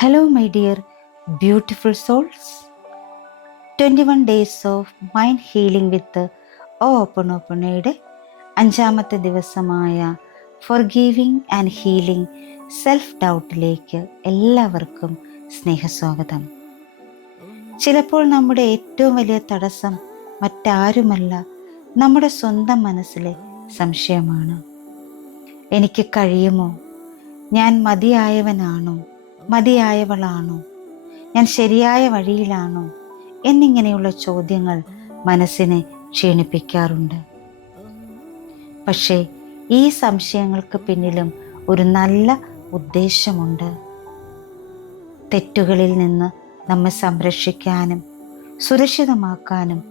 Hello, my dear beautiful souls. 21 days of mind healing with ഓപ്പണയുടെ 5-ാമത്തെ ദിവസമായ forgiving and healing self ഡൗട്ടിലേക്ക് എല്ലാവർക്കും സ്നേഹസ്വാഗതം. ചിലപ്പോൾ നമ്മുടെ ഏറ്റവും വലിയ തടസ്സം മറ്റാരുമല്ല, നമ്മുടെ സ്വന്തം മനസ്സിലെ സംശയമാണ്. എനിക്ക് കഴിയുമോ? ഞാൻ മതിയായവനാണോ? മതിയായവളാണോ? ഞാൻ ശരിയായ വഴിയിലാണോ? എന്നിങ്ങനെയുള്ള ചോദ്യങ്ങൾ മനസ്സിനെ ക്ഷീണിപ്പിക്കാറുണ്ട്. പക്ഷേ ഈ സംശയങ്ങൾക്ക് പിന്നിലും ഒരു നല്ല ഉദ്ദേശമുണ്ട്. തെറ്റുകളിൽ നിന്ന് നമ്മെ സംരക്ഷിക്കാനും സുരക്ഷിതമാക്കാനും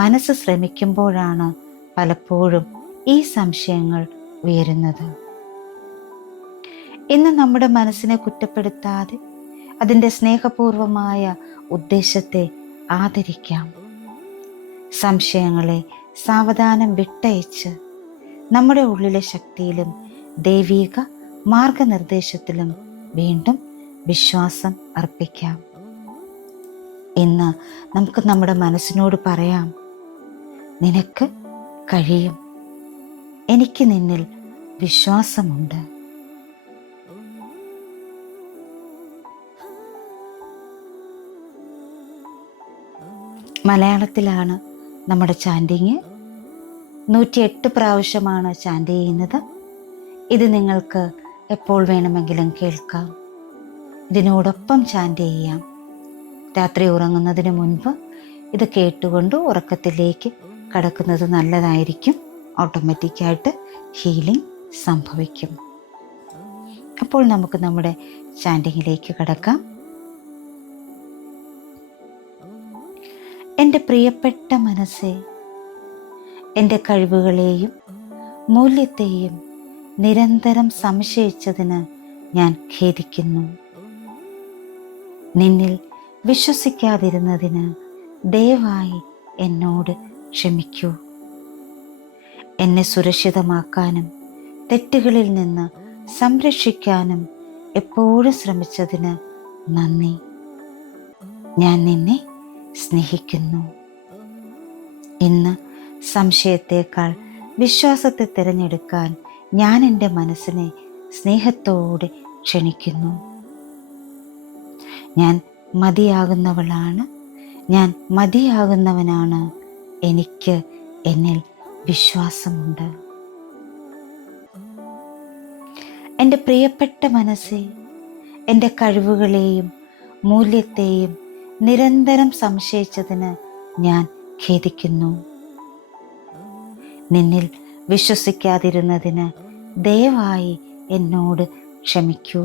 മനസ്സ് ശ്രമിക്കുമ്പോഴാണ് പലപ്പോഴും ഈ സംശയങ്ങൾ ഉയരുന്നത്. ഇന്ന് നമ്മുടെ മനസ്സിനെ കുറ്റപ്പെടുത്താതെ അതിൻ്റെ സ്നേഹപൂർവമായ ഉദ്ദേശത്തെ ആദരിക്കാം. സംശയങ്ങളെ സാവധാനം വിട്ടയച്ച് നമ്മുടെ ഉള്ളിലെ ശക്തിയിലും ദൈവിക മാർഗനിർദ്ദേശത്തിലും വീണ്ടും വിശ്വാസം അർപ്പിക്കാം. ഇന്ന് നമുക്ക് നമ്മുടെ മനസ്സിനോട് പറയാം, നിനക്ക് കഴിയും, എനിക്ക് നിന്നിൽ വിശ്വാസമുണ്ട്. മലയാളത്തിലാണ് നമ്മുടെ ചാൻഡിങ്. 108 പ്രാവശ്യമാണ് ചാൻഡ് ചെയ്യുന്നത്. ഇത് നിങ്ങൾക്ക് എപ്പോൾ വേണമെങ്കിലും കേൾക്കാം. ഇതിനോടൊപ്പം ചാൻഡ് ചെയ്യാം. രാത്രി ഉറങ്ങുന്നതിന് മുൻപ് ഇത് കേട്ടുകൊണ്ട് ഉറക്കത്തിലേക്ക് കടക്കുന്നത് നല്ലതായിരിക്കും. ഓട്ടോമാറ്റിക്കായിട്ട് ഹീലിംഗ് സംഭവിക്കും. അപ്പോൾ നമുക്ക് നമ്മുടെ ചാൻഡിങ്ങിലേക്ക് കടക്കാം. എൻ്റെ പ്രിയപ്പെട്ട മനസ്സേ, എൻ്റെ കഴിവുകളെയും മൂല്യത്തെയും നിരന്തരം സംശയിച്ചതിന് ഞാൻ ഖേദിക്കുന്നു. നിന്നിൽ വിശ്വസിക്കാതിരുന്നതിന് ദയവായി എന്നോട് ക്ഷമിക്കൂ. എന്നെ സുരക്ഷിതമാക്കാനും തെറ്റുകളിൽ നിന്ന് സംരക്ഷിക്കാനും എപ്പോഴും ശ്രമിച്ചതിന് നന്ദി. ഞാൻ നിന്നെ സ്നേഹിക്കുന്നു. ഇന്ന് സംശയത്തേക്കാൾ വിശ്വാസത്തെ തിരഞ്ഞെടുക്കാൻ ഞാൻ എൻ്റെ മനസ്സിനെ സ്നേഹത്തോടെ ക്ഷണിക്കുന്നു. ഞാൻ മതിയാകുന്നവളാണ്, ഞാൻ മതിയാകുന്നവനാണ്. എനിക്ക് എന്നിൽ വിശ്വാസമുണ്ട്. എൻ്റെ പ്രിയപ്പെട്ട മനസ്സേ, എൻ്റെ കഴിവുകളെയും മൂല്യത്തെയും നിരന്തരം സംശയിച്ചതിന് ഞാൻ ഖേദിക്കുന്നു. നിന്നിൽ വിശ്വസിക്കാതിരുന്നതിന് ദയവായി എന്നോട് ക്ഷമിക്കൂ.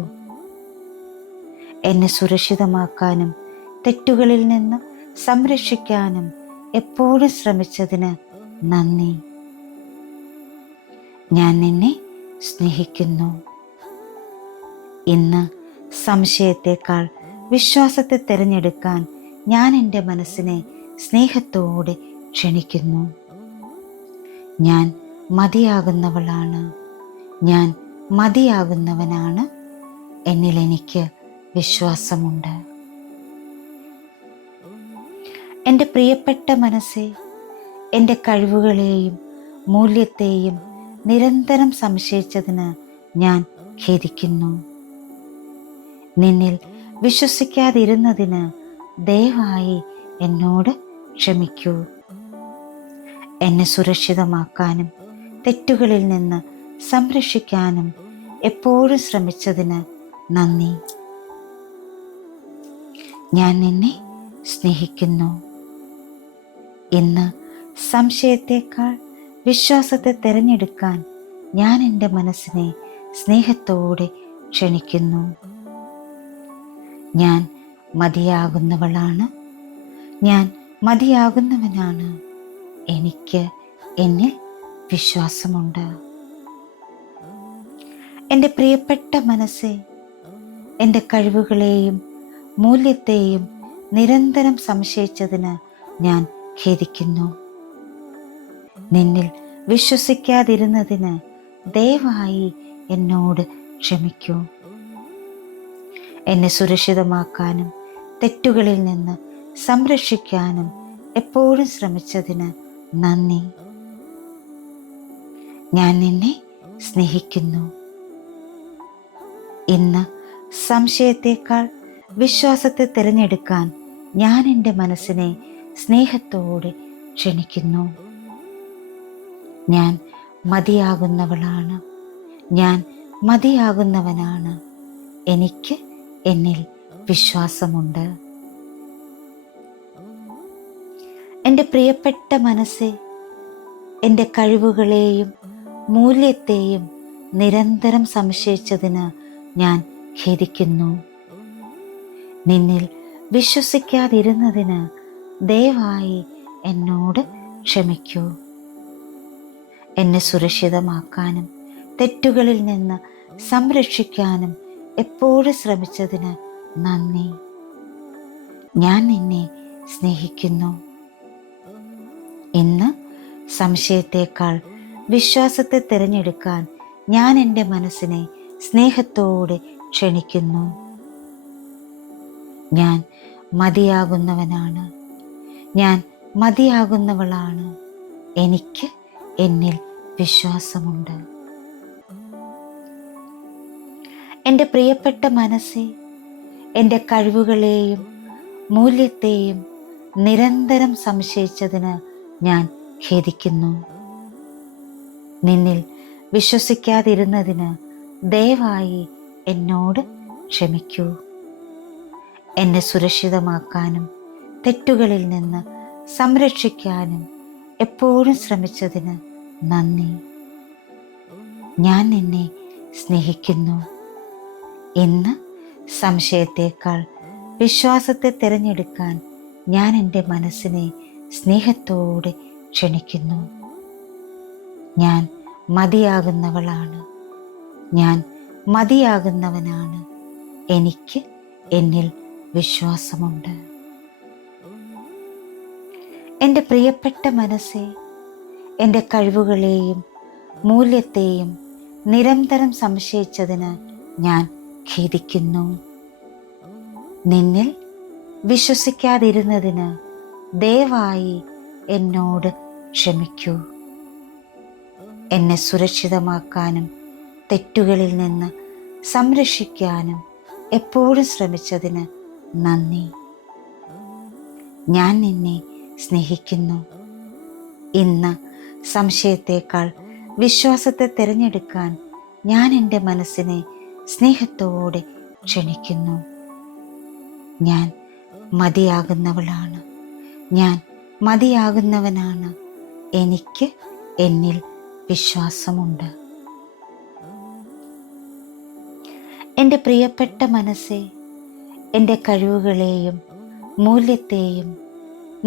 എന്നെ സുരക്ഷിതമാക്കാനും തെറ്റുകളിൽ നിന്ന് സംരക്ഷിക്കാനും എപ്പോഴും ശ്രമിച്ചതിന് നന്ദി. ഞാൻ നിന്നെ സ്നേഹിക്കുന്നു. ഇന്ന് സംശയത്തേക്കാൾ വിശ്വാസത്തെ തിരഞ്ഞെടുക്കാൻ ഞാൻ എൻ്റെ മനസ്സിനെ സ്നേഹത്തോടെ ക്ഷണിക്കുന്നു. ഞാൻ മതിയാകുന്നവളാണ്, ഞാൻ മതിയാകുന്നവനാണ്. എന്നിൽ എനിക്ക് വിശ്വാസമുണ്ട്. എൻ്റെ പ്രിയപ്പെട്ട മനസ്സേ, എൻ്റെ കഴിവുകളെയും മൂല്യത്തെയും നിരന്തരം സംശയിച്ചതിന് ഞാൻ ഖേദിക്കുന്നു. നിന്നിൽ വിശ്വസിക്കാതിരുന്നതിന് ദയവായി എന്നോട് ക്ഷമിക്കൂ. എന്നെ സുരക്ഷിതമാക്കാനും തെറ്റുകളിൽ നിന്ന് സംരക്ഷിക്കാനും എപ്പോഴും ശ്രമിച്ചതിന് നന്ദി. ഞാൻ നിന്നെ സ്നേഹിക്കുന്നു. ഇന്ന് സംശയത്തേക്കാൾ വിശ്വാസത്തെ തിരഞ്ഞെടുക്കാൻ ഞാൻ എൻ്റെ മനസ്സിനെ സ്നേഹത്തോടെ ക്ഷണിക്കുന്നു. ഞാൻ മതിയാകുന്നവളാണ്, ഞാൻ മതിയാകുന്നവനാണ്. എനിക്ക് എന്നിൽ വിശ്വാസമുണ്ട്. എൻ്റെ പ്രിയപ്പെട്ട മനസ്സേ, എൻ്റെ കഴിവുകളെയും മൂല്യത്തെയും നിരന്തരം സംശയിച്ചതിന് ഞാൻ ഖേദിക്കുന്നു. നിന്നിൽ വിശ്വസിക്കാതിരുന്നതിന് ദയവായി എന്നോട് ക്ഷമിക്കൂ. എന്നെ സുരക്ഷിതമാക്കാനും തെറ്റുകളിൽ നിന്ന് സംരക്ഷിക്കാനും എപ്പോഴും ശ്രമിച്ചതിന് നന്ദി. ഞാൻ നിന്നെ സ്നേഹിക്കുന്നു. ഇന്ന് സംശയത്തേക്കാൾ വിശ്വാസത്തെ തിരഞ്ഞെടുക്കാൻ ഞാൻ എൻ്റെ മനസ്സിനെ സ്നേഹത്തോടെ ക്ഷണിക്കുന്നു. ഞാൻ മതിയാകുന്നവളാണ്. ഞാൻ മതിയാകുന്നവനാണ്. എനിക്ക് എന്നിൽ വിശ്വാസമുണ്ട്. എൻ്റെ പ്രിയപ്പെട്ട മനസ്സെ, എൻ്റെ കഴിവുകളെയും മൂല്യത്തെയും നിരന്തരം സംശയിച്ചതിന് ഞാൻ ഖേദിക്കുന്നു. നിന്നിൽ വിശ്വസിക്കാതിരുന്നതിന് ദയവായി എന്നോട് ക്ഷമിക്കൂ. എന്നെ സുരക്ഷിതമാക്കാനും തെറ്റുകളിൽ നിന്ന് സംരക്ഷിക്കാനും എപ്പോഴും ശ്രമിച്ചതിന് നന്ദി. ഞാൻ നിന്നെ സ്നേഹിക്കുന്നു. ഇന്ന് സംശയത്തേക്കാൾ വിശ്വാസത്തെ തിരഞ്ഞെടുക്കാൻ ഞാൻ എൻ്റെ മനസ്സിനെ സ്നേഹത്തോടെ ക്ഷണിക്കുന്നു. ഞാൻ മതിയാകുന്നവനാണ്. ഞാൻ മതിയാകുന്നവളാണ്. എനിക്ക് എന്നിൽ വിശ്വാസമുണ്ട്. എൻ്റെ പ്രിയപ്പെട്ട മനസ്സെ, എൻ്റെ കഴിവുകളെയും മൂല്യത്തെയും നിരന്തരം സംശയിച്ചതിന് ഞാൻ ഖേദിക്കുന്നു. നിന്നിൽ വിശ്വസിക്കാതിരുന്നതിന് ദയവായി എന്നോട് ക്ഷമിക്കൂ. എന്നെ സുരക്ഷിതമാക്കാനും തെറ്റുകളിൽ നിന്ന് സംരക്ഷിക്കാനും എപ്പോഴും ശ്രമിച്ചതിന് നന്ദി. ഞാൻ നിന്നെ സ്നേഹിക്കുന്നു. ഇന്ന് സംശയത്തേക്കാൾ വിശ്വാസത്തെ തിരഞ്ഞെടുക്കാൻ ഞാൻ എൻ്റെ മനസ്സിനെ സ്നേഹത്തോടെ ക്ഷണിക്കുന്നു. ഞാൻ മതിയാകുന്നവളാണ്. ഞാൻ മതിയാകുന്നവനാണ്. എനിക്ക് എന്നിൽ വിശ്വാസമുണ്ട്. എൻ്റെ പ്രിയപ്പെട്ട മനസ്സെ, എൻ്റെ കഴിവുകളെയും മൂല്യത്തെയും നിരന്തരം സംശയിച്ചതിന് ഞാൻ ഖേദിക്കുന്നു. നിന്നിൽ വിശ്വസിക്കാതിരുന്നതിന് ദയവായി എന്നോട് ക്ഷമിക്കൂ. എന്നെ സുരക്ഷിതമാക്കാനും തെറ്റുകളിൽ നിന്ന് സംരക്ഷിക്കാനും എപ്പോഴും ശ്രമിച്ചതിന് നന്ദി. ഞാൻ നിന്നെ സ്നേഹിക്കുന്നു. ഇന്ന് സംശയത്തേക്കാൾ വിശ്വാസത്തെ തിരഞ്ഞെടുക്കാൻ ഞാൻ എൻ്റെ മനസ്സിനെ സ്നേഹത്തോടെ ക്ഷണിക്കുന്നു. ഞാൻ മതിയാകുന്നവളാണ്. ഞാൻ മതിയാകുന്നവനാണ്. എനിക്ക് എന്നിൽ വിശ്വാസമുണ്ട്. എൻ്റെ പ്രിയപ്പെട്ട മനസ്സെ, എൻ്റെ കഴിവുകളെയും മൂല്യത്തെയും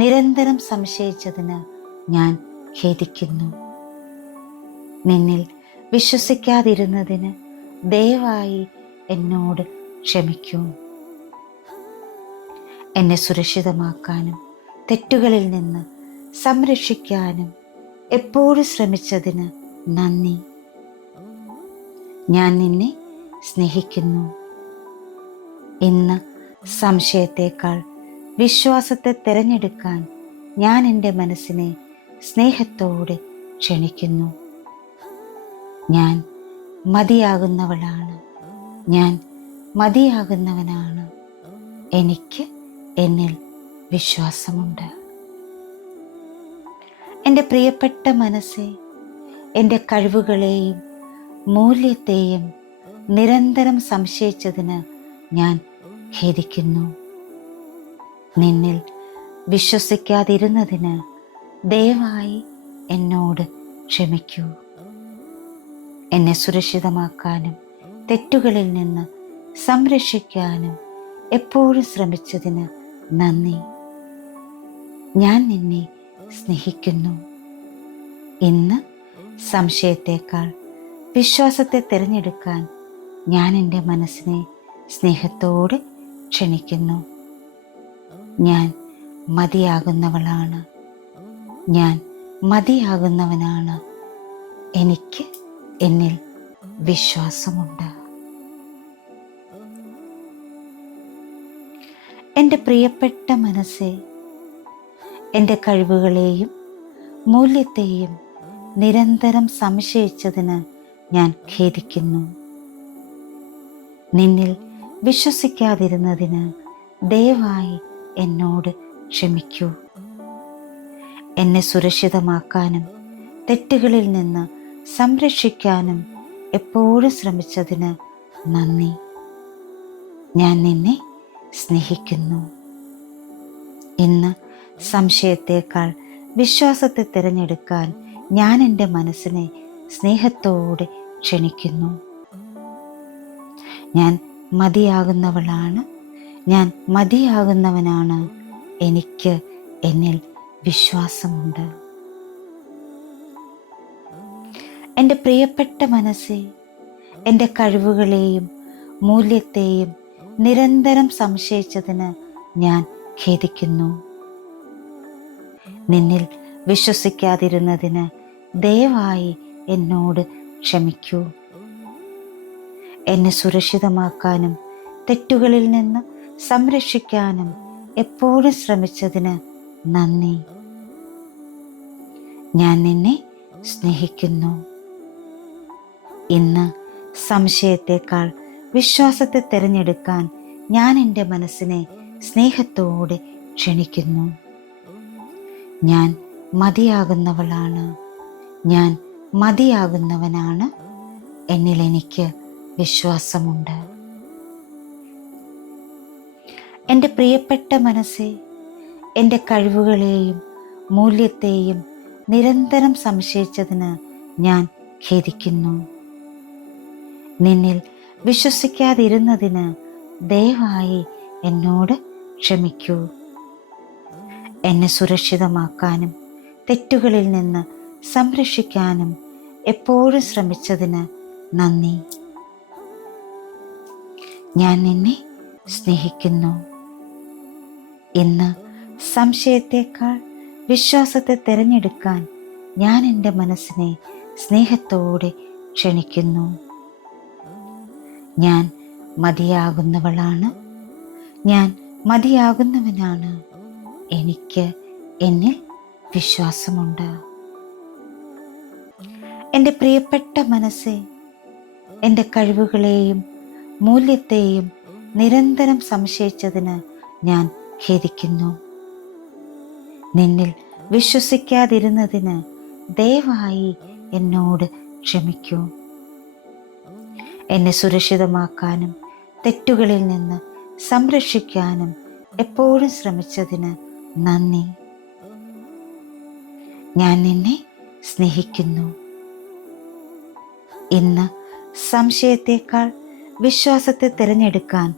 നിരന്തരം സംശയിച്ചതിന് ഞാൻ ഖേദിക്കുന്നു. നിന്നിൽ വിശ്വസിക്കാതിരുന്നതിന് ദയവായി എന്നോട് ക്ഷമിക്കൂ. എന്നെ സുരക്ഷിതമാക്കാനും തെറ്റുകളിൽ നിന്ന് സംരക്ഷിക്കാനും എപ്പോഴും ശ്രമിച്ചതിന് നന്ദി. ഞാൻ നിന്നെ സ്നേഹിക്കുന്നു. ഇന്ന് സംശയത്തേക്കാൾ വിശ്വാസത്തെ തിരഞ്ഞെടുക്കാൻ ഞാൻ എൻ്റെ മനസ്സിനെ സ്നേഹത്തോടെ ക്ഷണിക്കുന്നു. ഞാൻ മതിയാകുന്നവളാണ്. ഞാൻ മതിയാകുന്നവനാണ്. എനിക്ക് എന്നിൽ വിശ്വാസമുണ്ട്. എൻ്റെ പ്രിയപ്പെട്ട മനസ്സെ, എൻ്റെ കഴിവുകളെയും മൂല്യത്തെയും നിരന്തരം സംശയിച്ചതിന് ഞാൻ ഖേദിക്കുന്നു. നിന്നിൽ വിശ്വസിക്കാതിരുന്നതിന് ദയവായി എന്നോട് ക്ഷമിക്കൂ. എന്നെ സുരക്ഷിതമാക്കാനും തെറ്റുകളിൽ നിന്ന് സംരക്ഷിക്കാനും എപ്പോഴും ശ്രമിച്ചതിന് നന്ദി. ഞാൻ നിന്നെ സ്നേഹിക്കുന്നു. ഇന്ന് സംശയത്തേക്കാൾ വിശ്വാസത്തെ തിരഞ്ഞെടുക്കാൻ ഞാൻ എൻ്റെ മനസ്സിനെ സ്നേഹത്തോടെ ക്ഷണിക്കുന്നു. ഞാൻ മതിയാകുന്നവളാണ്. ഞാൻ മതിയാകുന്നവനാണ്. എനിക്ക് എന്നിൽ വിശ്വാസമുണ്ട്. എൻ്റെ പ്രിയപ്പെട്ട മനസ്സേ, എൻ്റെ കഴിവുകളെയും മൂല്യത്തെയും നിരന്തരം സംശയിച്ചതിന് ഞാൻ ഖേദിക്കുന്നു. നിന്നിൽ വിശ്വസിക്കാതിരുന്നതിന് ദയവായി എന്നോട് ക്ഷമിക്കൂ. എന്നെ സുരക്ഷിതമാക്കാനും തെറ്റുകളിൽ നിന്ന് സംരക്ഷിക്കാനും എപ്പോഴും ശ്രമിച്ചതിന് നന്ദി. ഞാൻ നിന്നെ സ്നേഹിക്കുന്നു. ഇന്ന് സംശയത്തേക്കാൾ വിശ്വാസത്തെ തിരഞ്ഞെടുക്കാൻ ഞാൻ എൻ്റെ മനസ്സിനെ സ്നേഹത്തോടെ ക്ഷണിക്കുന്നു. ഞാൻ മതിയാകുന്നവളാണ്, ഞാൻ മതിയാകുന്നവനാണ്. എനിക്ക് എന്നിൽ വിശ്വാസമുണ്ട്. എൻ്റെ പ്രിയപ്പെട്ട മനസ്സേ, എൻ്റെ കഴിവുകളെയും മൂല്യത്തെയും നിരന്തരം സംശയിച്ചതിന് ഞാൻ ഖേദിക്കുന്നു. നിന്നിൽ വിശ്വസിക്കാതിരുന്നതിന് ദയവായി എന്നോട് ക്ഷമിക്കൂ. എന്നെ സുരക്ഷിതമാക്കാനും തെറ്റുകളിൽ നിന്ന് സംരക്ഷിക്കാനും എപ്പോഴും ശ്രമിച്ചതിന് നന്ദി. ഞാൻ നിന്നെ സ്നേഹിക്കുന്നു. ഇന്ന് സംശയത്തേക്കാൾ വിശ്വാസത്തെ തിരഞ്ഞെടുക്കാൻ ഞാൻ എൻ്റെ മനസ്സിനെ സ്നേഹത്തോടെ ക്ഷണിക്കുന്നു. ഞാൻ മതിയാകുന്നവളാണ്, ഞാൻ മതിയാകുന്നവനാണ്. എന്നിൽ എനിക്ക് വിശ്വാസമുണ്ട്. എൻ്റെ പ്രിയപ്പെട്ട മനസ്സേ, എൻ്റെ കഴിവുകളെയും മൂല്യത്തെയും നിരന്തരം സംശയിച്ചതിന് ഞാൻ ഖേദിക്കുന്നു. നിന്നിൽ വിശ്വസിക്കാതിരുന്നതിന് ദയവായി എന്നോട് ക്ഷമിക്കൂ. എന്നെ സുരക്ഷിതമാക്കാനും തെറ്റുകളിൽ നിന്ന് സംരക്ഷിക്കാനും എപ്പോഴും ശ്രമിച്ചതിന് നന്ദി. ഞാൻ നിന്നെ സ്നേഹിക്കുന്നു. ഇന്ന് സംശയത്തേക്കാൾ വിശ്വാസത്തെ തിരഞ്ഞെടുക്കാൻ ഞാൻ എൻ്റെ മനസ്സിനെ സ്നേഹത്തോടെ ക്ഷണിക്കുന്നു. ഞാൻ മതിയാകുന്നവളാണ്, ഞാൻ മതിയാകുന്നവനാണ്. എനിക്ക് എന്നിൽ വിശ്വാസമുണ്ട്. എൻ്റെ പ്രിയപ്പെട്ട മനസ്സേ, എൻ്റെ കഴിവുകളെയും മൂല്യത്തെയും നിരന്തരം സംശയിച്ചതിന് ഞാൻ ഖേദിക്കുന്നു. നിന്നിൽ വിശ്വസിക്കാതിരുന്നതിന് ദയവായി എന്നോട് ക്ഷമിക്കൂ. എന്നെ സുരക്ഷിതമാക്കാനും തെറ്റുകളിൽ നിന്ന് സംരക്ഷിക്കാനും എപ്പോഴും ശ്രമിച്ചതിന് നന്ദി. ഞാൻ നിന്നെ സ്നേഹിക്കുന്നു. ഇന്ന് സംശയത്തേക്കാൾ വിശ്വാസത്തെ തിരഞ്ഞെടുക്കാൻ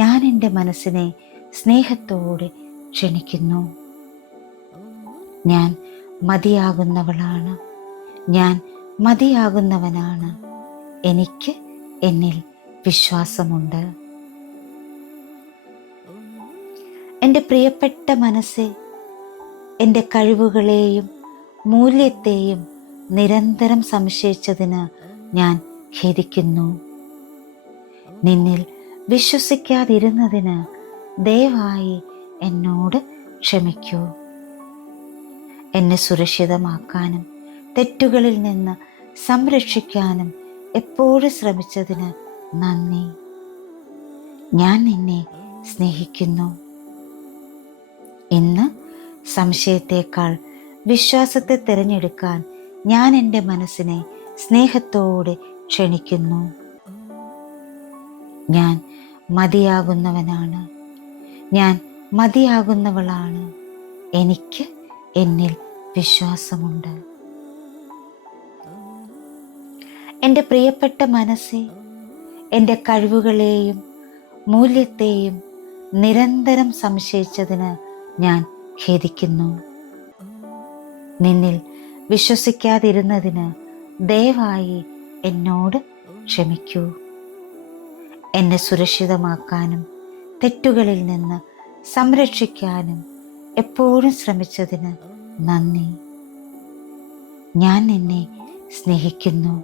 ഞാൻ എൻ്റെ മനസ്സിനെ സ്നേഹത്തോടെ ക്ഷണിക്കുന്നു. ഞാൻ മതിയാകുന്നവളാണ്, ഞാൻ മതിയാകുന്നവനാണ്. എനിക്ക് എന്നിൽ വിശ്വാസമുണ്ട്. എൻ്റെ പ്രിയപ്പെട്ട മനസ്സേ, എൻ്റെ കഴിവുകളെയും മൂല്യത്തെയും നിരന്തരം സംശയിച്ചതിന് ഞാൻ ഖേദിക്കുന്നു. നിന്നിൽ വിശ്വസിക്കാതിരുന്നതിന് ദയവായി എന്നോട് ക്ഷമിക്കൂ. എന്നെ സുരക്ഷിതമാക്കാനും തെറ്റുകളിൽ നിന്ന് സംരക്ഷിക്കാനും എപ്പോഴും ശ്രമിച്ചതിന് നന്ദി. ഞാൻ നിന്നെ സ്നേഹിക്കുന്നു. ഇന്ന് സംശയത്തേക്കാൾ വിശ്വാസത്തെ തിരഞ്ഞെടുക്കാൻ ഞാൻ എൻ്റെ മനസ്സിനെ സ്നേഹത്തോടെ ക്ഷണിക്കുന്നു. ഞാൻ മതിയാകുന്നവനാണ്, ഞാൻ മതിയാകുന്നവളാണ്. എനിക്ക് എന്നിൽ വിശ്വാസമുണ്ട്. എൻ്റെ പ്രിയപ്പെട്ട മനസ്സേ, എൻ്റെ കഴിവുകളെയും മൂല്യത്തെയും നിരന്തരം സംശയിച്ചതിന് ഞാൻ ഖേദിക്കുന്നു. നിന്നിൽ വിശ്വസിക്കാതിരുന്നതിന് ദയവായി എന്നോട് ക്ഷമിക്കൂ. എന്നെ സുരക്ഷിതമാക്കാനും തെറ്റുകളിൽ നിന്ന് സംരക്ഷിക്കാനും എപ്പോഴും ശ്രമിച്ചതിന് നന്ദി. ഞാൻ നിന്നെ സ്നേഹിക്കുന്നു.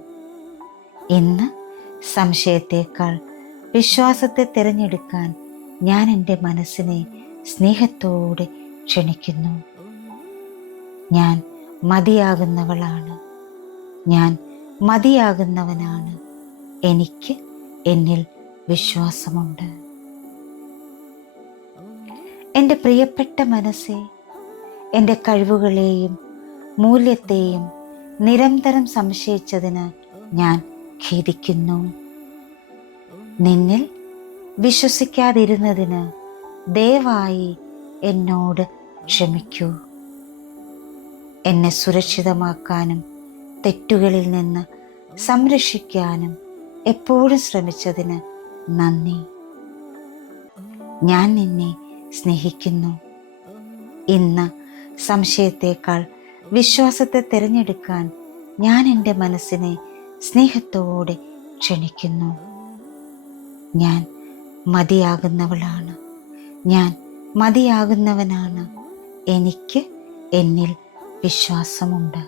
ഇന്ന് സംശയത്തേക്കാൾ വിശ്വാസത്തെ തിരഞ്ഞെടുക്കാൻ ഞാൻ എൻ്റെ മനസ്സിനെ സ്നേഹത്തോടെ ക്ഷണിക്കുന്നു. ഞാൻ മതിയാകുന്നവളാണ്. ഞാൻ മതിയാകുന്നവനാണ്. എനിക്ക് എന്നിൽ വിശ്വാസമുണ്ട്. എൻ്റെ പ്രിയപ്പെട്ട മനസ്സേ, എൻ്റെ കഴിവുകളെയും മൂല്യത്തെയും നിരന്തരം സംശയിച്ചതിന് ഞാൻ ഖേദിക്കുന്നു. നിന്നിൽ വിശ്വസിക്കാതിരുന്നതിന് ദയവായി എന്നോട് ക്ഷമിക്കൂ. എന്നെ സുരക്ഷിതമാക്കാനും തെറ്റുകളിൽ നിന്ന് സംരക്ഷിക്കാനും എപ്പോഴും ശ്രമിച്ചതിന് നന്ദി. ഞാൻ നിന്നെ സ്നേഹിക്കുന്നു. ഇന്ന് സംശയത്തേക്കാൾ വിശ്വാസത്തെ തിരഞ്ഞെടുക്കാൻ ഞാൻ എൻ്റെ മനസ്സിനെ സ്നേഹത്തോടെ ക്ഷണിക്കുന്നു. ഞാൻ മതിയാകുന്നവളാണ്. ഞാൻ മതിയാകുന്നവനാണ്. എനിക്ക് എന്നിൽ വിശ്വാസമുണ്ട്.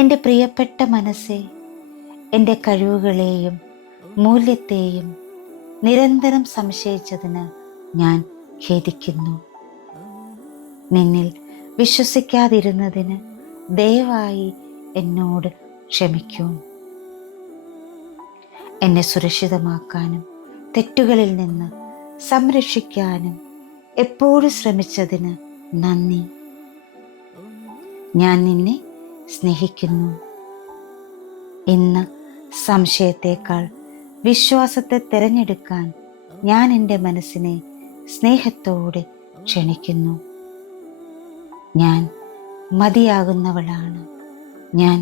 എൻ്റെ പ്രിയപ്പെട്ട മനസ്സേ, എൻ്റെ കഴിവുകളെയും മൂല്യത്തെയും നിരന്തരം സംശയിച്ചതിന് ഞാൻ ഖേദിക്കുന്നു. നിന്നിൽ വിശ്വസിക്കാതിരുന്നതിന് ദയവായി എന്നോട് ക്ഷമിക്കൂ. എന്നെ സുരക്ഷിതമാക്കാനും തെറ്റുകളിൽ നിന്ന് സംരക്ഷിക്കാനും എപ്പോഴും ശ്രമിച്ചതിന് നന്ദി. ഞാൻ നിന്നെ സ്നേഹിക്കുന്നു. ഇന്ന് സംശയത്തേക്കാൾ വിശ്വാസത്തെ തിരഞ്ഞെടുക്കാൻ ഞാൻ എൻ്റെ മനസ്സിനെ സ്നേഹത്തോടെ ക്ഷണിക്കുന്നു. ഞാൻ മതിയാകുന്നവളാണ്. ഞാൻ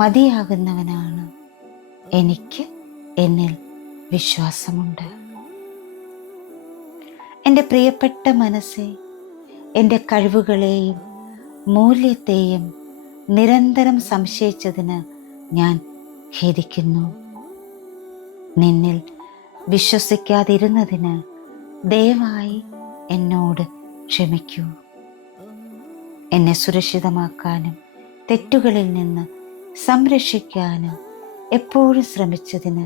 മതിയാകുന്നവനാണ്. എനിക്ക് എന്നിൽ വിശ്വാസമുണ്ട്. എൻ്റെ പ്രിയപ്പെട്ട മനസ്സേ, എൻ്റെ കഴിവുകളെയും മൂല്യത്തെയും നിരന്തരം സംശയിച്ചതിന് ഞാൻ ഖേദിക്കുന്നു. നിന്നിൽ വിശ്വസിക്കാതിരുന്നതിന് ദയവായി എന്നോട് ക്ഷമിക്കൂ. എന്നെ സുരക്ഷിതമാക്കാനും തെറ്റുകളിൽ നിന്ന് സംരക്ഷിക്കാനും എപ്പോഴും ശ്രമിച്ചതിന്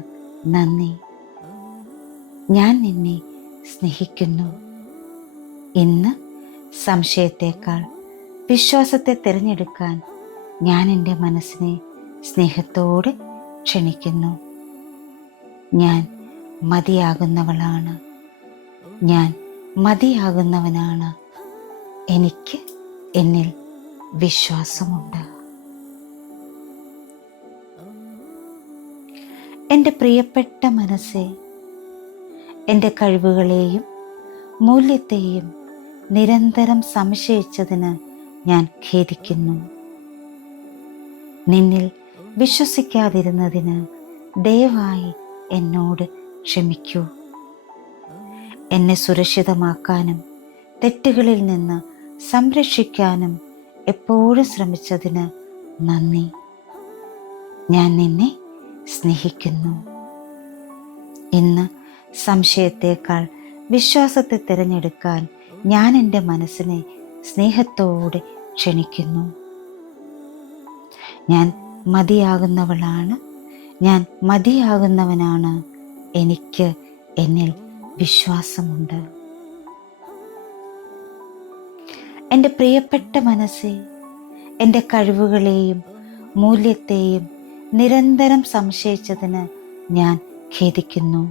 നന്ദി. ഞാൻ നിന്നെ സ്നേഹിക്കുന്നു. ഇന്ന് സംശയത്തേക്കാൾ വിശ്വാസത്തെ തിരഞ്ഞെടുക്കാൻ ഞാൻ എൻ്റെ മനസ്സിനെ സ്നേഹത്തോടെ ക്ഷണിക്കുന്നു. ഞാൻ മതിയാകുന്നവളാണ്. ഞാൻ മതിയാകുന്നവനാണ്. എനിക്ക് എന്നിൽ വിശ്വാസമുണ്ട്. എൻ്റെ പ്രിയപ്പെട്ട മനസ്സേ, എൻ്റെ കഴിവുകളെയും മൂല്യത്തെയും നിരന്തരം സംശയിച്ചതിന് ഞാൻ ഖേദിക്കുന്നു. നിന്നിൽ വിശ്വസിക്കാതിരുന്നതിന് ദയവായി എന്നോട് ക്ഷമിക്കൂ. എന്നെ സുരക്ഷിതമാക്കാനും തെറ്റുകളിൽ നിന്ന് സംരക്ഷിക്കാനും എപ്പോഴും ശ്രമിച്ചതിന് നന്ദി. ഞാൻ നിന്നെ സ്നേഹിക്കുന്നു. ഇന്ന് സംശയത്തേക്കാൾ വിശ്വാസത്തെ തിരഞ്ഞെടുക്കാൻ ഞാൻ എൻ്റെ മനസ്സിനെ സ്നേഹത്തോടെ ക്ഷണിക്കുന്നു. ഞാൻ മതിയാകുന്നവളാണ്. ഞാൻ മതിയാകുന്നവനാണ്. എനിക്ക് എന്നിൽ വിശ്വാസമുണ്ട്. എൻ്റെ പ്രിയപ്പെട്ട മനസ്സേ, എൻ്റെ കഴിവുകളെയും മൂല്യത്തെയും നിരന്തരം സംശയിച്ചതിന് ഞാൻ ഖേദിക്കുന്നു.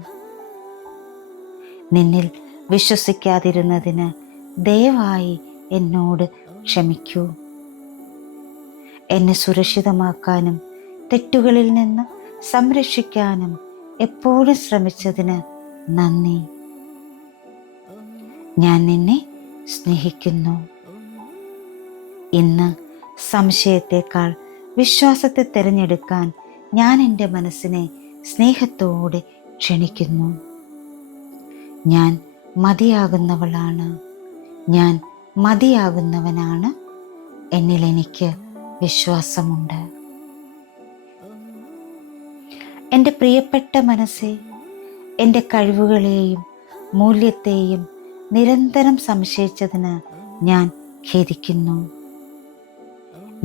നിന്നിൽ വിശ്വസിക്കാതിരുന്നതിന് ദയവായി എന്നോട് ക്ഷമിക്കൂ. എന്നെ സുരക്ഷിതമാക്കാനും തെറ്റുകളിൽ നിന്ന് സംരക്ഷിക്കാനും എപ്പോഴും ശ്രമിച്ചതിന് നന്ദി. ഞാൻ നിന്നെ സ്നേഹിക്കുന്നു. ഇന്ന് സംശയത്തേക്കാൾ വിശ്വാസത്തെ തിരഞ്ഞെടുക്കാൻ ഞാൻ എൻ്റെ മനസ്സിനെ സ്നേഹത്തോടെ ക്ഷണിക്കുന്നു. ഞാൻ മതിയാകുന്നവളാണ്. ഞാൻ മതിയാകുന്നവനാണ്. എന്നിൽ എനിക്ക് വിശ്വാസമുണ്ട്. എൻ്റെ പ്രിയപ്പെട്ട മനസ്സേ, എൻ്റെ കഴിവുകളെയും മൂല്യത്തെയും നിരന്തരം സംശയിച്ചതിന് ഞാൻ ഖേദിക്കുന്നു.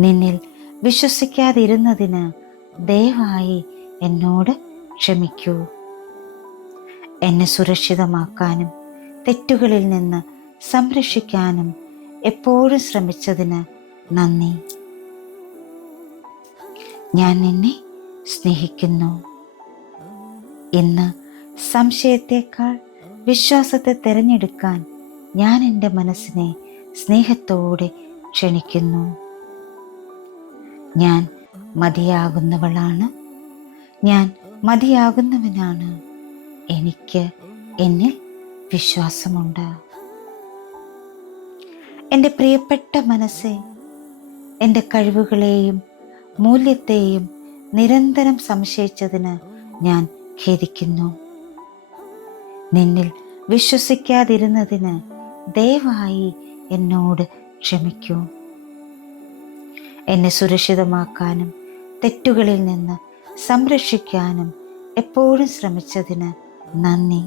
നിന്നിൽ വിശ്വസിക്കാതിരുന്നതിന് ദയവായി എന്നോട് ക്ഷമിക്കൂ. എന്നെ സുരക്ഷിതമാക്കാനും തെറ്റുകളിൽ നിന്ന് സംരക്ഷിക്കാനും എപ്പോഴും ശ്രമിച്ചതിന് നന്ദി. ഞാൻ നിന്നെ സ്നേഹിക്കുന്നു. ഇന്ന് സംശയത്തേക്കാൾ വിശ്വാസത്തെ തിരഞ്ഞെടുക്കാൻ ഞാൻ എൻ്റെ മനസ്സിനെ സ്നേഹത്തോടെ ക്ഷണിക്കുന്നു. ഞാൻ മതിയാകുന്നവളാണ്, ഞാൻ മതിയാകുന്നവനാണ്. എനിക്ക് എന്നിൽ വിശ്വാസമുണ്ട്. എൻ്റെ പ്രിയപ്പെട്ട മനസ്സെ, എൻ്റെ കഴിവുകളെയും മൂല്യത്തെയും നിരന്തരം സംശയിച്ചതിന് ഞാൻ ഖേദിക്കുന്നു. നിന്നിൽ വിശ്വസിക്കാതിരുന്നതിന് ദയവായി എന്നോട് ക്ഷമിക്കൂ. എന്നെ സുരക്ഷിതമാക്കാനും തെറ്റുകളിൽ നിന്ന് സംരക്ഷിക്കാനും എപ്പോഴും ശ്രമിച്ചതിന് നന്ദി.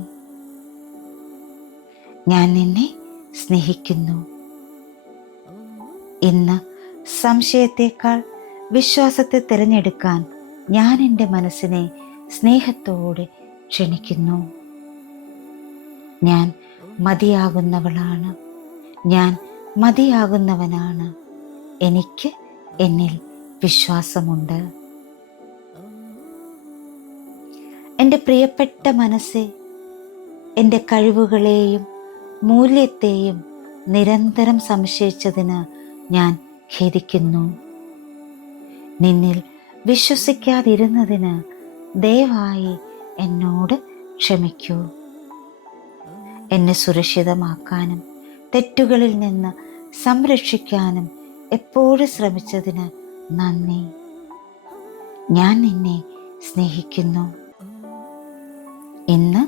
ഞാൻ നിന്നെ സ്നേഹിക്കുന്നു. ഇന്ന് സംശയത്തേക്കാൾ വിശ്വാസത്തെ തിരഞ്ഞെടുക്കാൻ ഞാൻ എൻ്റെ മനസ്സിനെ സ്നേഹത്തോടെ ക്ഷണിക്കുന്നു. ഞാൻ മതിയാകുന്നവളാണ്, ഞാൻ മതിയാകുന്നവനാണ്. എനിക്ക് എന്നിൽ വിശ്വാസമുണ്ട്. എൻ്റെ പ്രിയപ്പെട്ട മനസ്സെ, എൻ്റെ കഴിവുകളെയും മൂല്യത്തെയും നിരന്തരം സംശയിച്ചതിന് ഞാൻ ഖേദിക്കുന്നു. നിന്നിൽ വിശ്വസിക്കാതിരുന്നതിന് ദയവായി എന്നോട് ക്ഷമിക്കൂ. എന്നെ സുരക്ഷിതമാക്കാനും തെറ്റുകളിൽ നിന്ന് സംരക്ഷിക്കാനും എപ്പോഴും ശ്രമിച്ചതിന് നന്ദി. ഞാൻ നിന്നെ സ്നേഹിക്കുന്നു. ഇന്ന്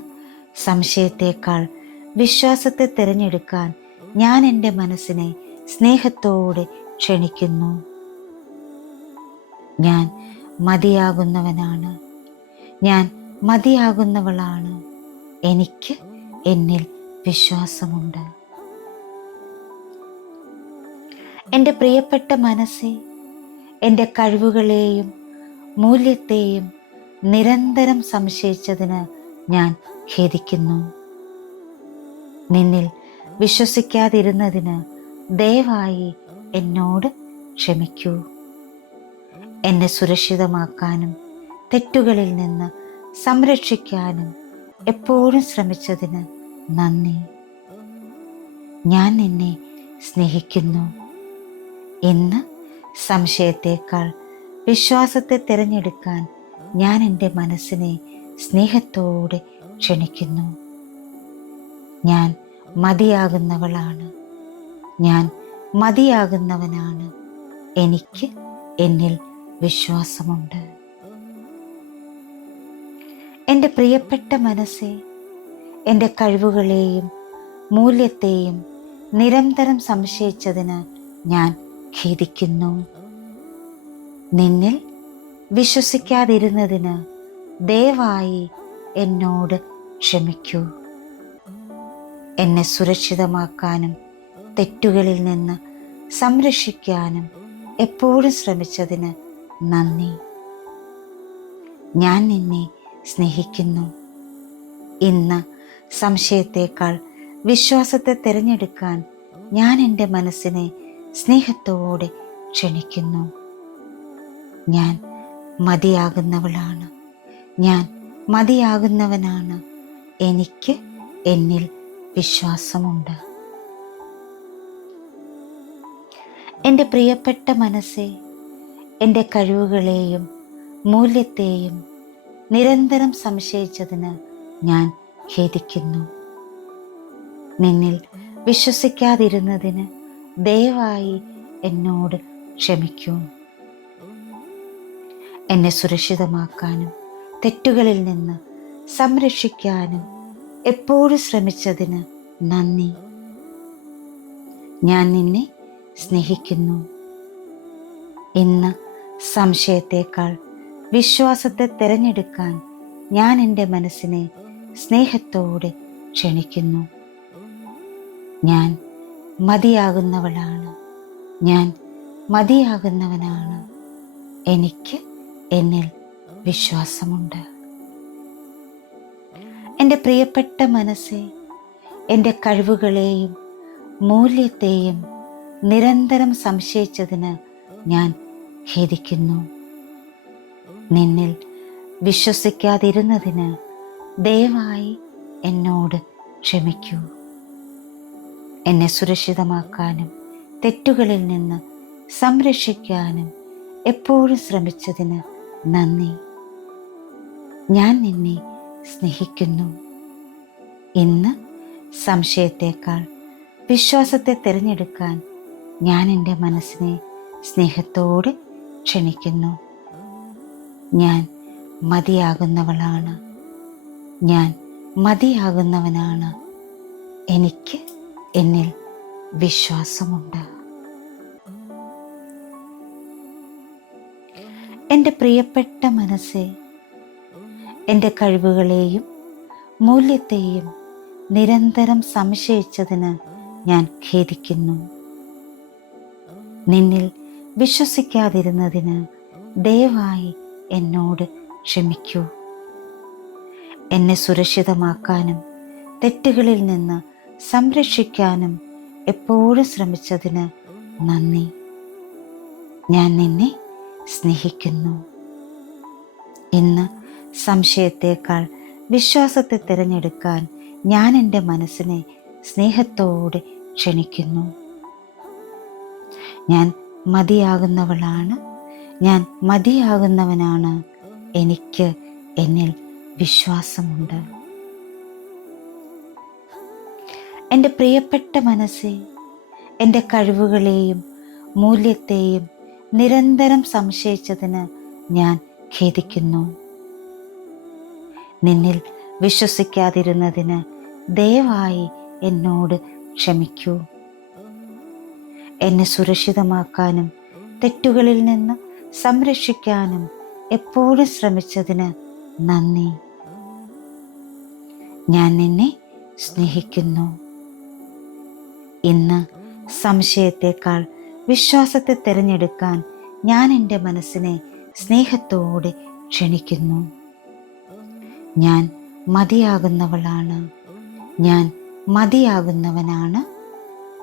സംശയത്തേക്കാൾ വിശ്വാസത്തെ തിരഞ്ഞെടുക്കാൻ ഞാൻ എൻ്റെ മനസ്സിനെ സ്നേഹത്തോടെ ക്ഷണിക്കുന്നു. ഞാൻ മതിയാകുന്നവനാണ്, ഞാൻ മതിയാകുന്നവളാണ്. എനിക്ക് എന്നിൽ വിശ്വാസമുണ്ട്. എൻ്റെ പ്രിയപ്പെട്ട മനസ്സെ, എൻ്റെ കഴിവുകളെയും മൂല്യത്തെയും നിരന്തരം സംശയിച്ചതിന് ഞാൻ ഖേദിക്കുന്നു. നിന്നിൽ വിശ്വസിക്കാതിരുന്നതിന് ദയവായി എന്നോട് ക്ഷമിക്കൂ. എന്നെ സുരക്ഷിതമാക്കാനും തെറ്റുകളിൽ നിന്ന് സംരക്ഷിക്കാനും എപ്പോഴും ശ്രമിച്ചതിന് നന്ദി. ഞാൻ നിന്നെ സ്നേഹിക്കുന്നു. ഇന്ന് സംശയത്തേക്കാൾ വിശ്വാസത്തെ തിരഞ്ഞെടുക്കാൻ ഞാൻ എൻ്റെ മനസ്സിനെ സ്നേഹത്തോടെ ക്ഷണിക്കുന്നു. ഞാൻ മതിയാകുന്നവളാണ്, ഞാൻ മതിയാകുന്നവനാണ്. എനിക്ക് എന്നിൽ വിശ്വാസമുണ്ട്. എൻ്റെ പ്രിയപ്പെട്ട മനസ്സെ, എൻ്റെ കഴിവുകളെയും മൂല്യത്തെയും നിരന്തരം സംശയിച്ചതിന് ഞാൻ ഖേദിക്കുന്നു. നിന്നിൽ വിശ്വസിക്കാതിരുന്നതിന് ദയവായി എന്നോട് ക്ഷമിക്കൂ. എന്നെ സുരക്ഷിതമാക്കാനും തെറ്റുകളിൽ നിന്ന് സംരക്ഷിക്കാനും എപ്പോഴും ശ്രമിച്ചതിന് നന്ദി. ഞാൻ നിന്നെ സ്നേഹിക്കുന്നു. ഇന്ന് സംശയത്തേക്കാൾ വിശ്വാസത്തെ തിരഞ്ഞെടുക്കാൻ ഞാൻ എൻ്റെ മനസ്സിനെ സ്നേഹത്തോടെ ക്ഷണിക്കുന്നു. ഞാൻ മതിയാകുന്നവളാണ്, ഞാൻ മതിയാകുന്നവനാണ്. എനിക്ക് എന്നിൽ വിശ്വാസമുണ്ട്. എൻ്റെ പ്രിയപ്പെട്ട മനസ്സെ, എൻ്റെ കഴിവുകളെയും മൂല്യത്തെയും നിരന്തരം സംശയിച്ചതിന് ഞാൻ ഖേദിക്കുന്നു. നിന്നിൽ വിശ്വസിക്കാതിരുന്നതിന് ദയവായി എന്നോട് ക്ഷമിക്കൂ. എന്നെ സുരക്ഷിതമാക്കാനും തെറ്റുകളിൽ നിന്ന് സംരക്ഷിക്കാനും എപ്പോഴും ശ്രമിച്ചതിന് നന്ദി. ഞാൻ നിന്നെ സ്നേഹിക്കുന്നു. ഇന്ന് സംശയത്തേക്കാൾ വിശ്വാസത്തെ തിരഞ്ഞെടുക്കാൻ ഞാൻ എൻ്റെ മനസ്സിനെ സ്നേഹത്തോടെ ക്ഷണിക്കുന്നു. ഞാൻ മതിയാകുന്നവളാണ്, ഞാൻ മതിയാകുന്നവനാണ്. എനിക്ക് എന്നിൽ വിശ്വാസമുണ്ട്. എൻ്റെ പ്രിയപ്പെട്ട മനസ്സേ, എൻ്റെ കഴിവുകളെയും മൂല്യത്തെയും നിരന്തരം സംശയിച്ചതിന് ഞാൻ ഖേദിക്കുന്നു. നിന്നിൽ വിശ്വസിക്കാതിരുന്നതിന് ദയവായി എന്നോട് ക്ഷമിക്കൂ. എന്നെ സുരക്ഷിതമാക്കാനും തെറ്റുകളിൽ നിന്ന് സംരക്ഷിക്കാനും എപ്പോഴും ശ്രമിച്ചതിന് നന്ദി. ഞാൻ നിന്നെ സ്നേഹിക്കുന്നു. ഇന്ന് സംശയത്തേക്കാൾ വിശ്വാസത്തെ തിരഞ്ഞെടുക്കാൻ ഞാൻ എൻ്റെ മനസ്സിനെ സ്നേഹത്തോടെ ക്ഷണിക്കുന്നു. ഞാൻ മതിയാകുന്നവളാണ്. ഞാൻ മതിയാകുന്നവനാണ്. എനിക്ക് എന്നിൽ വിശ്വാസമുണ്ട്. എൻ്റെ പ്രിയപ്പെട്ട മനസ്സേ, എൻ്റെ കഴിവുകളെയും മൂല്യത്തെയും നിരന്തരം സംശയിച്ചതിന് ഞാൻ ഖേദിക്കുന്നു. നിന്നിൽ വിശ്വസിക്കാതിരുന്നതിന് ദയവായി എന്നോട് ക്ഷമിക്കൂ. എന്നെ സുരക്ഷിതമാക്കാനും തെറ്റുകളിൽ നിന്ന് സംരക്ഷിക്കാനും എപ്പോഴും ശ്രമിച്ചതിന് നന്ദി. ഞാൻ നിന്നെ സ്നേഹിക്കുന്നു. ഇന്ന് സംശയത്തേക്കാൾ വിശ്വാസത്തെ തിരഞ്ഞെടുക്കാൻ ഞാൻ എൻ്റെ മനസ്സിനെ സ്നേഹത്തോടെ ക്ഷണിക്കുന്നു. ഞാൻ മതിയാകുന്നവളാണ്. ഞാൻ മതിയാകുന്നവനാണ്. എനിക്ക് എന്നിൽ വിശ്വാസമുണ്ട്. എൻ്റെ പ്രിയപ്പെട്ട മനസ്സേ, എൻ്റെ കഴിവുകളെയും മൂല്യത്തെയും നിരന്തരം സംശയിച്ചതിന് ഞാൻ ഖേദിക്കുന്നു. നിന്നിൽ വിശ്വസിക്കാതിരുന്നതിന് ദയവായി എന്നോട് ക്ഷമിക്കൂ. എന്നെ സുരക്ഷിതമാക്കാനും തെറ്റുകളിൽ നിന്ന് സംരക്ഷിക്കാനും എപ്പോഴും ശ്രമിച്ചതിന് നന്ദി. ഞാൻ നിന്നെ സ്നേഹിക്കുന്നു. ഇന്ന് സംശയത്തേക്കാൾ വിശ്വാസത്തെ തിരഞ്ഞെടുക്കാൻ ഞാൻ എൻ്റെ മനസ്സിനെ സ്നേഹത്തോടെ ക്ഷണിക്കുന്നു. ഞാൻ മതിയാകുന്നവളാണ്. ഞാൻ മതിയാകുന്നവനാണ്.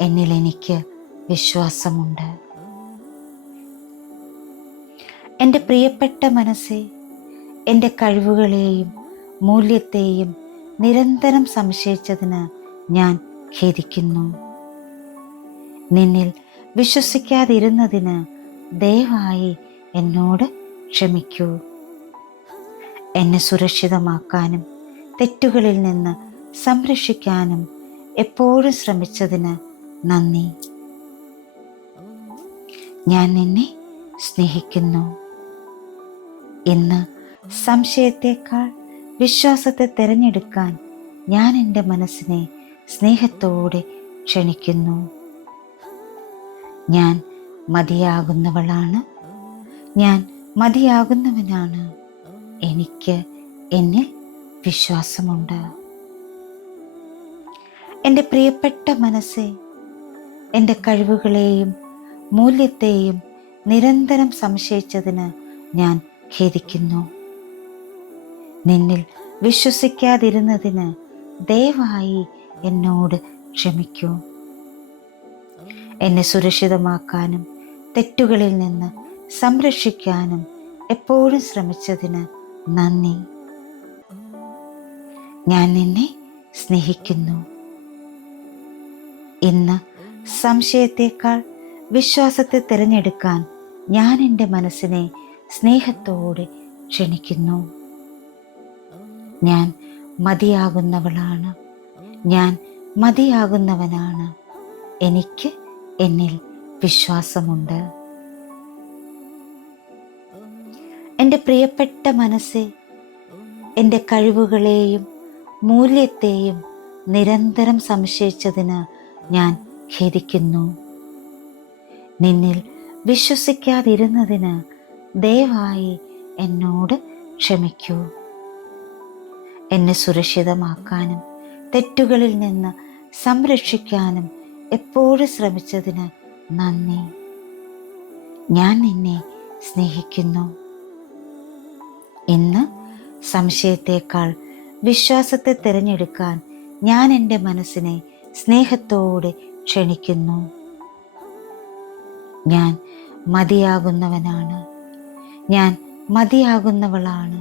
എന്നിൽ എനിക്ക് വിശ്വാസമുണ്ട്. എൻ്റെ പ്രിയപ്പെട്ട മനസ്സേ, എൻ്റെ കഴിവുകളെയും മൂല്യത്തെയും നിരന്തരം സംശയിച്ചതിന് ഞാൻ ഖേദിക്കുന്നു. നിന്നിൽ വിശ്വസിക്കാതിരുന്നതിന് ദയവായി എന്നോട് ക്ഷമിക്കൂ. എന്നെ സുരക്ഷിതമാക്കാനും തെറ്റുകളിൽ നിന്ന് സംരക്ഷിക്കാനും എപ്പോഴും ശ്രമിച്ചതിന് നന്ദി. ഞാൻ നിന്നെ സ്നേഹിക്കുന്നു. ഇന്ന് സംശയത്തേക്കാൾ വിശ്വാസത്തെ തിരഞ്ഞെടുക്കാൻ ഞാൻ എൻ്റെ മനസ്സിനെ സ്നേഹത്തോടെ ക്ഷണിക്കുന്നു. ഞാൻ മതിയാകുന്നവളാണ്. ഞാൻ മതിയാകുന്നവനാണ്. എനിക്ക് എന്നിൽ വിശ്വാസമുണ്ട്. എൻ്റെ പ്രിയപ്പെട്ട മനസ്സേ, എൻ്റെ കഴിവുകളെയും മൂല്യത്തെയും നിരന്തരം സംശയിച്ചതിന് ഞാൻ ഖേദിക്കുന്നു. നിന്നിൽ വിശ്വസിക്കാതിരുന്നതിന് ദയവായി എന്നോട് ക്ഷമിക്കൂ. എന്നെ സുരക്ഷിതമാക്കാനും തെറ്റുകളിൽ നിന്ന് സംരക്ഷിക്കാനും എപ്പോഴും ശ്രമിച്ചതിന് നന്ദി. ഞാൻ നിന്നെ സ്നേഹിക്കുന്നു. ഇന്ന് സംശയത്തേക്കാൾ വിശ്വാസത്തെ തിരഞ്ഞെടുക്കാൻ ഞാൻ എൻ്റെ മനസ്സിനെ സ്നേഹത്തോടെ ക്ഷണിക്കുന്നു. ഞാൻ മതിയാകുന്നവളാണ്. ഞാൻ മതിയാകുന്നവനാണ്. എനിക്ക് എന്നിൽ വിശ്വാസമുണ്ട്. എൻ്റെ പ്രിയപ്പെട്ട മനസ്സേ, എൻ്റെ കഴിവുകളെയും മൂല്യത്തെയും നിരന്തരം സംശയിച്ചതിന് ഞാൻ ഖേദിക്കുന്നു. നിന്നിൽ വിശ്വസിക്കാതിരുന്നതിന് ദയവായി എന്നോട് ക്ഷമിക്കൂ. എന്നെ സുരക്ഷിതമാക്കാനും തെറ്റുകളിൽ നിന്ന് സംരക്ഷിക്കാനും എപ്പോഴും ശ്രമിച്ചതിന് നന്ദി. ഞാൻ നിന്നെ സ്നേഹിക്കുന്നു. ഇന്ന് സംശയത്തേക്കാൾ വിശ്വാസത്തെ തിരഞ്ഞെടുക്കാൻ ഞാൻ എൻ്റെ മനസ്സിനെ സ്നേഹത്തോടെ ക്ഷണിക്കുന്നു. ഞാൻ മതിയാകുന്നവനാണ്, ഞാൻ മതിയാകുന്നവളാണ്.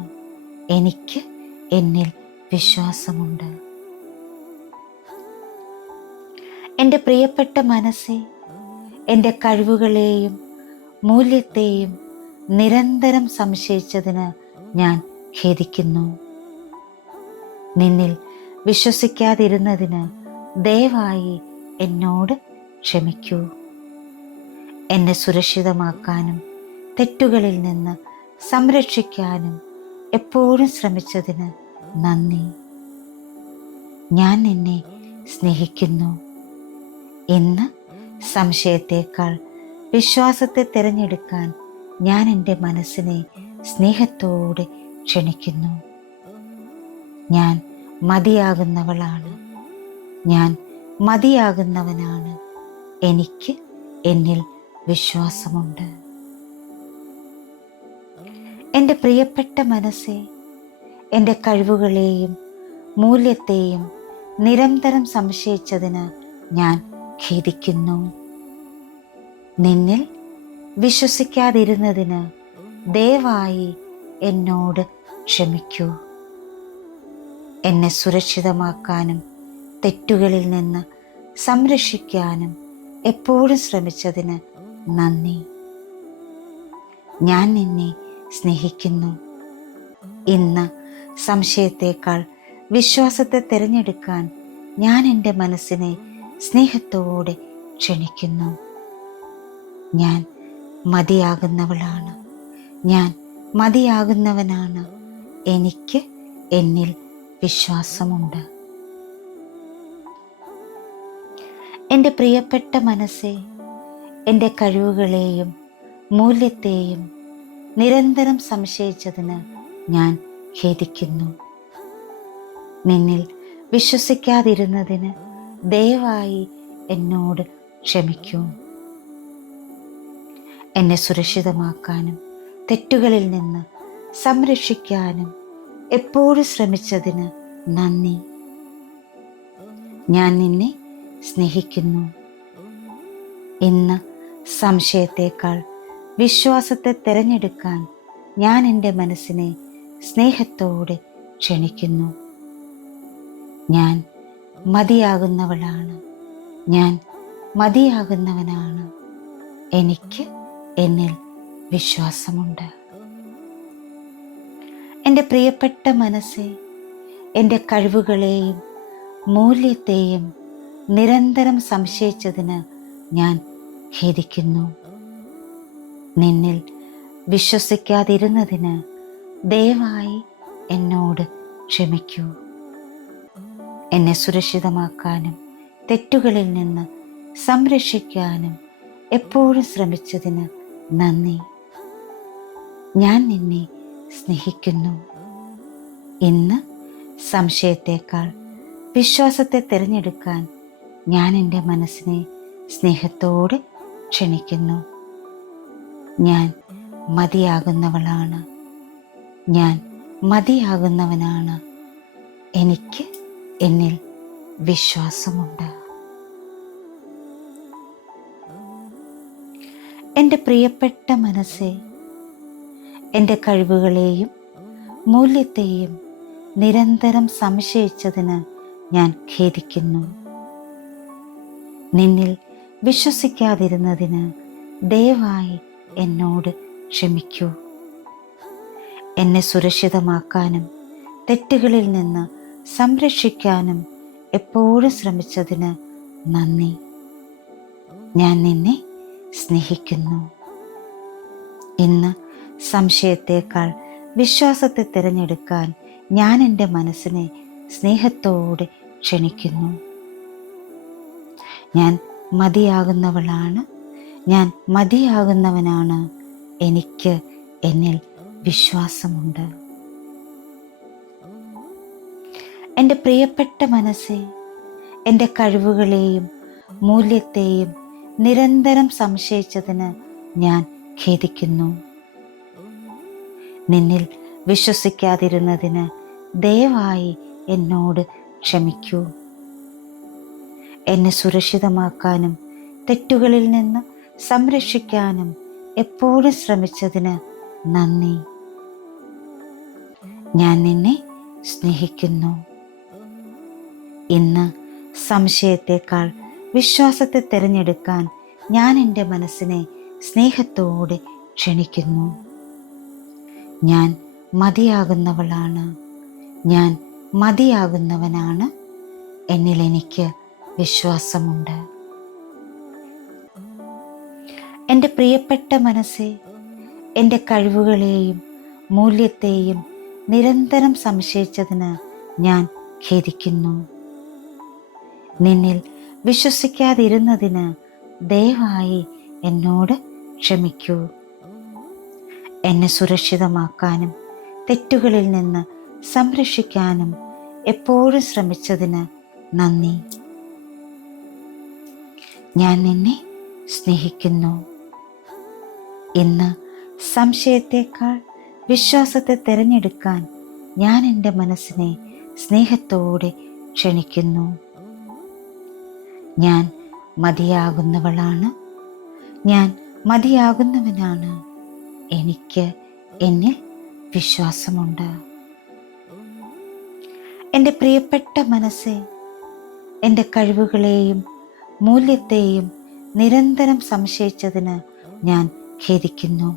എനിക്ക് എന്നിൽ വിശ്വാസമുണ്ട്. എൻ്റെ പ്രിയപ്പെട്ട മനസ്സേ, എൻ്റെ കഴിവുകളെയും മൂല്യത്തെയും നിരന്തരം സംശയിച്ചതിന് ഞാൻ ഖേദിക്കുന്നു. നിന്നിൽ വിശ്വസിക്കാതിരുന്നതിന് ദയവായി എന്നോട് ക്ഷമിക്കൂ. എന്നെ സുരക്ഷിതമാക്കാനും തെറ്റുകളിൽ നിന്ന് സംരക്ഷിക്കാനും എപ്പോഴും ശ്രമിച്ചതിന് നന്ദി. ഞാൻ നിന്നെ സ്നേഹിക്കുന്നു. ഇന്ന് സംശയത്തേക്കാൾ വിശ്വാസത്തെ തിരഞ്ഞെടുക്കാൻ ഞാൻ എൻ്റെ മനസ്സിനെ സ്നേഹത്തോടെ ക്ഷണിക്കുന്നു. ഞാൻ മതിയാകുന്നവളാണ്, ഞാൻ മതിയാകുന്നവനാണ്. എനിക്ക് എന്നിൽ വിശ്വാസമുണ്ട്. എൻ്റെ പ്രിയപ്പെട്ട മനസ്സേ, എൻ്റെ കഴിവുകളെയും മൂല്യത്തെയും നിരന്തരം സംശയിച്ചതിന് ഞാൻ ഖേദിക്കുന്നു. നിന്നിൽ വിശ്വസിക്കാതിരുന്നതിന് ദയവായി എന്നോട് ക്ഷമിക്കൂ. എന്നെ സുരക്ഷിതമാക്കാനും തെറ്റുകളിൽ നിന്ന് സംരക്ഷിക്കാനും എപ്പോഴും ശ്രമിച്ചതിന് നന്ദി. ഞാൻ നിന്നെ സ്നേഹിക്കുന്നു. ഇന്ന് സംശയത്തേക്കാൾ വിശ്വാസത്തെ തിരഞ്ഞെടുക്കാൻ ഞാൻ എൻ്റെ മനസ്സിനെ സ്നേഹത്തോടെ ക്ഷണിക്കുന്നു. ഞാൻ മതിയാകുന്നവളാണ്, ഞാൻ മതിയാകുന്നവനാണ്. എനിക്ക് എന്നിൽ വിശ്വാസമുണ്ട്. എൻ്റെ പ്രിയപ്പെട്ട മനസ്സേ, എൻ്റെ കഴിവുകളെയും മൂല്യത്തെയും നിരന്തരം സംശയിച്ചതിന് ഞാൻ ഖേദിക്കുന്നു. നിന്നിൽ വിശ്വസിക്കാതിരുന്നതിന് ദയവായി എന്നോട് ക്ഷമിക്കൂ. എന്നെ സുരക്ഷിതമാക്കാനും തെറ്റുകളിൽ നിന്ന് സംരക്ഷിക്കാനും എപ്പോഴും ശ്രമിച്ചതിന് നന്ദി. ഞാൻ നിന്നെ സ്നേഹിക്കുന്നു. ഇന്ന് സംശയത്തേക്കാൾ വിശ്വാസത്തെ തിരഞ്ഞെടുക്കാൻ ഞാൻ എൻ്റെ മനസ്സിനെ സ്നേഹത്തോടെ ക്ഷണിക്കുന്നു. ഞാൻ മതിയാകുന്നവളാണ്, ഞാൻ മതിയാകുന്നവനാണ്. എനിക്ക് എന്നിൽ വിശ്വാസമുണ്ട്. എൻ്റെ പ്രിയപ്പെട്ട മനസ്സേ, എൻ്റെ കഴിവുകളെയും മൂല്യത്തെയും നിരന്തരം സംശയിച്ചതിന് ഞാൻ ഖേദിക്കുന്നു. നിന്നിൽ വിശ്വസിക്കാതിരുന്നതിന് ദയവായി എന്നോട് ക്ഷമിക്കൂ. എന്നെ സുരക്ഷിതമാക്കാനും തെറ്റുകളിൽ നിന്ന് സംരക്ഷിക്കാനും എപ്പോഴും ശ്രമിച്ചതിന് നന്ദി. ഞാൻ നിന്നെ സ്നേഹിക്കുന്നു. ഇന്ന് സംശയത്തേക്കാൾ വിശ്വാസത്തെ തിരഞ്ഞെടുക്കാൻ ഞാൻ എൻ്റെ മനസ്സിനെ സ്നേഹത്തോടെ ക്ഷണിക്കുന്നു. ഞാൻ മതിയാകുന്നവളാണ്, ഞാൻ മതിയാകുന്നവനാണ്. എനിക്ക് എന്നിൽ വിശ്വാസമുണ്ട്. എൻ്റെ പ്രിയപ്പെട്ട മനസ്സേ, എൻ്റെ കഴിവുകളെയും മൂല്യത്തെയും നിരന്തരം സംശയിച്ചതിന് ഞാൻ ഖേദിക്കുന്നു. നിന്നിൽ വിശ്വസിക്കാതിരുന്നതിന് ദയവായി എന്നോട് ക്ഷമിക്കൂ. എന്നെ സുരക്ഷിതമാക്കാനും തെറ്റുകളിൽ നിന്ന് സംരക്ഷിക്കാനും എപ്പോഴും ശ്രമിച്ചതിന് നന്ദി. ഞാൻ നിന്നെ സ്നേഹിക്കുന്നു. ഇന്ന് സംശയത്തേക്കാൾ വിശ്വാസത്തെ തിരഞ്ഞെടുക്കാൻ ഞാൻ എൻ്റെ മനസ്സിനെ സ്നേഹത്തോടെ ക്ഷണിക്കുന്നു. ഞാൻ മതിയാകുന്നവളാണ്, ഞാൻ മതിയാകുന്നവനാണ്. എനിക്ക് എന്നിൽ വിശ്വാസമുണ്ട്. എൻ്റെ പ്രിയപ്പെട്ട മനസ്സേ, എൻ്റെ കഴിവുകളെയും മൂല്യത്തെയും നിരന്തരം സംശയിച്ചതിന് ഞാൻ ഖേദിക്കുന്നു. നിന്നിൽ വിശ്വസിക്കാതിരുന്നതിന് ദയവായി എന്നോട് ക്ഷമിക്കൂ. എന്നെ സുരക്ഷിതമാക്കാനും തെറ്റുകളിൽ നിന്ന് സംരക്ഷിക്കാനും എപ്പോഴും ശ്രമിച്ചതിന് നന്ദി. ഞാൻ നിന്നെ സ്നേഹിക്കുന്നു. ഇന്ന് സംശയത്തേക്കാൾ വിശ്വാസത്തെ തിരഞ്ഞെടുക്കാൻ ഞാൻ എൻ്റെ മനസ്സിനെ സ്നേഹത്തോടെ ക്ഷണിക്കുന്നു. ഞാൻ മതിയാകുന്നവളാണ്, ഞാൻ മതിയാകുന്നവനാണ്. എന്നിൽ എനിക്ക് വിശ്വാസമുണ്ട്. എൻ്റെ പ്രിയപ്പെട്ട മനസ്സേ, എൻ്റെ കഴിവുകളെയും മൂല്യത്തെയും നിരന്തരം സംശയിച്ചതിന് ഞാൻ ഖേദിക്കുന്നു. നിന്നിൽ വിശ്വസിക്കാതിരുന്നതിന് ദയവായി എന്നോട് ക്ഷമിക്കൂ. എന്നെ സുരക്ഷിതമാക്കാനും തെറ്റുകളിൽ നിന്ന് സംരക്ഷിക്കാനും എപ്പോഴും ശ്രമിച്ചതിന് നന്ദി. ഞാൻ നിന്നെ സ്നേഹിക്കുന്നു. ഇന്ന് സംശയത്തേക്കാൾ വിശ്വാസത്തെ തിരഞ്ഞെടുക്കാൻ ഞാൻ എൻ്റെ മനസ്സിനെ സ്നേഹത്തോടെ ക്ഷണിക്കുന്നു. ഞാൻ മതിയാകുന്നവളാണ്, ഞാൻ മതിയാകുന്നവനാണ്. എനിക്ക് എന്നിൽ വിശ്വാസമുണ്ട്. എൻ്റെ പ്രിയപ്പെട്ട മനസ്സേ, എൻ്റെ കഴിവുകളെയും മൂല്യത്തെയും നിരന്തരം സംശയിച്ചതിന് ഞാൻ ഖേദിക്കുന്നു.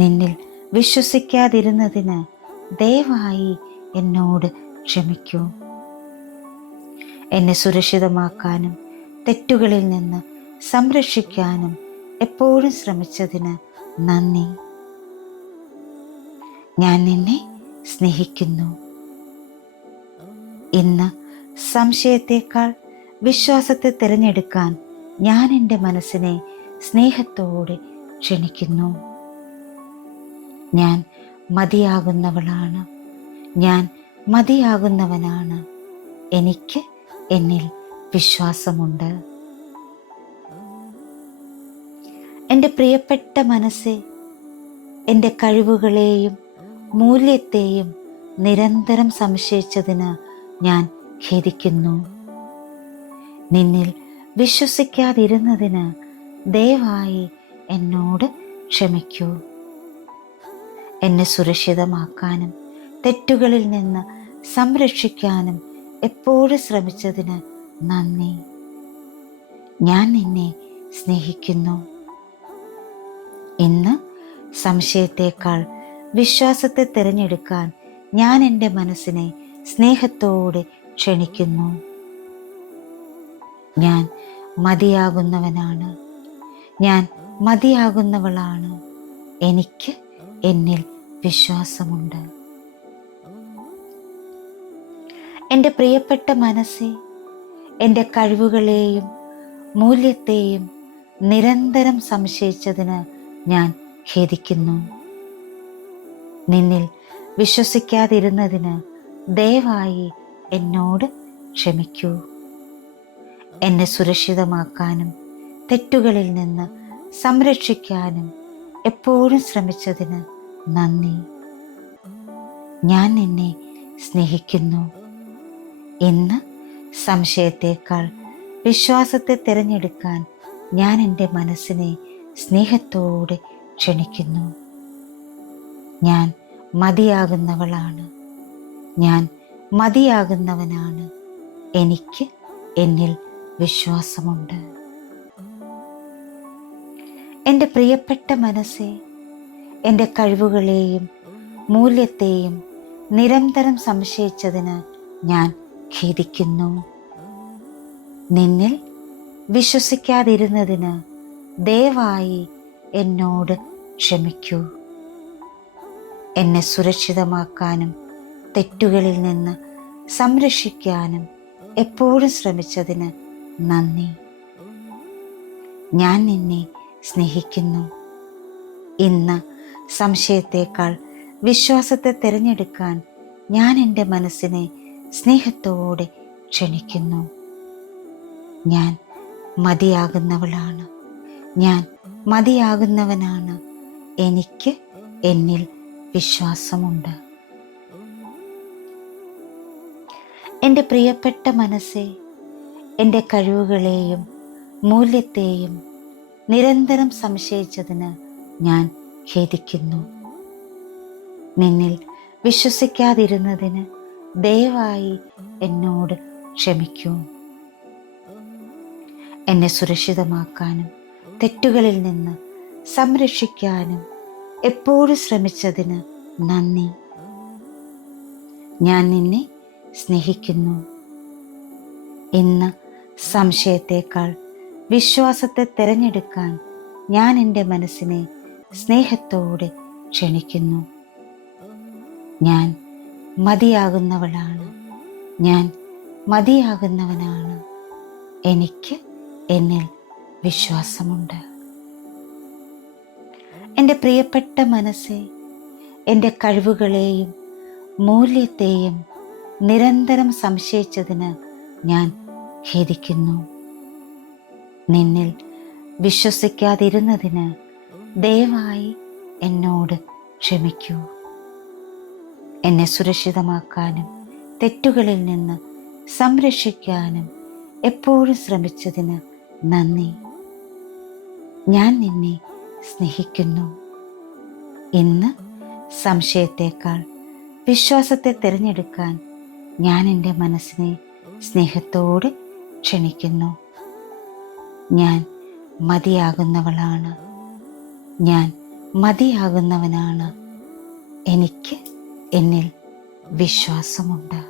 നിന്നിൽ വിശ്വസിക്കാതിരുന്നതിന് ദയവായി എന്നോട് ക്ഷമിക്കൂ. എന്നെ സുരക്ഷിതമാക്കാനും തെറ്റുകളിൽ നിന്ന് സംരക്ഷിക്കാനും എപ്പോഴും ശ്രമിച്ചതിന് നന്ദി. ഞാൻ നിന്നെ സ്നേഹിക്കുന്നു. ഇന്ന് സംശയത്തേക്കാൾ വിശ്വാസത്തെ തിരഞ്ഞെടുക്കാൻ ഞാൻ എൻ്റെ മനസ്സിനെ സ്നേഹത്തോടെ ക്ഷണിക്കുന്നു. ഞാൻ മതിയാകുന്നവളാണ്, ഞാൻ മതിയാകുന്നവനാണ്. എനിക്ക് എന്നിൽ വിശ്വാസമുണ്ട്. എൻ്റെ പ്രിയപ്പെട്ട മനസ്സേ, എൻ്റെ കഴിവുകളെയും മൂല്യത്തെയും നിരന്തരം സംശയിച്ചതിന് ഞാൻ ഖേദിക്കുന്നു. നിന്നിൽ വിശ്വസിക്കാതിരുന്നതിന് ദയവായി എന്നോട് ക്ഷമിക്കൂ. എന്നെ സുരക്ഷിതമാക്കാനും തെറ്റുകളിൽ നിന്ന് സംരക്ഷിക്കാനും എപ്പോഴും ശ്രമിച്ചതിന് നന്ദി. ഞാൻ നിന്നെ സ്നേഹിക്കുന്നു. ഇന്ന് സംശയത്തേക്കാൾ വിശ്വാസത്തെ തിരഞ്ഞെടുക്കാൻ ഞാൻ എൻ്റെ മനസ്സിനെ സ്നേഹത്തോടെ ക്ഷണിക്കുന്നു. ഞാൻ മതിയാകുന്നവനാണ്, ഞാൻ മതിയാകുന്നവളാണ്. എനിക്ക് എന്നിൽ വിശ്വാസമുണ്ട്. എൻ്റെ പ്രിയപ്പെട്ട മനസ്സേ, എൻ്റെ കഴിവുകളെയും മൂല്യത്തെയും നിരന്തരം സംശയിച്ചതിന് ഞാൻ ഖേദിക്കുന്നു. നിന്നിൽ വിശ്വസിക്കാതിരുന്നതിന് ദയവായി എന്നോട് ക്ഷമിക്കൂ. എന്നെ സുരക്ഷിതമാക്കാനും തെറ്റുകളിൽ നിന്ന് സംരക്ഷിക്കാനും എപ്പോഴും ശ്രമിച്ചതിന് നന്ദി. ഞാൻ നിന്നെ സ്നേഹിക്കുന്നു. ഇന്ന് സംശയത്തേക്കാൾ വിശ്വാസത്തെ തിരഞ്ഞെടുക്കാൻ ഞാൻ എൻ്റെ മനസ്സിനെ സ്നേഹത്തോടെ ക്ഷണിക്കുന്നു. ഞാൻ മതിയാകുന്നവളാണ്, ഞാൻ മതിയാകുന്നവനാണ്. എനിക്ക് എന്നിൽ വിശ്വാസമുണ്ട്. എൻ്റെ പ്രിയപ്പെട്ട മനസ്സേ, എൻ്റെ കഴിവുകളെയും മൂല്യത്തെയും നിരന്തരം സംശയിച്ചതിന് ഞാൻ ഖേദിക്കുന്നു. നിന്നിൽ വിശ്വസിക്കാതിരുന്നതിന് ദയവായി എന്നോട് ക്ഷമിക്കൂ. എന്നെ സുരക്ഷിതമാക്കാനും തെറ്റുകളിൽ നിന്ന് സംരക്ഷിക്കാനും എപ്പോഴും ശ്രമിച്ചതിന് നന്ദി. ഞാൻ നിന്നെ സ്നേഹിക്കുന്നു. ഇന്ന് സംശയത്തേക്കാൾ വിശ്വാസത്തെ തിരഞ്ഞെടുക്കാൻ ഞാൻ എൻ്റെ മനസ്സിനെ സ്നേഹത്തോടെ ക്ഷണിക്കുന്നു. ഞാൻ മതിയാകുന്നവളാണ്, ഞാൻ മതിയാകുന്നവനാണ്. എനിക്ക് എന്നിൽ വിശ്വാസമുണ്ട്. എൻ്റെ പ്രിയപ്പെട്ട മനസ്സേ, എൻ്റെ കഴിവുകളെയും മൂല്യത്തെയും നിരന്തരം സംശയിച്ചതിന് ഞാൻ ഖേദിക്കുന്നു. നിന്നിൽ വിശ്വസിക്കാതിരുന്നതിന് ദയവായി എന്നോട് ക്ഷമിക്കൂ. എന്നെ സുരക്ഷിതമാക്കാനും തെറ്റുകളിൽ നിന്ന് സംരക്ഷിക്കാനും എപ്പോഴും ശ്രമിച്ചതിന് നന്ദി. ഞാൻ നിന്നെ സ്നേഹിക്കുന്നു. ഇന്ന് സംശയത്തേക്കാൾ വിശ്വാസത്തെ തിരഞ്ഞെടുക്കാൻ ഞാൻ എൻ്റെ മനസ്സിനെ സ്നേഹത്തോടെ ക്ഷണിക്കുന്നു. ഞാൻ മതിയാകുന്നവളാണ്. ഞാൻ മതിയാകുന്നവനാണ്. എനിക്ക് എന്നിൽ വിശ്വാസമുണ്ട്. എൻ്റെ പ്രിയപ്പെട്ട മനസ്സേ, എൻ്റെ കഴിവുകളെയും മൂല്യത്തെയും നിരന്തരം സംശയിച്ചതിന് ഞാൻ ഖേദിക്കുന്നു. നിന്നിൽ വിശ്വസിക്കാതിരുന്നതിന് ദയവായി എന്നോട് ക്ഷമിക്കൂ. എന്നെ സുരക്ഷിതമാക്കാനും തെറ്റുകളിൽ നിന്ന് സംരക്ഷിക്കാനും എപ്പോഴും ശ്രമിച്ചതിന് നന്ദി. ഞാൻ നിന്നെ സ്നേഹിക്കുന്നു. ഇന്ന് സംശയത്തേക്കാൾ വിശ്വാസത്തെ തിരഞ്ഞെടുക്കാൻ ഞാൻ എൻ്റെ മനസ്സിനെ സ്നേഹത്തോടെ ക്ഷണിക്കുന്നു. ഞാൻ മതിയാകുന്നവളാണ്. ഞാൻ മതിയാകുന്നവനാണ്. എനിക്ക് എന്നിൽ വിശ്വാസമുണ്ട്.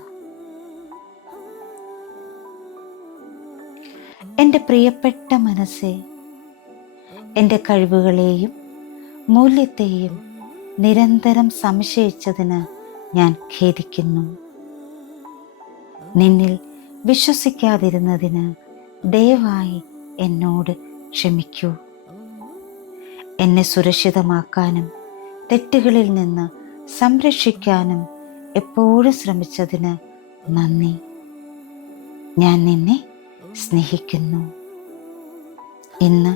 എൻ്റെ പ്രിയപ്പെട്ട മനസ്സേ, എൻ്റെ കഴിവുകളെയും മൂല്യത്തെയും നിരന്തരം സംശയിച്ചതിന് ഞാൻ ഖേദിക്കുന്നു. നിന്നിൽ വിശ്വസിക്കാതിരുന്നതിന് ദയവായി എന്നോട് ക്ഷമിക്കൂ. എന്നെ സുരക്ഷിതമാക്കാനും തെറ്റുകളിൽ നിന്ന് സംരക്ഷിക്കാനും എപ്പോഴും ശ്രമിച്ചതിന് നന്ദി. ഞാൻ നിന്നെ സ്നേഹിക്കുന്നു. ഇന്ന്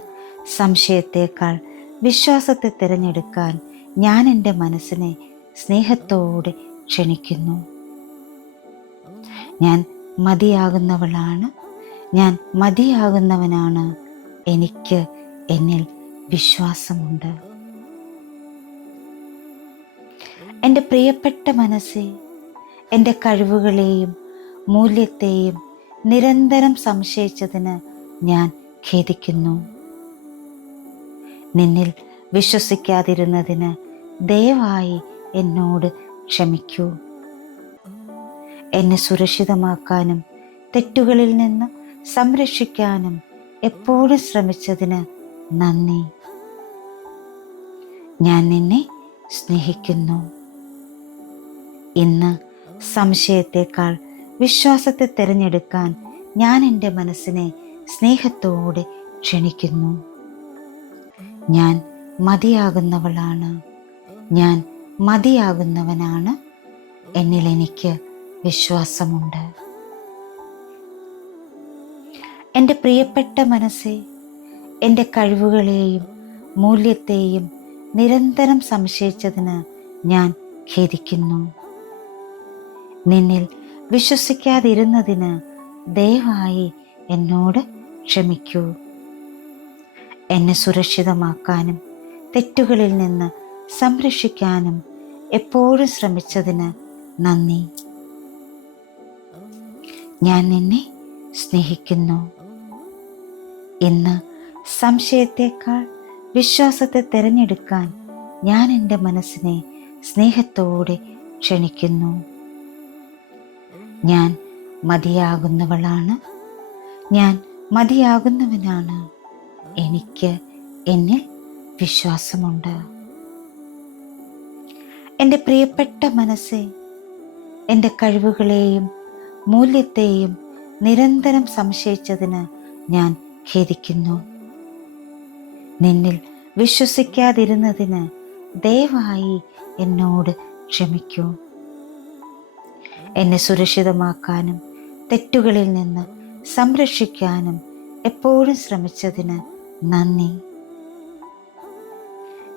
സംശയത്തേക്കാൾ വിശ്വാസത്തെ തിരഞ്ഞെടുക്കാൻ ഞാൻ എൻ്റെ മനസ്സിനെ സ്നേഹത്തോടെ ക്ഷണിക്കുന്നു. ഞാൻ മതിയാകുന്നവളാണ്. ഞാൻ മതിയാകുന്നവനാണ്. എനിക്ക് എന്നിൽ വിശ്വാസമുണ്ട്. എൻ്റെ പ്രിയപ്പെട്ട മനസ്സേ, എൻ്റെ കഴിവുകളെയും മൂല്യത്തെയും നിരന്തരം സംശയിച്ചതിന് ഞാൻ ഖേദിക്കുന്നു. നിന്നിൽ വിശ്വസിക്കാതിരുന്നതിന് ദയവായി എന്നോട് ക്ഷമിക്കൂ. എന്നെ സുരക്ഷിതമാക്കാനും തെറ്റുകളിൽ നിന്ന് സംരക്ഷിക്കാനും എപ്പോഴും ശ്രമിച്ചതിന് നന്ദി. ഞാൻ നിന്നെ സ്നേഹിക്കുന്നു. ഇന്ന് സംശയത്തേക്കാൾ വിശ്വാസത്തെ തിരഞ്ഞെടുക്കാൻ ഞാൻ എൻ്റെ മനസ്സിനെ സ്നേഹത്തോടെ ക്ഷണിക്കുന്നു. ഞാൻ മതിയാകുന്നവളാണ്. ഞാൻ മതിയാകുന്നവനാണ്. എന്നിൽ എനിക്ക് വിശ്വാസമുണ്ട്. എൻ്റെ പ്രിയപ്പെട്ട മനസ്സേ, എൻ്റെ കഴിവുകളെയും മൂല്യത്തെയും നിരന്തരം സംശയിച്ചതിന് ഞാൻ ഖേദിക്കുന്നു. നിന്നിൽ വിശ്വസിക്കാതിരുന്നതിന് ദയവായി എന്നോട് ക്ഷമിക്കൂ. എന്നെ സുരക്ഷിതമാക്കാനും തെറ്റുകളിൽ നിന്ന് സംരക്ഷിക്കാനും എപ്പോഴും ശ്രമിച്ചതിന് നന്ദി. ഞാൻ നിന്നെ സ്നേഹിക്കുന്നു. ഇന്ന് സംശയത്തേക്കാൾ വിശ്വാസത്തെ തിരഞ്ഞെടുക്കാൻ ഞാൻ എൻ്റെ മനസ്സിനെ സ്നേഹത്തോടെ ക്ഷണിക്കുന്നു. ഞാൻ മതിയാകുന്നവളാണ്. ഞാൻ മതിയാകുന്നവനാണ്. എനിക്ക് എന്നിൽ വിശ്വാസമുണ്ട്. എൻ്റെ പ്രിയപ്പെട്ട മനസ്സേ, എൻ്റെ കഴിവുകളെയും മൂല്യത്തെയും നിരന്തരം സംശയിച്ചതിന് ഞാൻ ഖേദിക്കുന്നു. നിന്നിൽ വിശ്വസിക്കാതിരുന്നതിന് ദയവായി എന്നോട് ക്ഷമിക്കൂ. എന്നെ സുരക്ഷിതമാക്കാനും തെറ്റുകളിൽ നിന്ന് സംരക്ഷിക്കാനും എപ്പോഴും ശ്രമിച്ചതിന് നന്ദി.